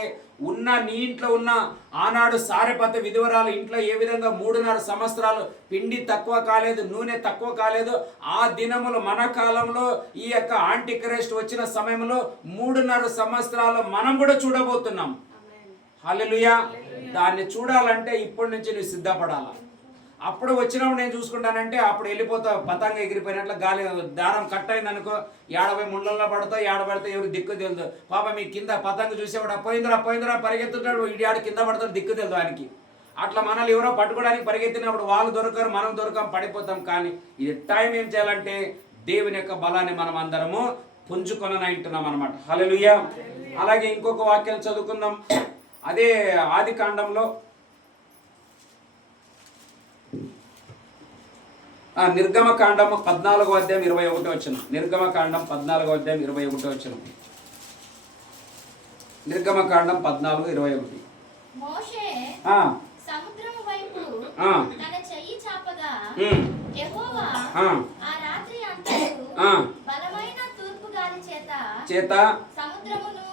నీ ఇంట్లో ఉన్న ఆనాడు సారెపత విధవరాలు ఇంట్లో ఏ విధంగా 3.5 సంవత్సరాలు పిండి తక్కువ కాలేదు, నూనె తక్కువ కాలేదు. ఆ దినములు మన కాలంలో ఈ యొక్క యాంటీ క్రైస్ట్ వచ్చిన సమయంలో 3.5 సంవత్సరాలు మనం కూడా చూడబోతున్నాం. హల్లెలూయా. దాన్ని చూడాలంటే ఇప్పటి నుంచి నువ్వు సిద్ధపడాలా. అప్పుడు వచ్చినప్పుడు నేను చూసుకుంటానంటే అప్పుడు వెళ్ళిపోతావు, పతంగ ఎగిరిపోయినట్లు. గాలి దారం కట్ అయింది అనుకో, 50 ముళ్ళల్లో పడతావు, 50 పడితే ఎవరు దిక్కు తెలియదు. పాప మీ కింద పతంగ చూసేవాడు పోయిందిరా పరిగెత్తుంటాడు, ఇడియాడు కింద పడతాడు, దిక్కు తెలియదు ఆయనకి. అట్లా మనల్ని ఎవరో పట్టుకోవడానికి పరిగెత్తినప్పుడు వాళ్ళు దొరకరు, మనం దొరకం, పడిపోతాం. కానీ ఇది టైం ఏం చేయాలంటే దేవుని యొక్క బలాన్ని మనం అందరము పుంజుకొననంటున్నాం అనమాట. హల్లెలూయా. అలాగే ఇంకొక వాక్యం చదువుకుందాం. అదే ఆది కాండంలో నిర్గమకాండం 14వ అధ్యాయం 21వ వచనం. నిర్గమకాండం 14వ అధ్యాయం 21వ వచనం. నిర్గమకాండం 14:21. మోషే సముద్రము వైపు తన చెయ్యి చాపగా యెహోవా ఆ రాత్రి అంతయు బలమైన తూర్పు గాలి చేత సముద్రమును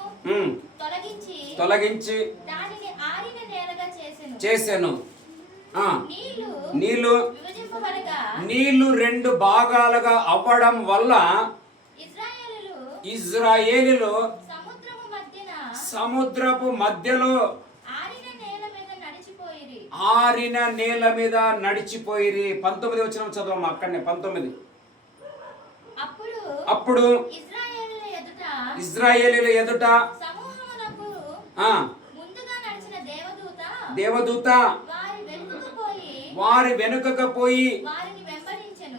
తొలగించి దానిని ఆరిన నేలగా చేసెను. నీళ్లు 2 భాగాలుగా అవ్వడం వల్ల ఇజ్రాయేలీలు సముద్రపు మధ్యలో ఆరిన నేల మీద నడిచిపోయిరి. 19 వచనం చదవమ్మ అక్కడనే. 19. అప్పుడు ఇజ్రాయేలీల ఎదుట దేవదూత వారి వెనుకకు పోయి వారి వెనుకకు పోయి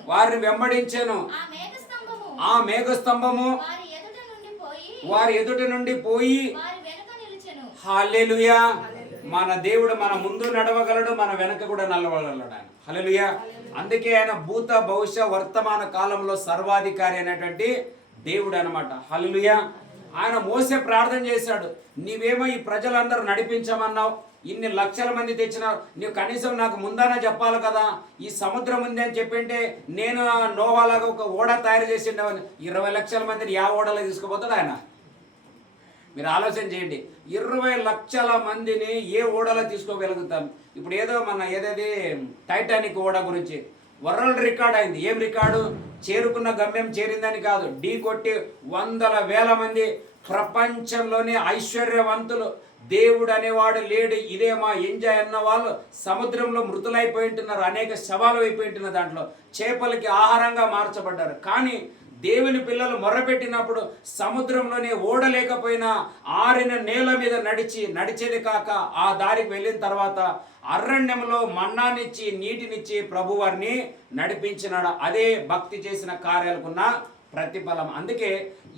వారిని వెంబడించెను. ఆ మేఘస్తంభము వారి ఎదుట నుండి పోయి హల్లెలూయా. మన దేవుడు మన ముందు నడవగలడు, మన వెనక కూడా నడవగలడు ఆయన. హల్లెలూయా. అందుకే ఆయన భూత భవిష్య వర్తమాన కాలంలో సర్వాధికారి అయినటువంటి దేవుడు అన్నమాట. హల్లెలూయా. ఆయన మోసే ప్రార్థన చేశాడు, నీవేమో ఈ ప్రజలందరూ నడిపించమన్నావు, ఇన్ని లక్షల మంది తెచ్చినావు, నీవు కనీసం నాకు ముందన చెప్పాలి కదా, ఈ సముద్రం ఉంది అని చెప్పింటే నేను నోవాలాగా ఒక ఓడ తయారు చేసిండేవాడిని. 20 లక్షల మందిని యా ఓడలో తీసుకుపోతాడు ఆయన? మీరు ఆలోచన చేయండి, 20 లక్షల మందిని ఏ ఓడలో తీసుకోగలుగుతాం? ఇప్పుడు ఏదేది టైటానిక్ ఓడ గురించి వరల్డ్ రికార్డ్ అయింది. ఏం రికార్డు? చేరుకున్న గమ్యం చేరిందని కాదు, ఢీ కొట్టి 100,000 మంది ప్రపంచంలోనే ఐశ్వర్యవంతులు, దేవుడు అనేవాడు లేడు, ఇదే మా ఎంజాయ్ అన్న వాళ్ళు సముద్రంలో మృతులైపోయింటున్నారు, అనేక శవాలు అయిపోయింటున్నారు, దాంట్లో చేపలకి ఆహారంగా మార్చబడ్డారు. కానీ దేవుని పిల్లలు మొర్రపెట్టినప్పుడు సముద్రంలోనే ఓడ లేకపోయినా ఆరిన నేల మీద నడిచేది కాక ఆ దారికి వెళ్ళిన తర్వాత అరణ్యంలో మన్నానిచ్చి నీటినిచ్చి ప్రభు వారిని నడిపించినాడు. అదే భక్తి చేసిన కార్యాలకున్న ప్రతిఫలం. అందుకే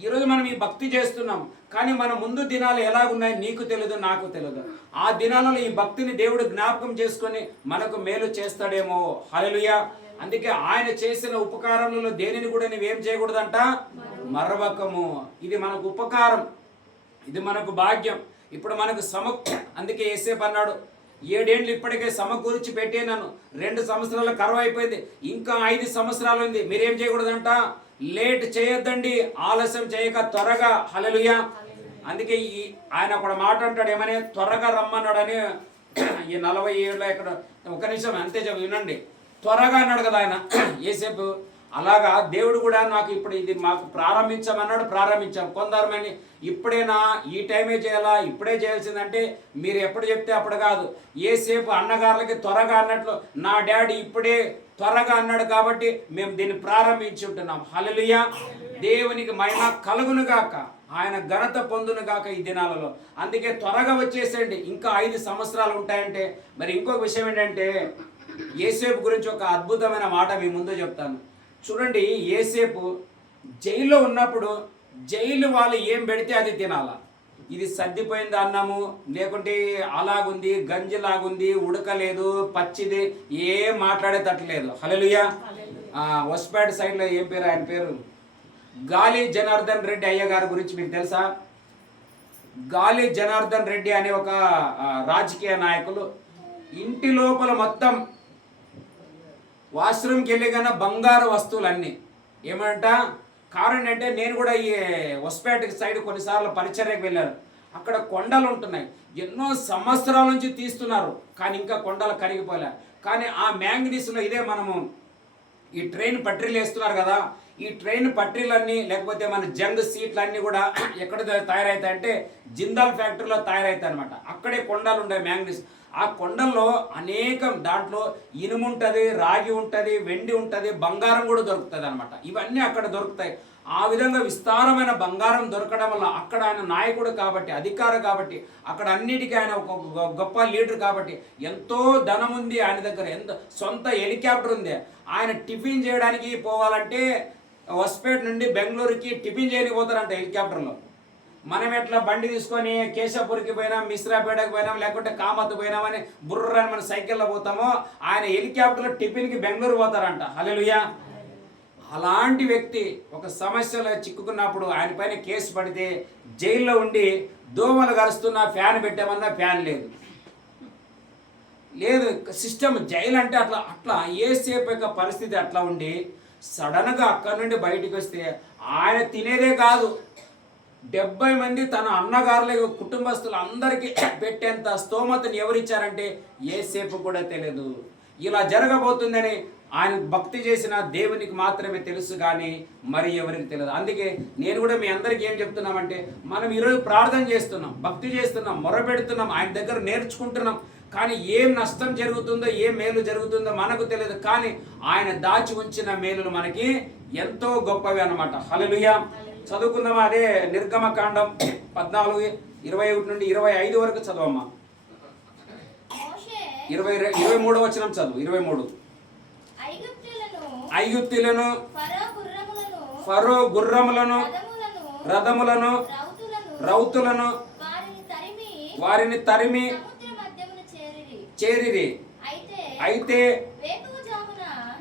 ఈరోజు మనం ఈ భక్తి చేస్తున్నాం, కానీ మన ముందు దినాలు ఎలాగున్నాయి నీకు తెలియదు, నాకు తెలియదు. ఆ దినాలలో ఈ భక్తిని దేవుడు జ్ఞాపకం చేసుకొని మనకు మేలు చేస్తాడేమో. హల్లెలూయా. అందుకే ఆయన చేసిన ఉపకారములలో దేనిని కూడా నువ్వేం చేయకూడదంట, మరవకము. ఇది మనకు ఉపకారం, ఇది మనకు భాగ్యం. ఇప్పుడు మనకు అందుకే యేసేపు అన్నాడు, 7 ఏళ్ళు ఇప్పటికే సమకూర్చి పెట్టేనాను, 2 సంవత్సరాల కరువు అయిపోయింది, ఇంకా 5 సంవత్సరాలు ఉంది, మీరేం చేయకూడదంట, లేట్ చేయొద్దండి, ఆలస్యం చేయక త్వరగా. హల్లెలూయా. అందుకే ఆయన ఒక మాట అంటాడు, ఏమని? త్వరగా రమ్మన్నాడని. ఈ 40 ఏళ్ళు ఎక్కడ, ఒక నిమిషం అంతే వినండి, త్వరగా అన్నాడు కదా ఆయన యేసేపు. అలాగా దేవుడు కూడా నాకు ఇప్పుడు ఇది మాకు ప్రారంభించామన్నాడు, ప్రారంభించాం. కొందరమని ఇప్పుడేనా, ఈ టైమే చేయాలా, ఇప్పుడే చేయాల్సిందంటే మీరు ఎప్పుడు చెప్తే అప్పుడు కాదు. యేసేపు అన్నగారులకి త్వరగా అన్నట్లు నా డాడీ ఇప్పుడే త్వరగా అన్నాడు కాబట్టి మేము దీన్ని ప్రారంభించి ఉంటున్నాం. హల్లెలూయా. దేవునికి మహిమ కలుగును గాక, ఆయన ఘనత పొందును గాక ఈ దినాలలో. అందుకే త్వరగా వచ్చేసేయండి, ఇంకా 5 సంవత్సరాలు ఉంటాయంటే. మరి ఇంకొక విషయం ఏంటంటే, యేసేపు గురించి ఒక అద్భుతమైన మాట మీ ముందు చెప్తాను. చూడండి, యేసేపు జైల్లో ఉన్నప్పుడు జైలు వాళ్ళు ఏం పెడితే అది తినాలా. ఇది సర్దిపోయింది అన్నము, లేకుంటే అలాగుంది, గంజిలాగుంది, ఉడకలేదు, పచ్చిది, ఏం మాట్లాడేటట్లేదు. హల్లెలూయా. హొస్పేట సైడ్లో ఏం పేరు, ఆయన పేరు గాలి జనార్దన్ రెడ్డి అయ్య గారి గురించి మీకు తెలుసా? గాలి జనార్దన్ రెడ్డి అనే ఒక రాజకీయ నాయకులు ఇంటి లోపల మొత్తం వాష్రూమ్కి వెళ్ళి కన్నా బంగారు వస్తువులన్నీ ఏమంట. కారణం అంటే నేను కూడా ఈ హొస్పేట సైడ్ కొన్నిసార్లు పరిచర్యకు వెళ్ళాను. అక్కడ కొండలు ఉంటున్నాయి, ఎన్నో సంవత్సరాల నుంచి తీస్తున్నారు, కానీ ఇంకా కొండలు కరిగిపోలే. కానీ ఆ మ్యాంగనీస్లో ఇదే మనము ఈ ట్రైన్ పట్టీలు వేస్తున్నారు కదా, ఈ ట్రైన్ పట్టీలన్నీ లేకపోతే మన జంగ్ సీట్లన్నీ కూడా ఎక్కడ తయారవుతాయి అంటే జిందాల్ ఫ్యాక్టరీలో తయారవుతాయి అనమాట. అక్కడే కొండలు ఉంటాయి మ్యాంగనీస్. ఆ కొండల్లో అనేకం, దాంట్లో ఇనుము ఉంటుంది, రాగి ఉంటుంది, వెండి ఉంటుంది, బంగారం కూడా దొరుకుతుంది అనమాట. ఇవన్నీ అక్కడ దొరుకుతాయి. ఆ విధంగా విస్తారమైన బంగారం దొరకడం వల్ల అక్కడ ఆయన నాయకుడు కాబట్టి, అధికారి కాబట్టి, అక్కడ అన్నిటికీ ఆయన ఒక గొప్ప లీడర్ కాబట్టి ఎంతో ధనం ఉంది ఆయన దగ్గర, ఎంత సొంత హెలికాప్టర్ ఉంది. ఆయన టిఫిన్ చేయడానికి పోవాలంటే హొస్పేట నుండి బెంగళూరుకి టిఫిన్ చేయడానికి పోతారంట హెలికాప్టర్లో. మనం ఎట్లా బండి తీసుకొని కేశవపూర్కి పోయినాం, మిశ్రాపేటకు పోయినాం, లేకుంటే కామత్ పోయినామని బుర్రని మన సైకిల్లో పోతామో, ఆయన హెలికాప్టర్లో టిఫిన్కి బెంగళూరు పోతారంట. హల్లెలూయా. అలాంటి వ్యక్తి ఒక సమస్యలో చిక్కుకున్నప్పుడు ఆయన పైన కేసు పడితే జైల్లో ఉండి దోమలు కరుస్తున్నా ఫ్యాన్ పెట్టామన్నా ఫ్యాన్ లేదు. సిస్టమ్ జైలు అంటే అట్లా యేసేపు యొక్క పరిస్థితి అట్లా ఉండి సడన్గా అక్కడి నుండి బయటికి వస్తే ఆయన తినేదే కాదు, 70 మంది తన అన్నగారుల కుటుంబస్తులు అందరికీ పెట్టేంత స్తోమతను ఎవరిచ్చారంటే యేసేపు కూడా తెలియదు. ఇలా జరగబోతుందని ఆయన భక్తి చేసిన దేవునికి మాత్రమే తెలుసు, కానీ మరి ఎవరికి తెలియదు. అందుకే నేను కూడా మీ అందరికీ ఏం చెప్తున్నామంటే, మనం ఈరోజు ప్రార్థన చేస్తున్నాం, భక్తి చేస్తున్నాం, మొరపెడుతున్నాం, ఆయన దగ్గర నేర్చుకుంటున్నాం, కానీ ఏం నష్టం జరుగుతుందో, ఏం మేలు జరుగుతుందో మనకు తెలియదు. కానీ ఆయన దాచి ఉంచిన మేలులు మనకి ఎంతో గొప్పవి అన్నమాట. హల్లెలూయా. చదువుకుందామా? అదే నిర్గమకాండం 14:21 నుండి 25 వరకు చదవమ్మా. 23వ వచనం చదువు. 23. ఐగుప్తీయులను ఫరో గుర్రములను రథములను రౌతులను వారిని తరిమి చేరిరి. అయితే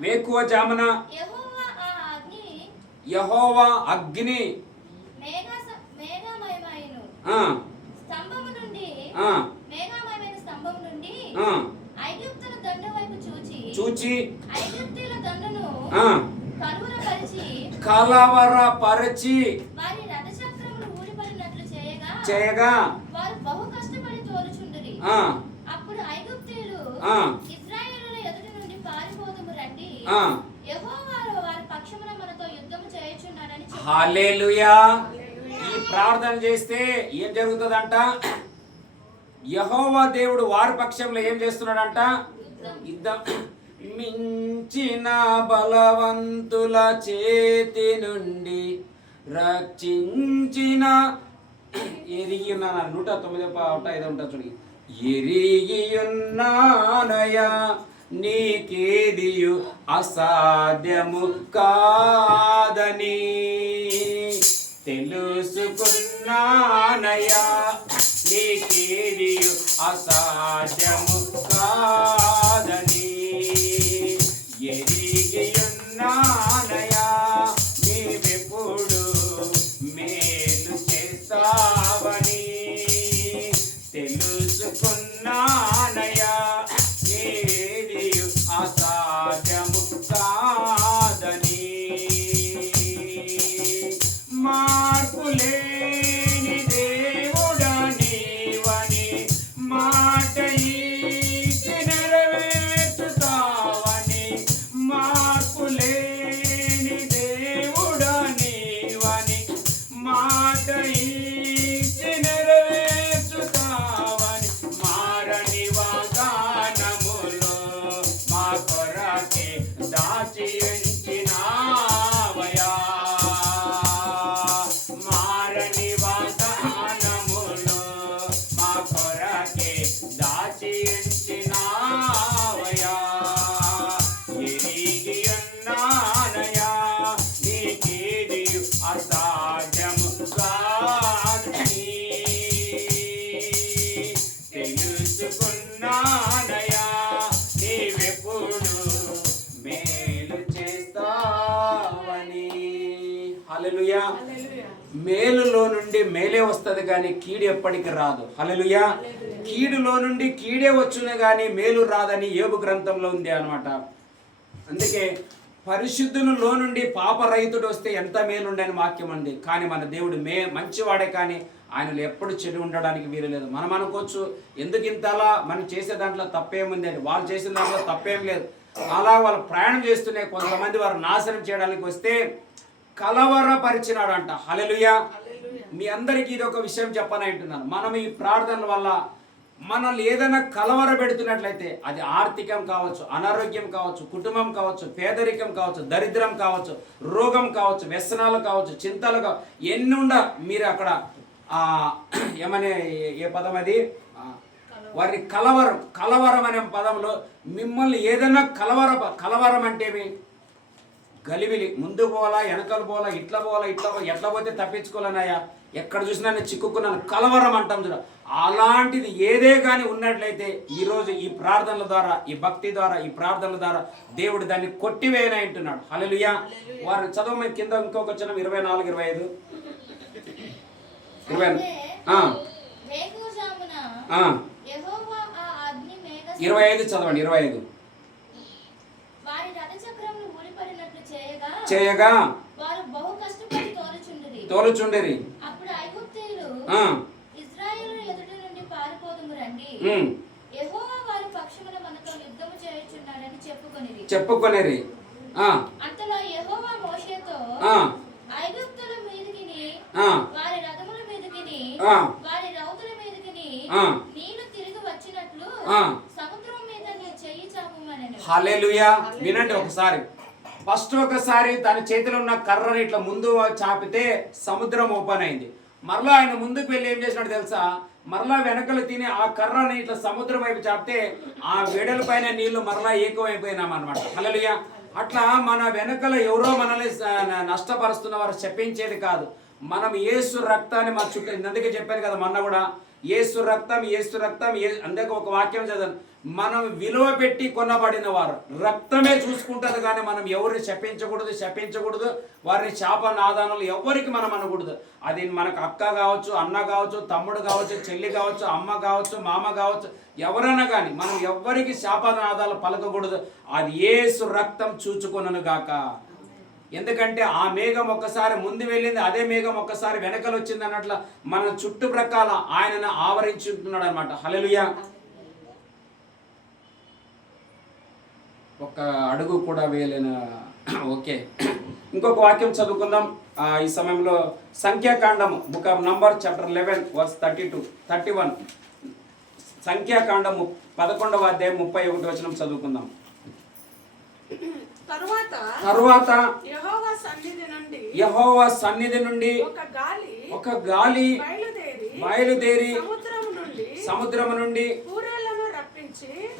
వేకువ జామున యెహోవా అగ్ని చూచి కలవరపరచి చేయగా అప్పుడు ఐగుప్తీయులు ఇశ్రాయేలుల ఎదుట నుండి పారిపోదుము రండి, యెహోవా వారి పక్షమున మనతో యుద్ధము చేయుచున్నాడని చెప్పారు. హల్లెలూయా. ఈ ప్రార్థన చేస్తే ఏం జరుగుతుందంట? యెహోవా దేవుడు వారి పక్షంలో ఏం చేస్తున్నాడంట? యుద్ధం. మించిన బలవంతుల చేతి నుండి రక్షించిన ఎరిగి ఉన్నాను. 109:5 ఉంటుంది చూడండి. ఎరిగి ఉన్నానయా నీకేదియు అసాధ్యము కాదని తెలుసుకున్నానయా నీకేదియు అసాధ్యము కాదని ఎరిగి ఉన్నానయా నీవెప్పుడు మేలు చేస్తావని తెలుసుకున్నానయా నీవేదియు అసాధ్యము కాదని మార్పులేని దేవుడా నీవని మాట ఇచ్చి నెరవేర్చుతావని మార్పులేని దేవుడా నీవని మాట ఇచ్చి నెరవేర్చుతావని మారని వాగ్దానములో మా కొరకే దాచి ఉంచినావయా. మారని వాగ్దానములో మా కొరకే దాచి ఉంచినావయా. ఎరిగి ఉన్నానయా నీకేదియు అసాధ్యము కాదని తెలుసుకున్నానయా నీవెప్పుడు మేలు చేస్తావని. హల్లెలూయా. మేలులో నుండి మేలే వస్తుంది కానీ కీడు ఎప్పటికి రాదు. హల్లెలూయా. కీడులో నుండి కీడే వచ్చును కానీ మేలు రాదని యోబు గ్రంథంలో ఉంది అన్నమాట. అందుకే పరిశుద్ధులలో నుండి పాపరహితుడు వస్తే ఎంత మేలుండని వాక్యం ఉంది. కానీ మన దేవుడు మంచివాడే కానీ ఆయనలో ఎప్పుడు చెడు ఉండడానికి వీలు లేదు. మనం అనుకోవచ్చు ఎందుకు ఇంతలా మనం చేసే దాంట్లో తప్పేముంది అని. వాళ్ళు చేసిన దాంట్లో తప్పేం లేదు. అలా వాళ్ళు ప్రయాణం చేస్తూనే కొంతమంది వారు నాశనం చేయడానికి వస్తే కలవరపరిచినాడు అంట. హల్లెలూయా. మీ అందరికీ ఇది ఒక విషయం చెప్పనంటున్నాను. మనం ఈ ప్రార్థనల వల్ల మనల్ని ఏదైనా కలవర పెడుతున్నట్లయితే అది ఆర్థికం కావచ్చు, అనారోగ్యం కావచ్చు, కుటుంబం కావచ్చు, పేదరికం కావచ్చు, దరిద్రం కావచ్చు, రోగం కావచ్చు, వ్యసనాలు కావచ్చు, చింతలు కావచ్చు, ఎన్ని ఉండ మీరు అక్కడ ఏమనే ఏ పదం అది వారి కలవరం అనే పదంలో మిమ్మల్ని ఏదైనా కలవరం అంటే గలిబిలి, ముందు పోవాలా వెనకలు పోవాలా, ఇట్లా ఎట్లా పోతే తప్పించుకోవాలన్నాయా, ఎక్కడ చూసినా నేను చిక్కుకున్నాను, కలవరం అంటాం చూడ. అలాంటిది ఏదే కానీ ఉన్నట్లయితే ఈరోజు ఈ ప్రార్థనల ద్వారా, ఈ భక్తి ద్వారా, ఈ ప్రార్థనల ద్వారా దేవుడు దాన్ని కొట్టివేయని అంటున్నాడు. హల్లెలూయా. వారు చదవమని కింద ఇంకొక వచనం 24, 25. 25 చదవండి. 25 చేయగా తోలుచుండిరి. అప్పుడు ఐగుప్తీయులు ఇశ్రాయేలు ఎదుట నుండి పారిపోదుము రండి, యెహోవా వారి పక్షమున మనతో యుద్ధము చేయుచున్నాడని చెప్పుకొనిరి. అంతలో యెహోవా మోషేతో ఐగుప్తుల మీదికిని వారి రథముల మీదికిని వారి రౌతుల మీదికిని నీళ్లు తిరిగి వచ్చినట్లు సముద్రం మీద నీ చెయ్యి చాపమనెను. హల్లెలూయా. వినండి ఒకసారి. ఫస్ట్ ఒకసారి తన చేతిలో ఉన్న కర్రని ఇట్లా ముందు చాపితే సముద్రం ఓపెన్ అయింది. మరలా ఆయన ముందుకు వెళ్ళి ఏం చేసినాడు తెలుసా? మరలా వెనకలు తిని ఆ కర్రని ఇట్లా సముద్రం వైపు చాపితే ఆ వెడల పైన నీళ్లు మరలా ఏకమైపోయినాం అనమాట. హల్లెలూయా. అట్లా మన వెనకల ఎవరో మనల్ని నష్టపరుస్తున్న వారు చెప్పించేది కాదు. మనం యేసు రక్తాన్ని మన చుట్టూ, అందుకే చెప్పాను కదా మొన్న కూడా, యేసు రక్తం యేసు రక్తం అందుకే ఒక వాక్యం చదవను, మనం విలువ పెట్టి కొనబడిన వారు రక్తమే చూసుకుంటుంది కానీ మనం ఎవరిని శపించకూడదు వారిని శాపనాదానాలు ఎవరికి మనం అనకూడదు. అది మనకు అక్క కావచ్చు, అన్న కావచ్చు, తమ్ముడు కావచ్చు, చెల్లి కావచ్చు, అమ్మ కావచ్చు, మామ కావచ్చు, ఎవరైనా కానీ మనం ఎవరికి శాపనాదాలు పలకకూడదు. అది యేసు రక్తం చూచుకొనను గాక. ఎందుకంటే ఆ మేఘం ఒక్కసారి ముందు వెళ్ళింది, అదే మేఘం ఒక్కసారి వెనకలు వచ్చింది అన్నట్ల మన చుట్టుప్రక్కల ఆయనను ఆవరించుంటున్నాడు అనమాట. హల్లెలూయా. ఒక అడుగు కూడా వేయలేను. ఓకే, ఇంకొక వాక్యం చదువుకుందాం ఈ సమయంలో. సంఖ్యాకాండము book of number chapter 11 verse 31. సంఖ్యాకాండము 11వ అధ్యాయం 31 వచనం చదువుకుందాం. తరువాత యెహోవా సన్నిధి నుండి ఒక గాలి బయలుదేరి సముద్రము నుండి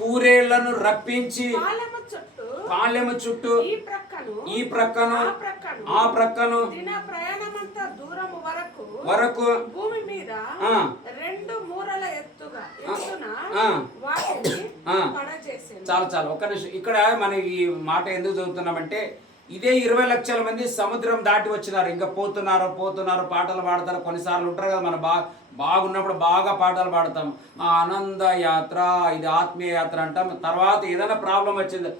పూరేళ్లను రప్పించి పాలెము చుట్టూ ఈ ప్రక్కను ఆ ప్రక్కను వరకు భూమి మీద 2 మూరల ఎత్తున చాలు ఒక్క నిమిషం. ఇక్కడ మనం ఈ మాట ఎందుకు చదువుతున్నామంటే, ఇదే 20 లక్షల మంది సముద్రం దాటి వచ్చినారు. ఇంకా పోతున్నారు పాటలు పాడతారు. కొన్నిసార్లు ఉంటారు కదా, మనం బాగున్నప్పుడు బాగా పాటలు పాడతాం, ఆనంద యాత్ర, ఇది ఆత్మీయ యాత్ర అంటాం. తర్వాత ఏదైనా ప్రాబ్లం వచ్చింది,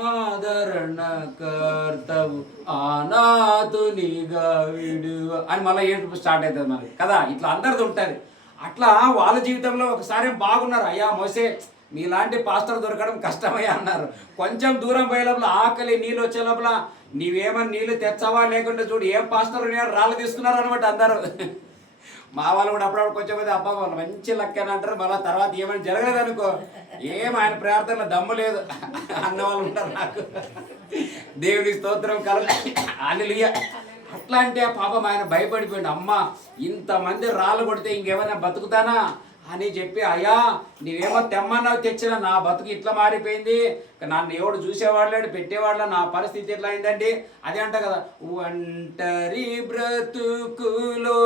ఆదరణ కర్తవు అనాథునిగా విడువ అని మళ్ళీ ఏడుపు స్టార్ట్ అవుతుంది మనకి కదా. ఇట్లా అందరిది ఉంటుంది. అట్లా వాళ్ళ జీవితంలో ఒకసారి బాగున్నారు, అయ్యా మోసే మీలాంటి పాస్టర్ దొరకడం కష్టమయ్యా అన్నారు. కొంచెం దూరం పోయే లోపల ఆకలి నీళ్ళు వచ్చే లోపల నీవేమన్నా నీళ్ళు తెచ్చావా లేకుంటే చూడు ఏం పాస్టర్ రాళ్ళు తీసుకున్నారు అనమాట అందరూ. మా వాళ్ళు కూడా అప్పుడప్పుడు కొంచెం మంది అబ్బా వాళ్ళు మంచి లెక్క అని అంటారు. మళ్ళీ తర్వాత ఏమైనా జరగలేదు అనుకో, ఏం ఆయన ప్రార్థనలో దమ్ము లేదు అన్న వాళ్ళు ఉంటారు. నాకు దేవుని స్తోత్రం కలగాలి. హల్లెలూయా. అట్లా అంటే పాపం ఆయన భయపడిపోయింది. అమ్మ ఇంతమంది రాళ్ళు కొడితే ఇంకేమైనా బతుకుతానా అని చెప్పి, అయ్యా నీవేమో తెమ్మన్నావు తెచ్చినా, నా బతుకు ఇట్లా మారిపోయింది, నన్ను ఎవడు చూసేవాళ్ళాడు పెట్టేవాళ్ళ, నా పరిస్థితి ఎట్లా అయిందండి. అదే అంట కదా, ఒంటరి బ్రతుకులో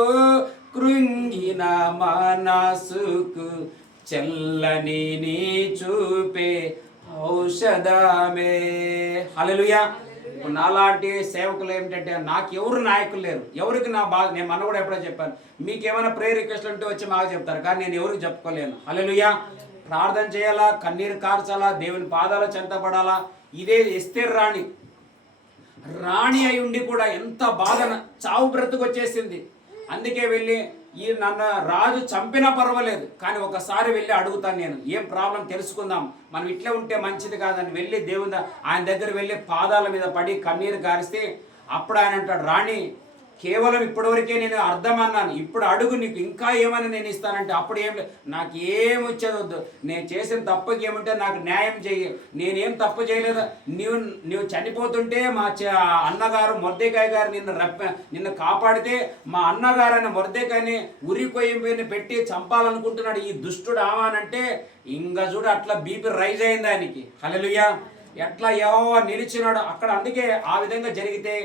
కృంగిన మనసుకు చల్లని నీ చూపే ఔషధమే. హల్లెలూయా. నాలాంటి సేవకులు ఏమిటంటే, నాకు ఎవరు నాయకులు లేరు, ఎవరికి నా బాధ, నేను మన కూడా ఎప్పుడో చెప్పాను, మీకేమైనా ప్రేయర్ రిక్వెస్ట్లు ఉంటే వచ్చి మాకు చెప్తారు, కానీ నేను ఎవరికి చెప్పుకోలేను. హల్లెలూయా. ప్రార్థన చేయాలా, కన్నీరు కార్చాలా, దేవుని పాదాల చెంతపడాలా. ఇదే ఎస్తేర్ రాణి అయి ఉండి కూడా ఎంత బాధ, చావు బ్రతుకు వచ్చేసింది. అందుకే వెళ్ళి ఈ నన్ను రాజు చంపినా పర్వాలేదు, కానీ ఒకసారి వెళ్ళి అడుగుతాను, నేను ఏం ప్రాబ్లం తెలుసుకుందాం, మనం ఇట్లా ఉంటే మంచిది కాదని వెళ్ళి దేవుని ఆయన దగ్గర వెళ్ళి పాదాల మీద పడి కన్నీరు గారిస్తే అప్పుడు ఆయన అంటాడు, రాణి కేవలం ఇప్పటివరకే నేను అర్థం అన్నాను, ఇప్పుడు అడుగు, నీకు ఇంకా ఏమైనా నేను ఇస్తానంటే. అప్పుడు ఏం లేదు, నాకు ఏం వచ్చేది వద్దు, నేను చేసిన తప్పుకి ఏమంటే నాకు న్యాయం చేయి, నేనేం తప్పు చేయలేదు, నువ్వు చనిపోతుంటే మా అన్నగారు మొర్దెకాయ గారు నిన్ను కాపాడితే మా అన్నగారు అనే మొర్దెకాయని ఉరికొయ్యని పెట్టి చంపాలనుకుంటున్నాడు ఈ దుష్టుడు ఆవానంటే, ఇంకా చూడు అట్లా బీపీ రైజ్ అయింది ఆయనకి. హల్లెలూయా. ఎట్లా యెహోవా నిలిచినాడు అక్కడ. అందుకే ఆ విధంగా జరిగితే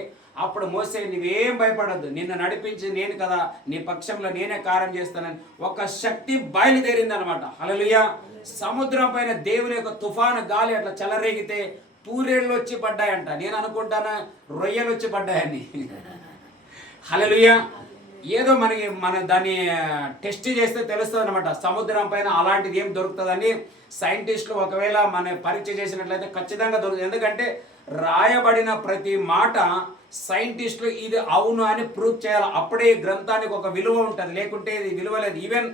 అప్పుడు మోసే, నువ్వేం భయపడద్దు, నిన్ను నడిపించి నేను కదా, నీ పక్షంలో నేనే కార్యం చేస్తానని ఒక శక్తి బయలుదేరింది అనమాట. హల్లెలూయా. సముద్రం పైన దేవుని యొక్క తుఫాను గాలి అట్లా చెలరేగితే పూరేళ్ళు వచ్చి పడ్డాయంట. నేను అనుకుంటాను రొయ్యలు వచ్చి పడ్డాయని. హల్లెలూయా. ఏదో మన దాన్ని టెస్ట్ చేస్తే తెలుస్తుంది అనమాట, సముద్రం పైన అలాంటిది ఏం దొరుకుతుందని. సైంటిస్టులు ఒకవేళ మన పరీక్ష చేసినట్లయితే ఖచ్చితంగా దొరుకుతుంది. ఎందుకంటే రాయబడిన ప్రతి మాట సైంటిస్టులు ఇది అవును అని ప్రూవ్ చేయాలి, అప్పుడే ఈ గ్రంథానికి ఒక విలువ ఉంటుంది, లేకుంటే ఇది విలువ లేదు. ఈవెన్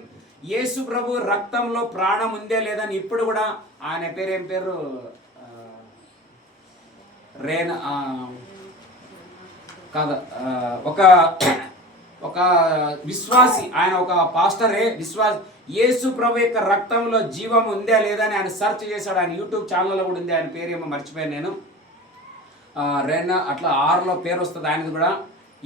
యేసు ప్రభు రక్తంలో ప్రాణం ఉందే లేదని ఇప్పుడు కూడా, ఆయన పేరు ఏం పేరు, కాదు, ఒక విశ్వాసి, ఆయన ఒక పాస్టరే విశ్వాసి, యేసు ప్రభు యొక్క రక్తంలో జీవం ఉందా లేదా అని ఆయన సెర్చ్ చేశాడు. ఆయన యూట్యూబ్ ఛానల్లో కూడా ఉంది, ఆయన పేరు ఏమో మర్చిపోయాను నేను, అట్లా 6లో పేరు వస్తుంది ఆయనది కూడా.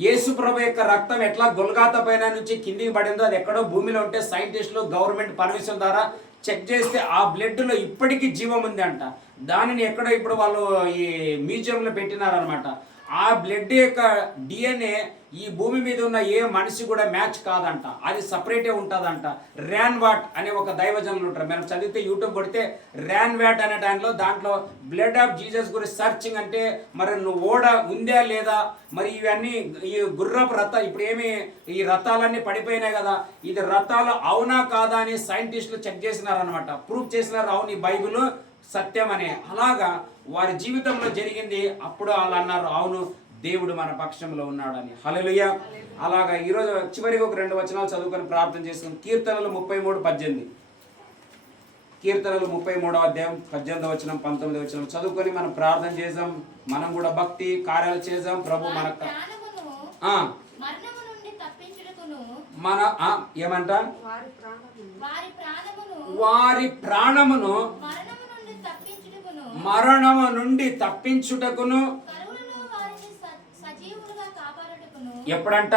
యేసు ప్రభు యొక్క రక్తం ఎట్లా గొల్గాతా పైన నుంచి కిందికి పడిందో అది ఎక్కడో భూమిలో ఉంటే సైంటిస్టులు గవర్నమెంట్ పర్మిషన్ ద్వారా చెక్ చేస్తే ఆ బ్లడ్లో ఇప్పటికీ జీవం ఉంది అంట. దానిని ఎక్కడో ఇప్పుడు వాళ్ళు ఈ మ్యూజియంలో పెట్టినారనమాట. ఆ బ్లడ్ యొక్క DNA ఈ భూమి మీద ఉన్న ఏ మనిషి కూడా మ్యాచ్ కాదంట, అది సపరేటే ఉంటుందంట. ర్యాన్ వాట్ అనే ఒక దైవజనులు ఉంటారు, మనం చదివితే యూట్యూబ్ కొడితే ర్యాన్ వాట్ అనే దాంట్లో బ్లడ్ ఆఫ్ జీసస్ గురించి సర్చింగ్ అంటే మరి నువ్వు ఓడ ఉందా లేదా, మరి ఇవన్నీ ఈ గుర్రపు రథ ఇప్పుడు ఏమి ఈ రథాలన్నీ పడిపోయినాయి కదా, ఇది రథాలు అవునా కాదా అని సైంటిస్టులు చెక్ చేసినారనమాట, ప్రూఫ్ చేసినారు అవును ఈ బైబిల్ సత్యం అనే. అలాగా వారి జీవితంలో జరిగింది. అప్పుడు వాళ్ళు అన్నారు అవును దేవుడు మన పక్షంలో ఉన్నాడని. హల్లెలూయా. అలాగా ఈరోజు చివరికి ఒక 2 వచనాలు చదువుకొని ప్రార్థన చేసుకుని కీర్తనలు 33:18 కీర్తనలు 33వ అధ్యాయం 18వ వచనం 19వ వచనం చదువుకొని మనం ప్రార్థన చేద్దాం. మనం కూడా భక్తి కార్యాలు చేద్దాం. ప్రభు మన మన ఏమంట వారి ప్రాణమును మరణము నుండి తప్పించుటకును. ఎప్పుడంట?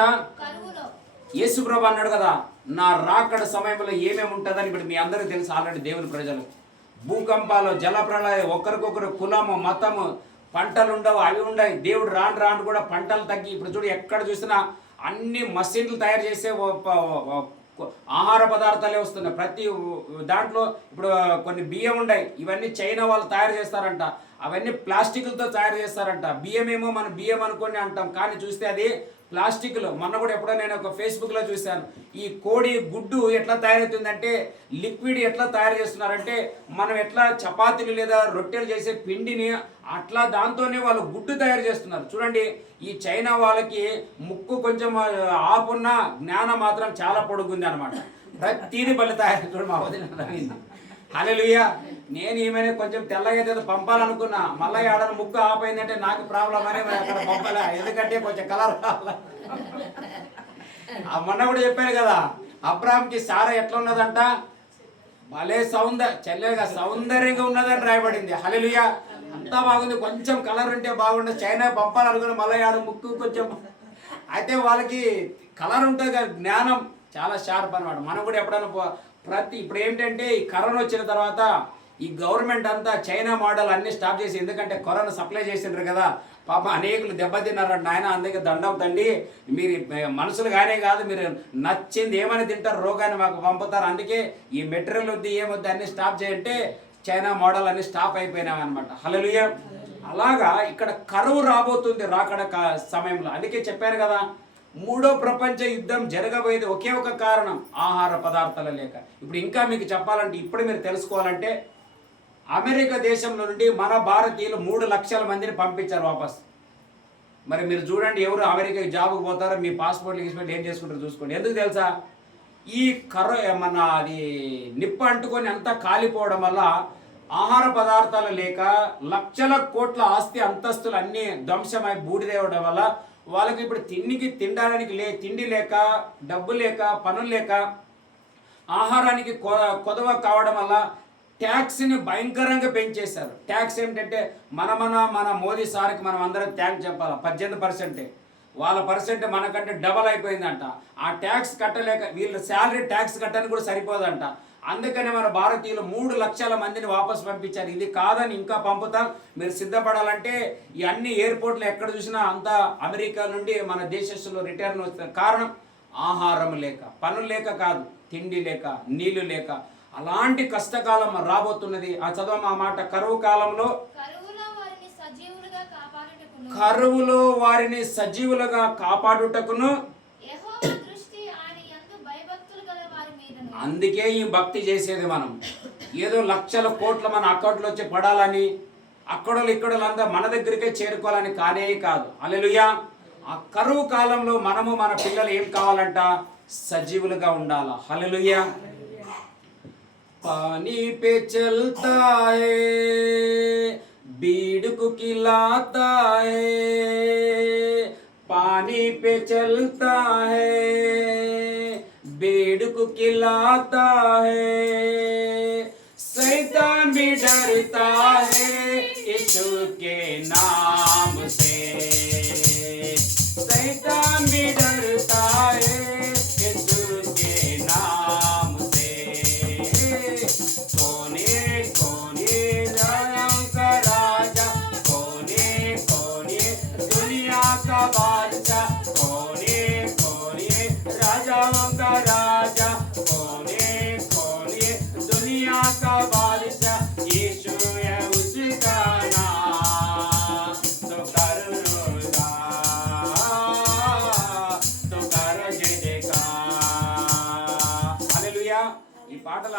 యేసు ప్రభు అన్నాడు కదా నా రాకడ సమయంలో ఏమేమి ఉంటుందని. ఇప్పుడు మీ అందరికీ తెలుసు ఆల్రెడీ దేవుని ప్రజలు. భూకంపాలు, జలప్రళయం, ఒకరికొకరు కులము మతము, పంటలు ఉండవు అవి ఉండవు. దేవుడు రాను కూడా పంటలు తగ్గి ఇప్పుడు చూడు ఎక్కడ చూసినా అన్ని మసీన్లు తయారు చేసే ఆహార పదార్థాలే వస్తున్నాయి. ప్రతి దాంట్లో ఇప్పుడు కొన్ని బియ్యం ఉన్నాయి, ఇవన్నీ చైనా వాళ్ళు తయారు చేస్తారంట, అవన్నీ ప్లాస్టిక్లతో తయారు చేస్తారంట. బియ్యం ఏమో మనం బియ్యం అనుకొని అంటాం, కానీ చూస్తే అది ప్లాస్టిక్లో. మొన్న కూడా ఎప్పుడో నేను ఒక ఫేస్బుక్లో చూశాను, ఈ కోడి గుడ్డు ఎట్లా తయారవుతుందంటే లిక్విడ్ ఎట్లా తయారు చేస్తున్నారంటే మనం ఎట్లా చపాతీలు లేదా రొట్టెలు చేసే పిండిని అట్లా దాంతోనే వాళ్ళు గుడ్డు తయారు చేస్తున్నారు. చూడండి ఈ చైనా వాళ్ళకి ముక్కు కొంచెం ఆపున్న జ్ఞానం మాత్రం చాలా పొడుగుంది అనమాట. ప్రతిదీ బలి తయారు చూడు మా వదిన. హల్లెలూయా. నేను ఈమెను కొంచెం తెల్లగా పంపాలనుకున్నా, మళ్ళీ ఆడని ముక్కు ఆపోయిందంటే నాకు ప్రాబ్లం అని అక్కడ పంపలే, ఎందుకంటే కొంచెం కలర్ రావాలి. మొన్న కూడా చెప్పాను కదా అబ్రాహాంకి సారా ఎట్లా ఉన్నదంట, భలే సౌందర్యంగా ఉన్నదని రాయబడింది. హల్లెలూయా. అంతా బాగుంది, కొంచెం కలర్ ఉంటే బాగుండే. చైనా పంపాలనుకున్న మళ్ళీ ఆడ ముక్కు కొంచెం అయితే వాళ్ళకి కలర్ ఉంటుంది కదా, జ్ఞానం చాలా షార్ప్ అనమాట. మనం కూడా ఎప్పుడైనా ఇప్పుడు ఏంటంటే ఈ కరోనా వచ్చిన తర్వాత ఈ గవర్నమెంట్ అంతా చైనా మోడల్ అన్ని స్టాప్ చేసి, ఎందుకంటే కరోనా సప్లై చేసిండ్రు కదా పాప అనేకులు దెబ్బతిన్నారంట. ఆయన అందుకే దండం తండి, మీరు మనుషులుగానే కాదు మీరు నచ్చింది ఏమని తింటారు, రోగాన్ని మాకు పంపుతారు, అందుకే ఈ మెటీరియల్ వద్దు ఏమొద్దు అన్ని స్టాప్ చేయంటే చైనా మోడల్ అన్ని స్టాప్ అయిపోయినాయి అనమాట. హల్లెలూయా. అలాగా ఇక్కడ కరువు రాబోతుంది రాకడ సమయంలో. అందుకే చెప్పారు కదా మూడో ప్రపంచ యుద్ధం జరగబోయేది ఒకే ఒక కారణం, ఆహార పదార్థాల లేక. ఇప్పుడు ఇంకా మీకు చెప్పాలంటే ఇప్పుడు మీరు తెలుసుకోవాలంటే అమెరికా దేశంలో నుండి మన భారతీయులు 3 లక్షల మందిని పంపించారు వాపస్. మరి మీరు చూడండి ఎవరు అమెరికాకి జాబ్కి పోతారో మీ పాస్పోర్ట్లు గీస్పోర్ట్లు ఏం చేసుకుంటారో చూసుకోండి. ఎందుకు తెలుసా, ఈ మన అది నిప్పు అంటుకొని అంతా కాలిపోవడం వల్ల ఆహార పదార్థాలు లేక లక్షల కోట్ల ఆస్తి అంతస్తులు అన్నీ ధ్వంసమై బూడిదేవడం వల్ల వాళ్ళకి ఇప్పుడు తినడానికి తిండి లేక, డబ్బు లేక, పనులు లేక, ఆహారానికి కొదవ కావడం వల్ల ట్యాక్స్ని భయంకరంగా పెంచేశారు. ట్యాక్స్ ఏంటంటే మన మోదీ సార్కి మనం అందరం ట్యాక్స్ చెప్పాలి. 18%, వాళ్ళ పర్సెంట్ మనకంటే డబల్ అయిపోయిందంట. ఆ ట్యాక్స్ కట్టలేక వీళ్ళ శాలరీ ట్యాక్స్ కట్టని కూడా సరిపోదంట. అందుకని మన భారతీయులు 3 లక్షల మందిని వాపసు పంపించారు. ఇది కాదని ఇంకా పంపుతాం, మీరు సిద్ధపడాలంటే ఈ అన్ని ఎయిర్పోర్ట్లు ఎక్కడ చూసినా అంతా అమెరికా నుండి మన దేశస్తులు రిటర్న్ వస్తారు. కారణం ఆహారం లేక, పనులు లేక కాదు, తిండి లేక, నీళ్లు లేక. అలాంటి కష్టకాలం రాబోతున్నది. ఆ చదవం ఆ మాట, కరువు కాలంలో కరువులో వారిని సజీవులుగా కాపాడుటకును. అందుకే ఈ భక్తి చేసేది మనం. ఏదో లక్షల కోట్ల మన అకౌంట్లో వచ్చి పడాలని, ఇక్కడ అంతా మన దగ్గరికే చేరుకోవాలని కానే కాదు. హల్లెలూయా. ఆ కరువు కాలంలో మనము మన పిల్లలు ఏం కావాలంట, సజీవులుగా ఉండాలా. హల్లెలూయా. पानी पे चलता है बीड़ को खिलाता है, पानी पे चलता है बीड़ को खिलाता है, शैतान भी डरता है यीशु के नाम से, शैतान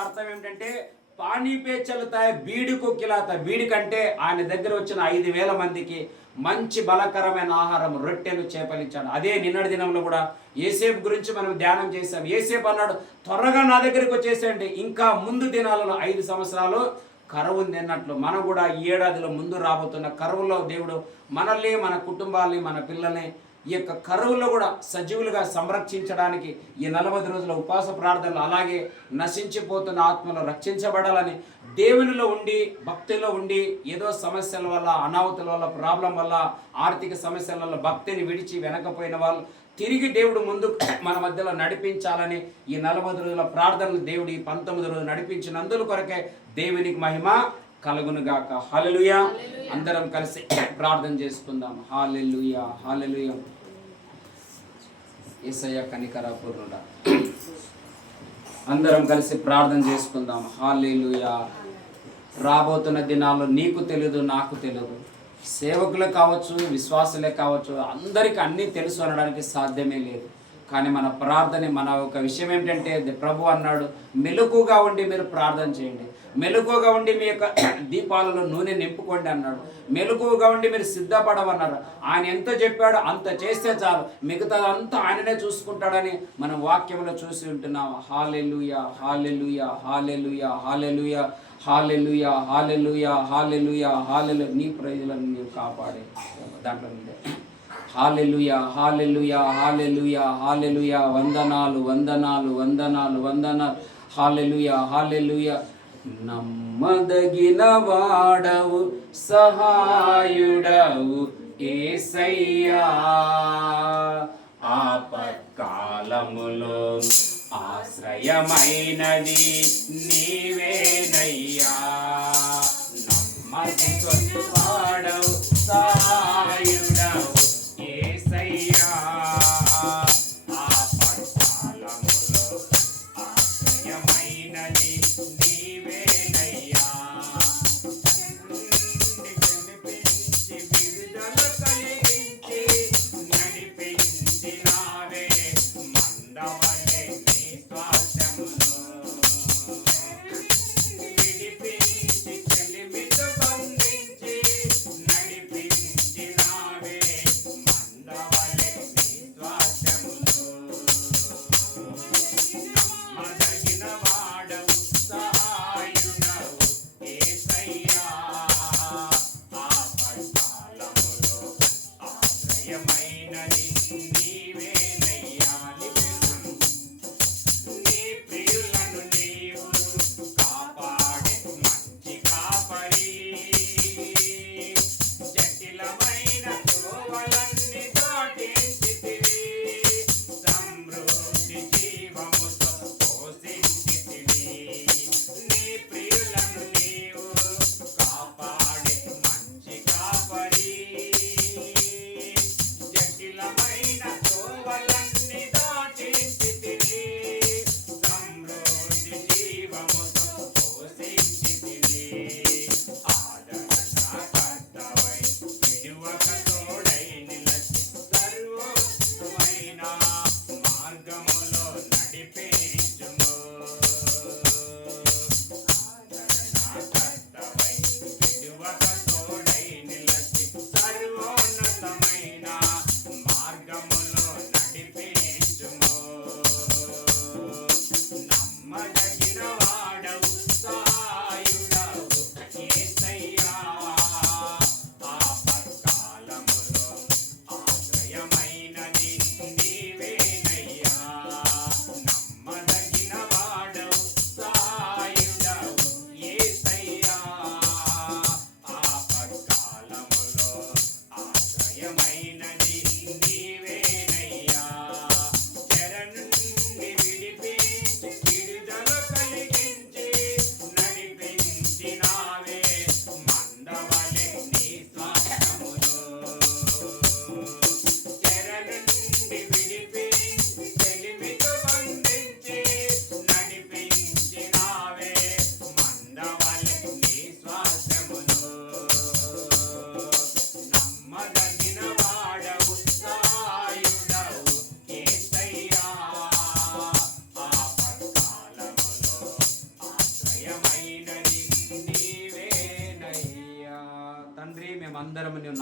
అర్థం ఏమిటంటే పానీ పే చల్లుతాయి బీడి కుక్కిలాత. బీడి కంటే ఆయన దగ్గర వచ్చిన 5,000 మందికి మంచి బలకరమైన ఆహారం, రొట్టెలు, చేపలు ఇచ్చాడు. అదే నిన్నటి దినంలో కూడా యేసేపు గురించి మనం ధ్యానం చేశాం. యేసేపు అన్నాడు, త్వరగా నా దగ్గరికి వచ్చేసేయండి, ఇంకా ముందు దినాలలో 5 సంవత్సరాలు కరువు ఉంది అన్నట్లు. మనం కూడా ఈ ఏడాదిలో ముందు రాబోతున్న కరువులో దేవుడు మనల్ని, మన కుటుంబాల్ని, మన పిల్లల్ని ఈ యొక్క కరువులో కూడా సజీవులుగా సంరక్షించడానికి ఈ 40 రోజుల ఉపవాస ప్రార్థనలు, అలాగే నశించిపోతున్న ఆత్మలు రక్షించబడాలని, దేవునిలో ఉండి భక్తిలో ఉండి ఏదో సమస్యల వల్ల, అనాహుతుల వల్ల, ప్రాబ్లం వల్ల, ఆర్థిక సమస్యల వల్ల భక్తిని విడిచి వెనకపోయిన వాళ్ళు తిరిగి దేవుడు ముందు మన మధ్యలో నడిపించాలని ఈ 40 రోజుల ప్రార్థనలు దేవుడు ఈ 19 రోజులు నడిపించినందుకు కొరకే దేవునికి మహిమ కలుగునుగాక. హల్లెలూయా. అందరం కలిసి ప్రార్థన చేసుకుందాం. హల్లెలూయా, హల్లెలూయా. యేసయ్య కనికర పూర్ణుడా, అందరం కలిసి ప్రార్థన చేసుకుందాం. హల్లెలూయా. రాబోతున్న దినాల్లో నీకు తెలియదు, నాకు తెలియదు, సేవకులే కావచ్చు, విశ్వాసులే కావచ్చు, అందరికీ అన్నీ తెలుసు అనడానికి సాధ్యమే లేదు. కానీ మన ప్రార్థన, మన ఒక విషయం ఏమిటంటే ప్రభు అన్నాడు, మెలకుగా ఉండి మీరు ప్రార్థన చేయండి, మెలకుగా ఉండి మీ యొక్క దీపాలలో నూనె నింపుకోండి అన్నాడు, మెలకుగా ఉండి మీరు సిద్ధపడమన్నారు. ఆయన ఎంత చెప్పాడో అంత చేస్తే చాలు, మిగతాదంతా ఆయననే చూసుకుంటాడని మనం వాక్యంలో చూసి ఉంటున్నాం. హల్లెలూయా, హల్లెలూయా, హల్లెలూయా, హల్లెలూయా, హల్లెలూయా, హల్లెలూయా, హల్లెలూయా, హల్లెలూయా. నీ ప్రజలను నీవు కాపాడే దాంట్లో ఉండే. హల్లెలూయా, హల్లెలూయా, హల్లెలూయా, హల్లెలూయా. వందనాలు, వందనాలు, వందనాలు, వందనాలు. హల్లెలూయా, హల్లెలూయా. నమ్మదగిన వాడవు, సహాయుడవు యేసయ్యా. ఆపత్కాలములో ఆశ్రయమైనది నీవేనయ్యా. నమ్మదగిన వాడవు, సహాయుడవు యేసయ్యా. ఆపత్కాలములో ఆశ్రయమైనది నీవేనయ్యా. విడిపించి విడుదల కలిగించి నడిపించినావే మందవలె నీ స్వాస్థ్యమును. విడిపించి చెలిమితో బంధించి నడిపించినావే మందవలె నీ స్వాస్థ్యమును. నమ్మదగిన వాడవు, సహాయుడవు యేసయ్యా. ఆపత్కాలములో ఆశ్రయమైనది నీవేనయ్యా. నీ ప్రియులను నీవు కాపాడే మంచి కాపరి. జటిలమైన త్రోవలన్నీ దాటించితివి, సమృద్ధి జీవముతో పోషించితివి. నీ ప్రియులను నీవు కాపాడే మంచి కాపరి. జటిలమైన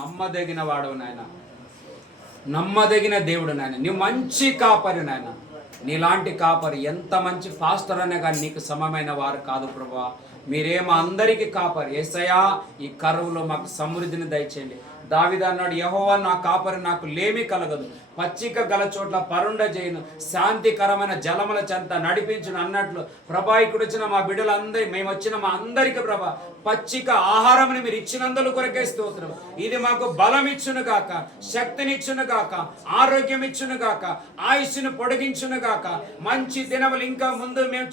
నమ్మదగిన వాడవు నాయన, నమ్మదగిన దేవుడు నాయన. నువ్వు మంచి కాపరి నాయన. నీలాంటి కాపరి ఎంత మంచి పాస్టర్ అనే కానీ నీకు సమమైన వారు కాదు ప్రభువా. మీరేమో అందరికీ కాపరి. యేసయ్యా, ఈ కరువులో మాకు సమృద్ధిని దయచేయండి. దావీదు అన్నాడు, యెహోవా నా కాపరి, నాకు లేమి కలగదు, పచ్చిక గల చోట్ల పరుండ చేయను, శాంతికరమైన జలముల చెంత నడిపించును అన్నట్లు ప్రభా, ఇక్కడ వచ్చిన మా బిడ్డలందరి, మేము వచ్చిన మా అందరికీ ప్రభా పచ్చిక ఆహారముని మీరు ఇచ్చినందుకు కొరకే స్తోత్రం. ఇది మాకు బలం ఇచ్చును గాక, శక్తినిచ్చును గాక, ఆరోగ్యం ఇచ్చును గాక, ఆయుష్ను పొడిగించును గాక, మంచి దినములు ఇంకా ముందు మేము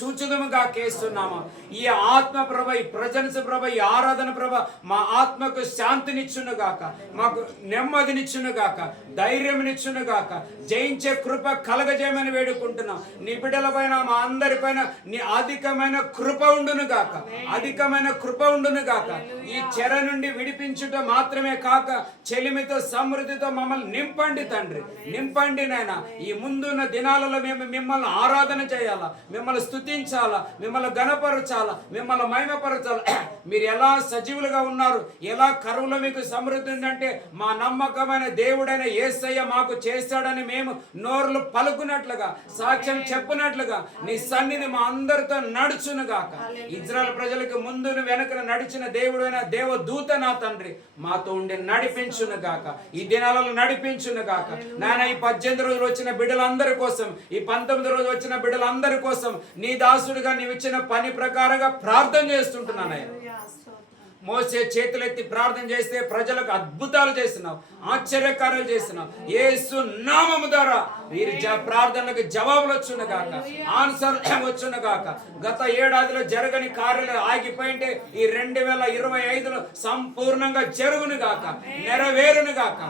చూచుదుము గాకేస్తున్నాము. ఈ ఆత్మ ప్రభ, ఈ ప్రజెన్స్ ప్రభ, ఈ ఆరాధన ప్రభ మా ఆత్మకు శాంతినిచ్చును గాక, మాకు నెమ్మదినిచ్చును గాక, ధైర్యమునిచ్చును గాక, జయించే కృప కలగజేయమని వేడుకుంటున్నాం. నీ బిడ్డల పైన మా అందరి పైన నీ అధికమైన కృప ఉండును గాక, అధికమైన కృప ఉండును గాక. ఈ చెర నుండి విడిపించుట మాత్రమే కాక చెలిమితో సమృద్ధితో మమ్మల్ని నింపండి తండ్రి, నింపండి నాయన. ఈ ముందున్న దినాలలో మేము మిమ్మల్ని ఆరాధన చేయాలా, మిమ్మల్ని స్తుతించాలా, మిమ్మల్ని గణపరచాలా, మిమ్మల్ని మహిమపరచాలా. మీరు ఎలా సజీవులుగా ఉన్నారు, ఎలా కరువులో మీకు సమృద్ధి ఉందంటే మా నమ్మకమైన దేవుడైన యేసయ్య మాకు చేశాడని మేము నోరులు పలుకున్నట్లుగా, సాక్ష్యం చెప్పునట్లుగా నీ సన్నిధి మా అందరితో నడుచును గాక. ఇజ్రాయెల్ ప్రజలకు ముందు వెనకన నడిచిన దేవుడైన దేవదూత నా తండ్రి మాతో ఉండి నడిపించును గాక, ఈ దినాలలో నడిపించును గాక. నాయన, ఈ 18 రోజులు వచ్చిన బిడ్డలందరి కోసం, ఈ 19 రోజులు వచ్చిన బిడ్డలందరి కోసం నీ దాసుడిగా నీవు ఇచ్చిన పని ప్రకారంగా ప్రార్థన చేస్తుంటున్నానయ్య. మోసే చేతులెత్తి ప్రార్థన చేస్తే ప్రజలకు అద్భుతాలు చేస్తున్నావు, ఆశ్చర్యకార్యాలు చేస్తున్నావు. యేసు నామము ద్వారా వీరి ప్రార్థనలకు జవాబులు వచ్చును గాక, ఆన్సర్ వచ్చును గాక. గత ఏడాదిలో జరగని కార్యాలు ఆగిపోయింటే ఈ 2025లో సంపూర్ణంగా జరుగును గాక, నెరవేరును గాక.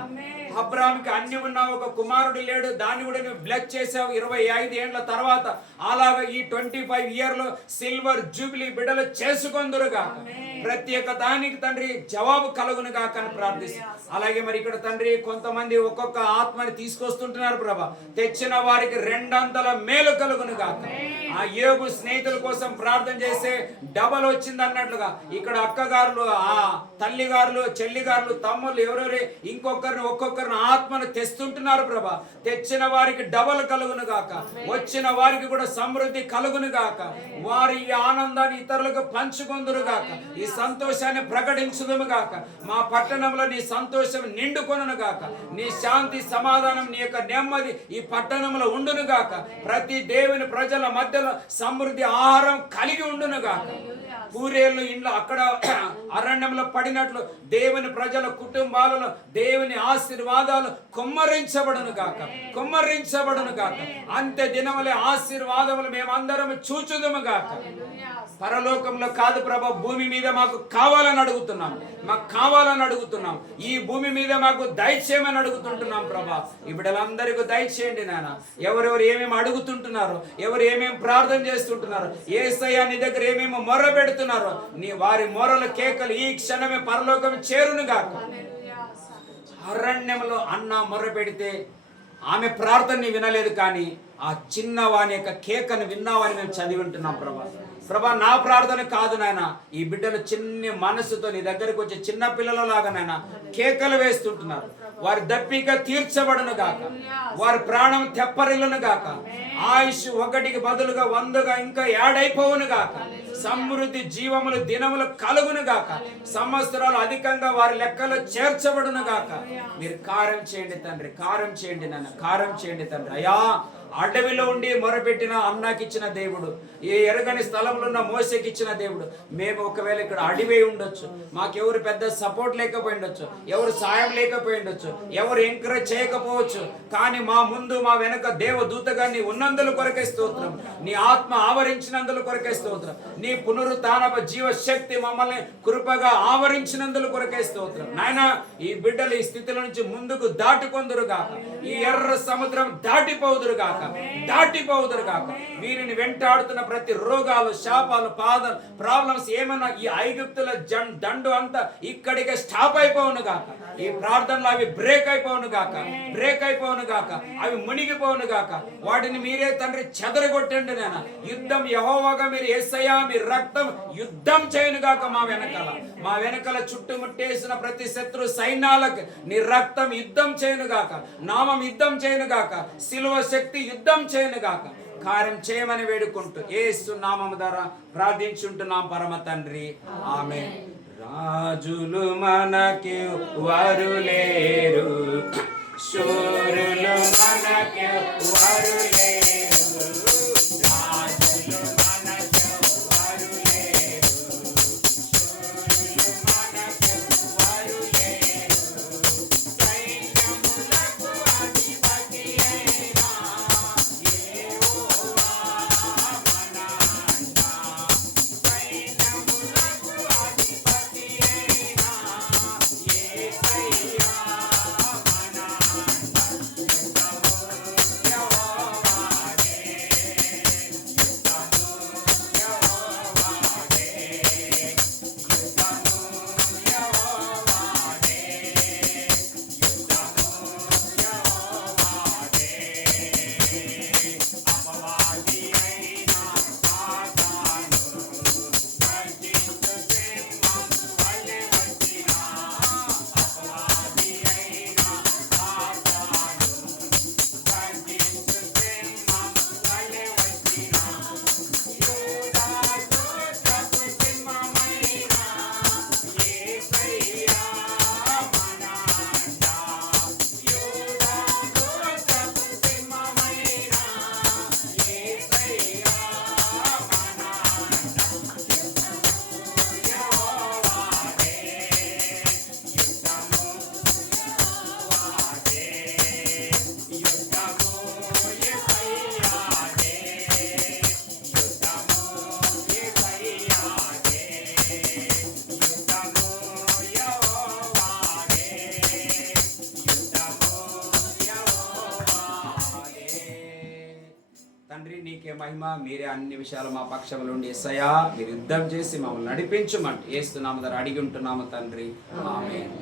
అబ్రాహాముకి అన్యం ఉన్న ఒక కుమారుడు లేడు, దాన్ని కూడా నువ్వు బ్లెస్ చేసావు 25 ఏళ్ల తర్వాత. అలాగా ఈ 25 ఇయర్లో సిల్వర్ జూబిలీ బిడ్డలు చేసుకొందురు గాక. ప్రత్యేక దానికి తండ్రి జవాబు కలుగును గాక అని ప్రార్థిస్తాం. అలాగే మరి ఇక్కడ తండ్రి కొంతమంది ఒక్కొక్క ఆత్మని తీసుకొస్తుంటున్నారు ప్రభా, తెచ్చిన వారికి 200 మేలు కలుగును గాక. ఆ యోగు స్నేహితుల కోసం ప్రార్థన చేస్తే డబల్ వచ్చింది అన్నట్లుగా ఇక్కడ అక్కగారులు, ఆ తల్లిగారులు, చెల్లిగారులు, తమ్ముళ్ళు ఎవరెవరు ఇంకొకరిని ఒక్కొక్కరిని ఆత్మను తెస్తుంటున్నారు ప్రభా. తెచ్చిన వారికి డబల్ కలుగును గాక, వచ్చిన వారికి కూడా సమృద్ధి కలుగును గాక. వారి ఈ ఆనందాన్ని ఇతరులకు పంచుకొందురు గాక, ఈ సంతోషాన్ని ప్రకటించుదుము గాక. మా పట్టణంలో నీ సంతోషం నిండుకొనును గాక, నీ శాంతి సమాధానం, నీ యొక్క నెమ్మది ఈ పట్టణంలో ఉండును గాక. ప్రతి దేవుని ప్రజల మధ్యలో సమృద్ధి ఆహారం కలిగి ఉండును గాక. పూరేళ్ళు ఇంట్లో అక్కడ అరణ్యంలో పడినట్లు దేవుని ప్రజల కుటుంబాలలో దేవుని ఆశీర్వాదాలు కుమ్మరించబడును గాక, కుమ్మరించబడును గాక. అంత్య దినములే ఆశీర్వాదములు మేమందరం చూచుదుము గాక. పరలోకంలో కాదు ప్రభా, భూమి మీద మాకు కావాలని అడుగుతున్నాం, మాకు కావాలని అడుగుతున్నాం. ఈ భూమి మీద మాకు దయచేయమని అడుగుతుంటున్నాం ప్రభా. ఈ బిడ్డలందరికీ దయచేయండి నాయన. ఎవరెవరు ఏమేమి అడుగుతుంటున్నారో, ఎవరు ఏమేమి ప్రార్థన చేస్తుంటున్నారో, యేసయ్య నీ దగ్గర ఏమేమి మొర్ర పెడుతున్నారో, నీ వారి మొర్రల కేకలు ఈ క్షణమే పరలోకం చేరును గాక. అరణ్యంలో అన్న మొర్ర పెడితే ఆమె ప్రార్థనని వినలేదు, కానీ ఆ చిన్నవాని యొక్క కేకను విన్నావని మేము చదివి ఉంటున్నాం ప్రభా. ప్రభా, నా ప్రార్థన కాదు నాయన, ఈ బిడ్డలు చిన్న మనసుతో నీ దగ్గరకు వచ్చి చిన్న పిల్లలలాగా నాయన కేకలు వేస్తుంటున్నారు. వారి దప్పిక తీర్చబడును గాక, వారి ప్రాణం తెప్పరిల్లును గాక. ఆయుష్ 1కి బదులుగా 100గా ఇంకా యాడైపోవును గాక. సమృద్ధి జీవములు దినములు కలుగును గాక. సంవత్సరాలు అధికంగా వారి లెక్కలో చేర్చబడును గాక. మీరు కార్యం చేయండి తండ్రి, కార్యం చేయండి నాన్న, కార్యం చేయండి తండ్రి. అయ్యా, అడవిలో ఉండి మొరపెట్టిన అన్నాకి ఇచ్చిన దేవుడు, ఏ ఎరగని స్థలంలో ఉన్న మోసేకి ఇచ్చిన దేవుడు. మేము ఒకవేళ ఇక్కడ అడివే ఉండొచ్చు, మాకెవరు పెద్ద సపోర్ట్ లేకపోయి ఉండొచ్చు, ఎవరు సాయం లేకపోయి ఉండొచ్చు, ఎవరు ఎంకరేజ్ చేయకపోవచ్చు, కానీ మా ముందు మా వెనక దేవదూతగా నీ ఉన్నందుల కొరకే స్తోత్రం, నీ ఆత్మ ఆవరించినందుల కొరకే స్తోత్రం, నీ పునరుత్థానప జీవశక్తి మమ్మల్ని కృపగా ఆవరించినందుల కొరకే స్తోత్రం. నాయన, ఈ బిడ్డలు ఈ స్థితిలో నుంచి ముందుకు దాటుకొందురుగా, ఈ ఎర్ర సముద్రం దాటిపోదురుగా. గాక, దాటిపోవుదురు గాక. వీరిని వెంటాడుతున్న ప్రతి రోగాలు, శాపాలు, బాధలు, ప్రాబ్లమ్స్ ఏమన్నా ఈ ఐగుప్తుల దండు అంతా ఇక్కడికి స్టాప్ అయిపోవును గాక. ఈ ప్రార్థనలు అవి బ్రేక్ అయిపోవును గాక, బ్రేక్ అయిపోవును గాక, అవి మునిగిపోవును గాక. వాటిని మీరే తండ్రి చెదరగొట్టండి నాయన. యుద్ధం యెహోవాగా మీరు యేసయ్యా మీ రక్తం యుద్ధం చేయను గాక. మా వెనకాల చుట్టుముట్టేసిన ప్రతి శత్రు సైన్యాలకు నీ రక్తం యుద్ధం చేయను గాక, నామం యుద్ధం చేయను గాక, సిలువ శక్తి యుద్ధం చేయను గాక. కార్యం చేయమని వేడుకుంటూ యేసు నామము ద్వారా ప్రార్థించుంటున్నాం పరమ తండ్రి, ఆమేన్. రాజులు మనకి వారు లేరు, శూరులు మనకి వారు లేరు, రాజులు మనకి వారు లేరు, శూరులు మనకి వారు లేరు, సైన్యములకు అధిపతి అయిన యెహోవా మన అండ, సైన్యములకు అధిపతి అయిన యేసయ్యా మన అండ. తండ్రి నీకే మహిమ, మీరే అన్ని విషయాలు మా పక్షంలో ఉండి యేసయ్యా మీరు యుద్ధం చేసి మమ్మల్ని నడిపించమంటే యేసు నామమున అడిగి ఉంటున్నాము తండ్రి, ఆమేన్.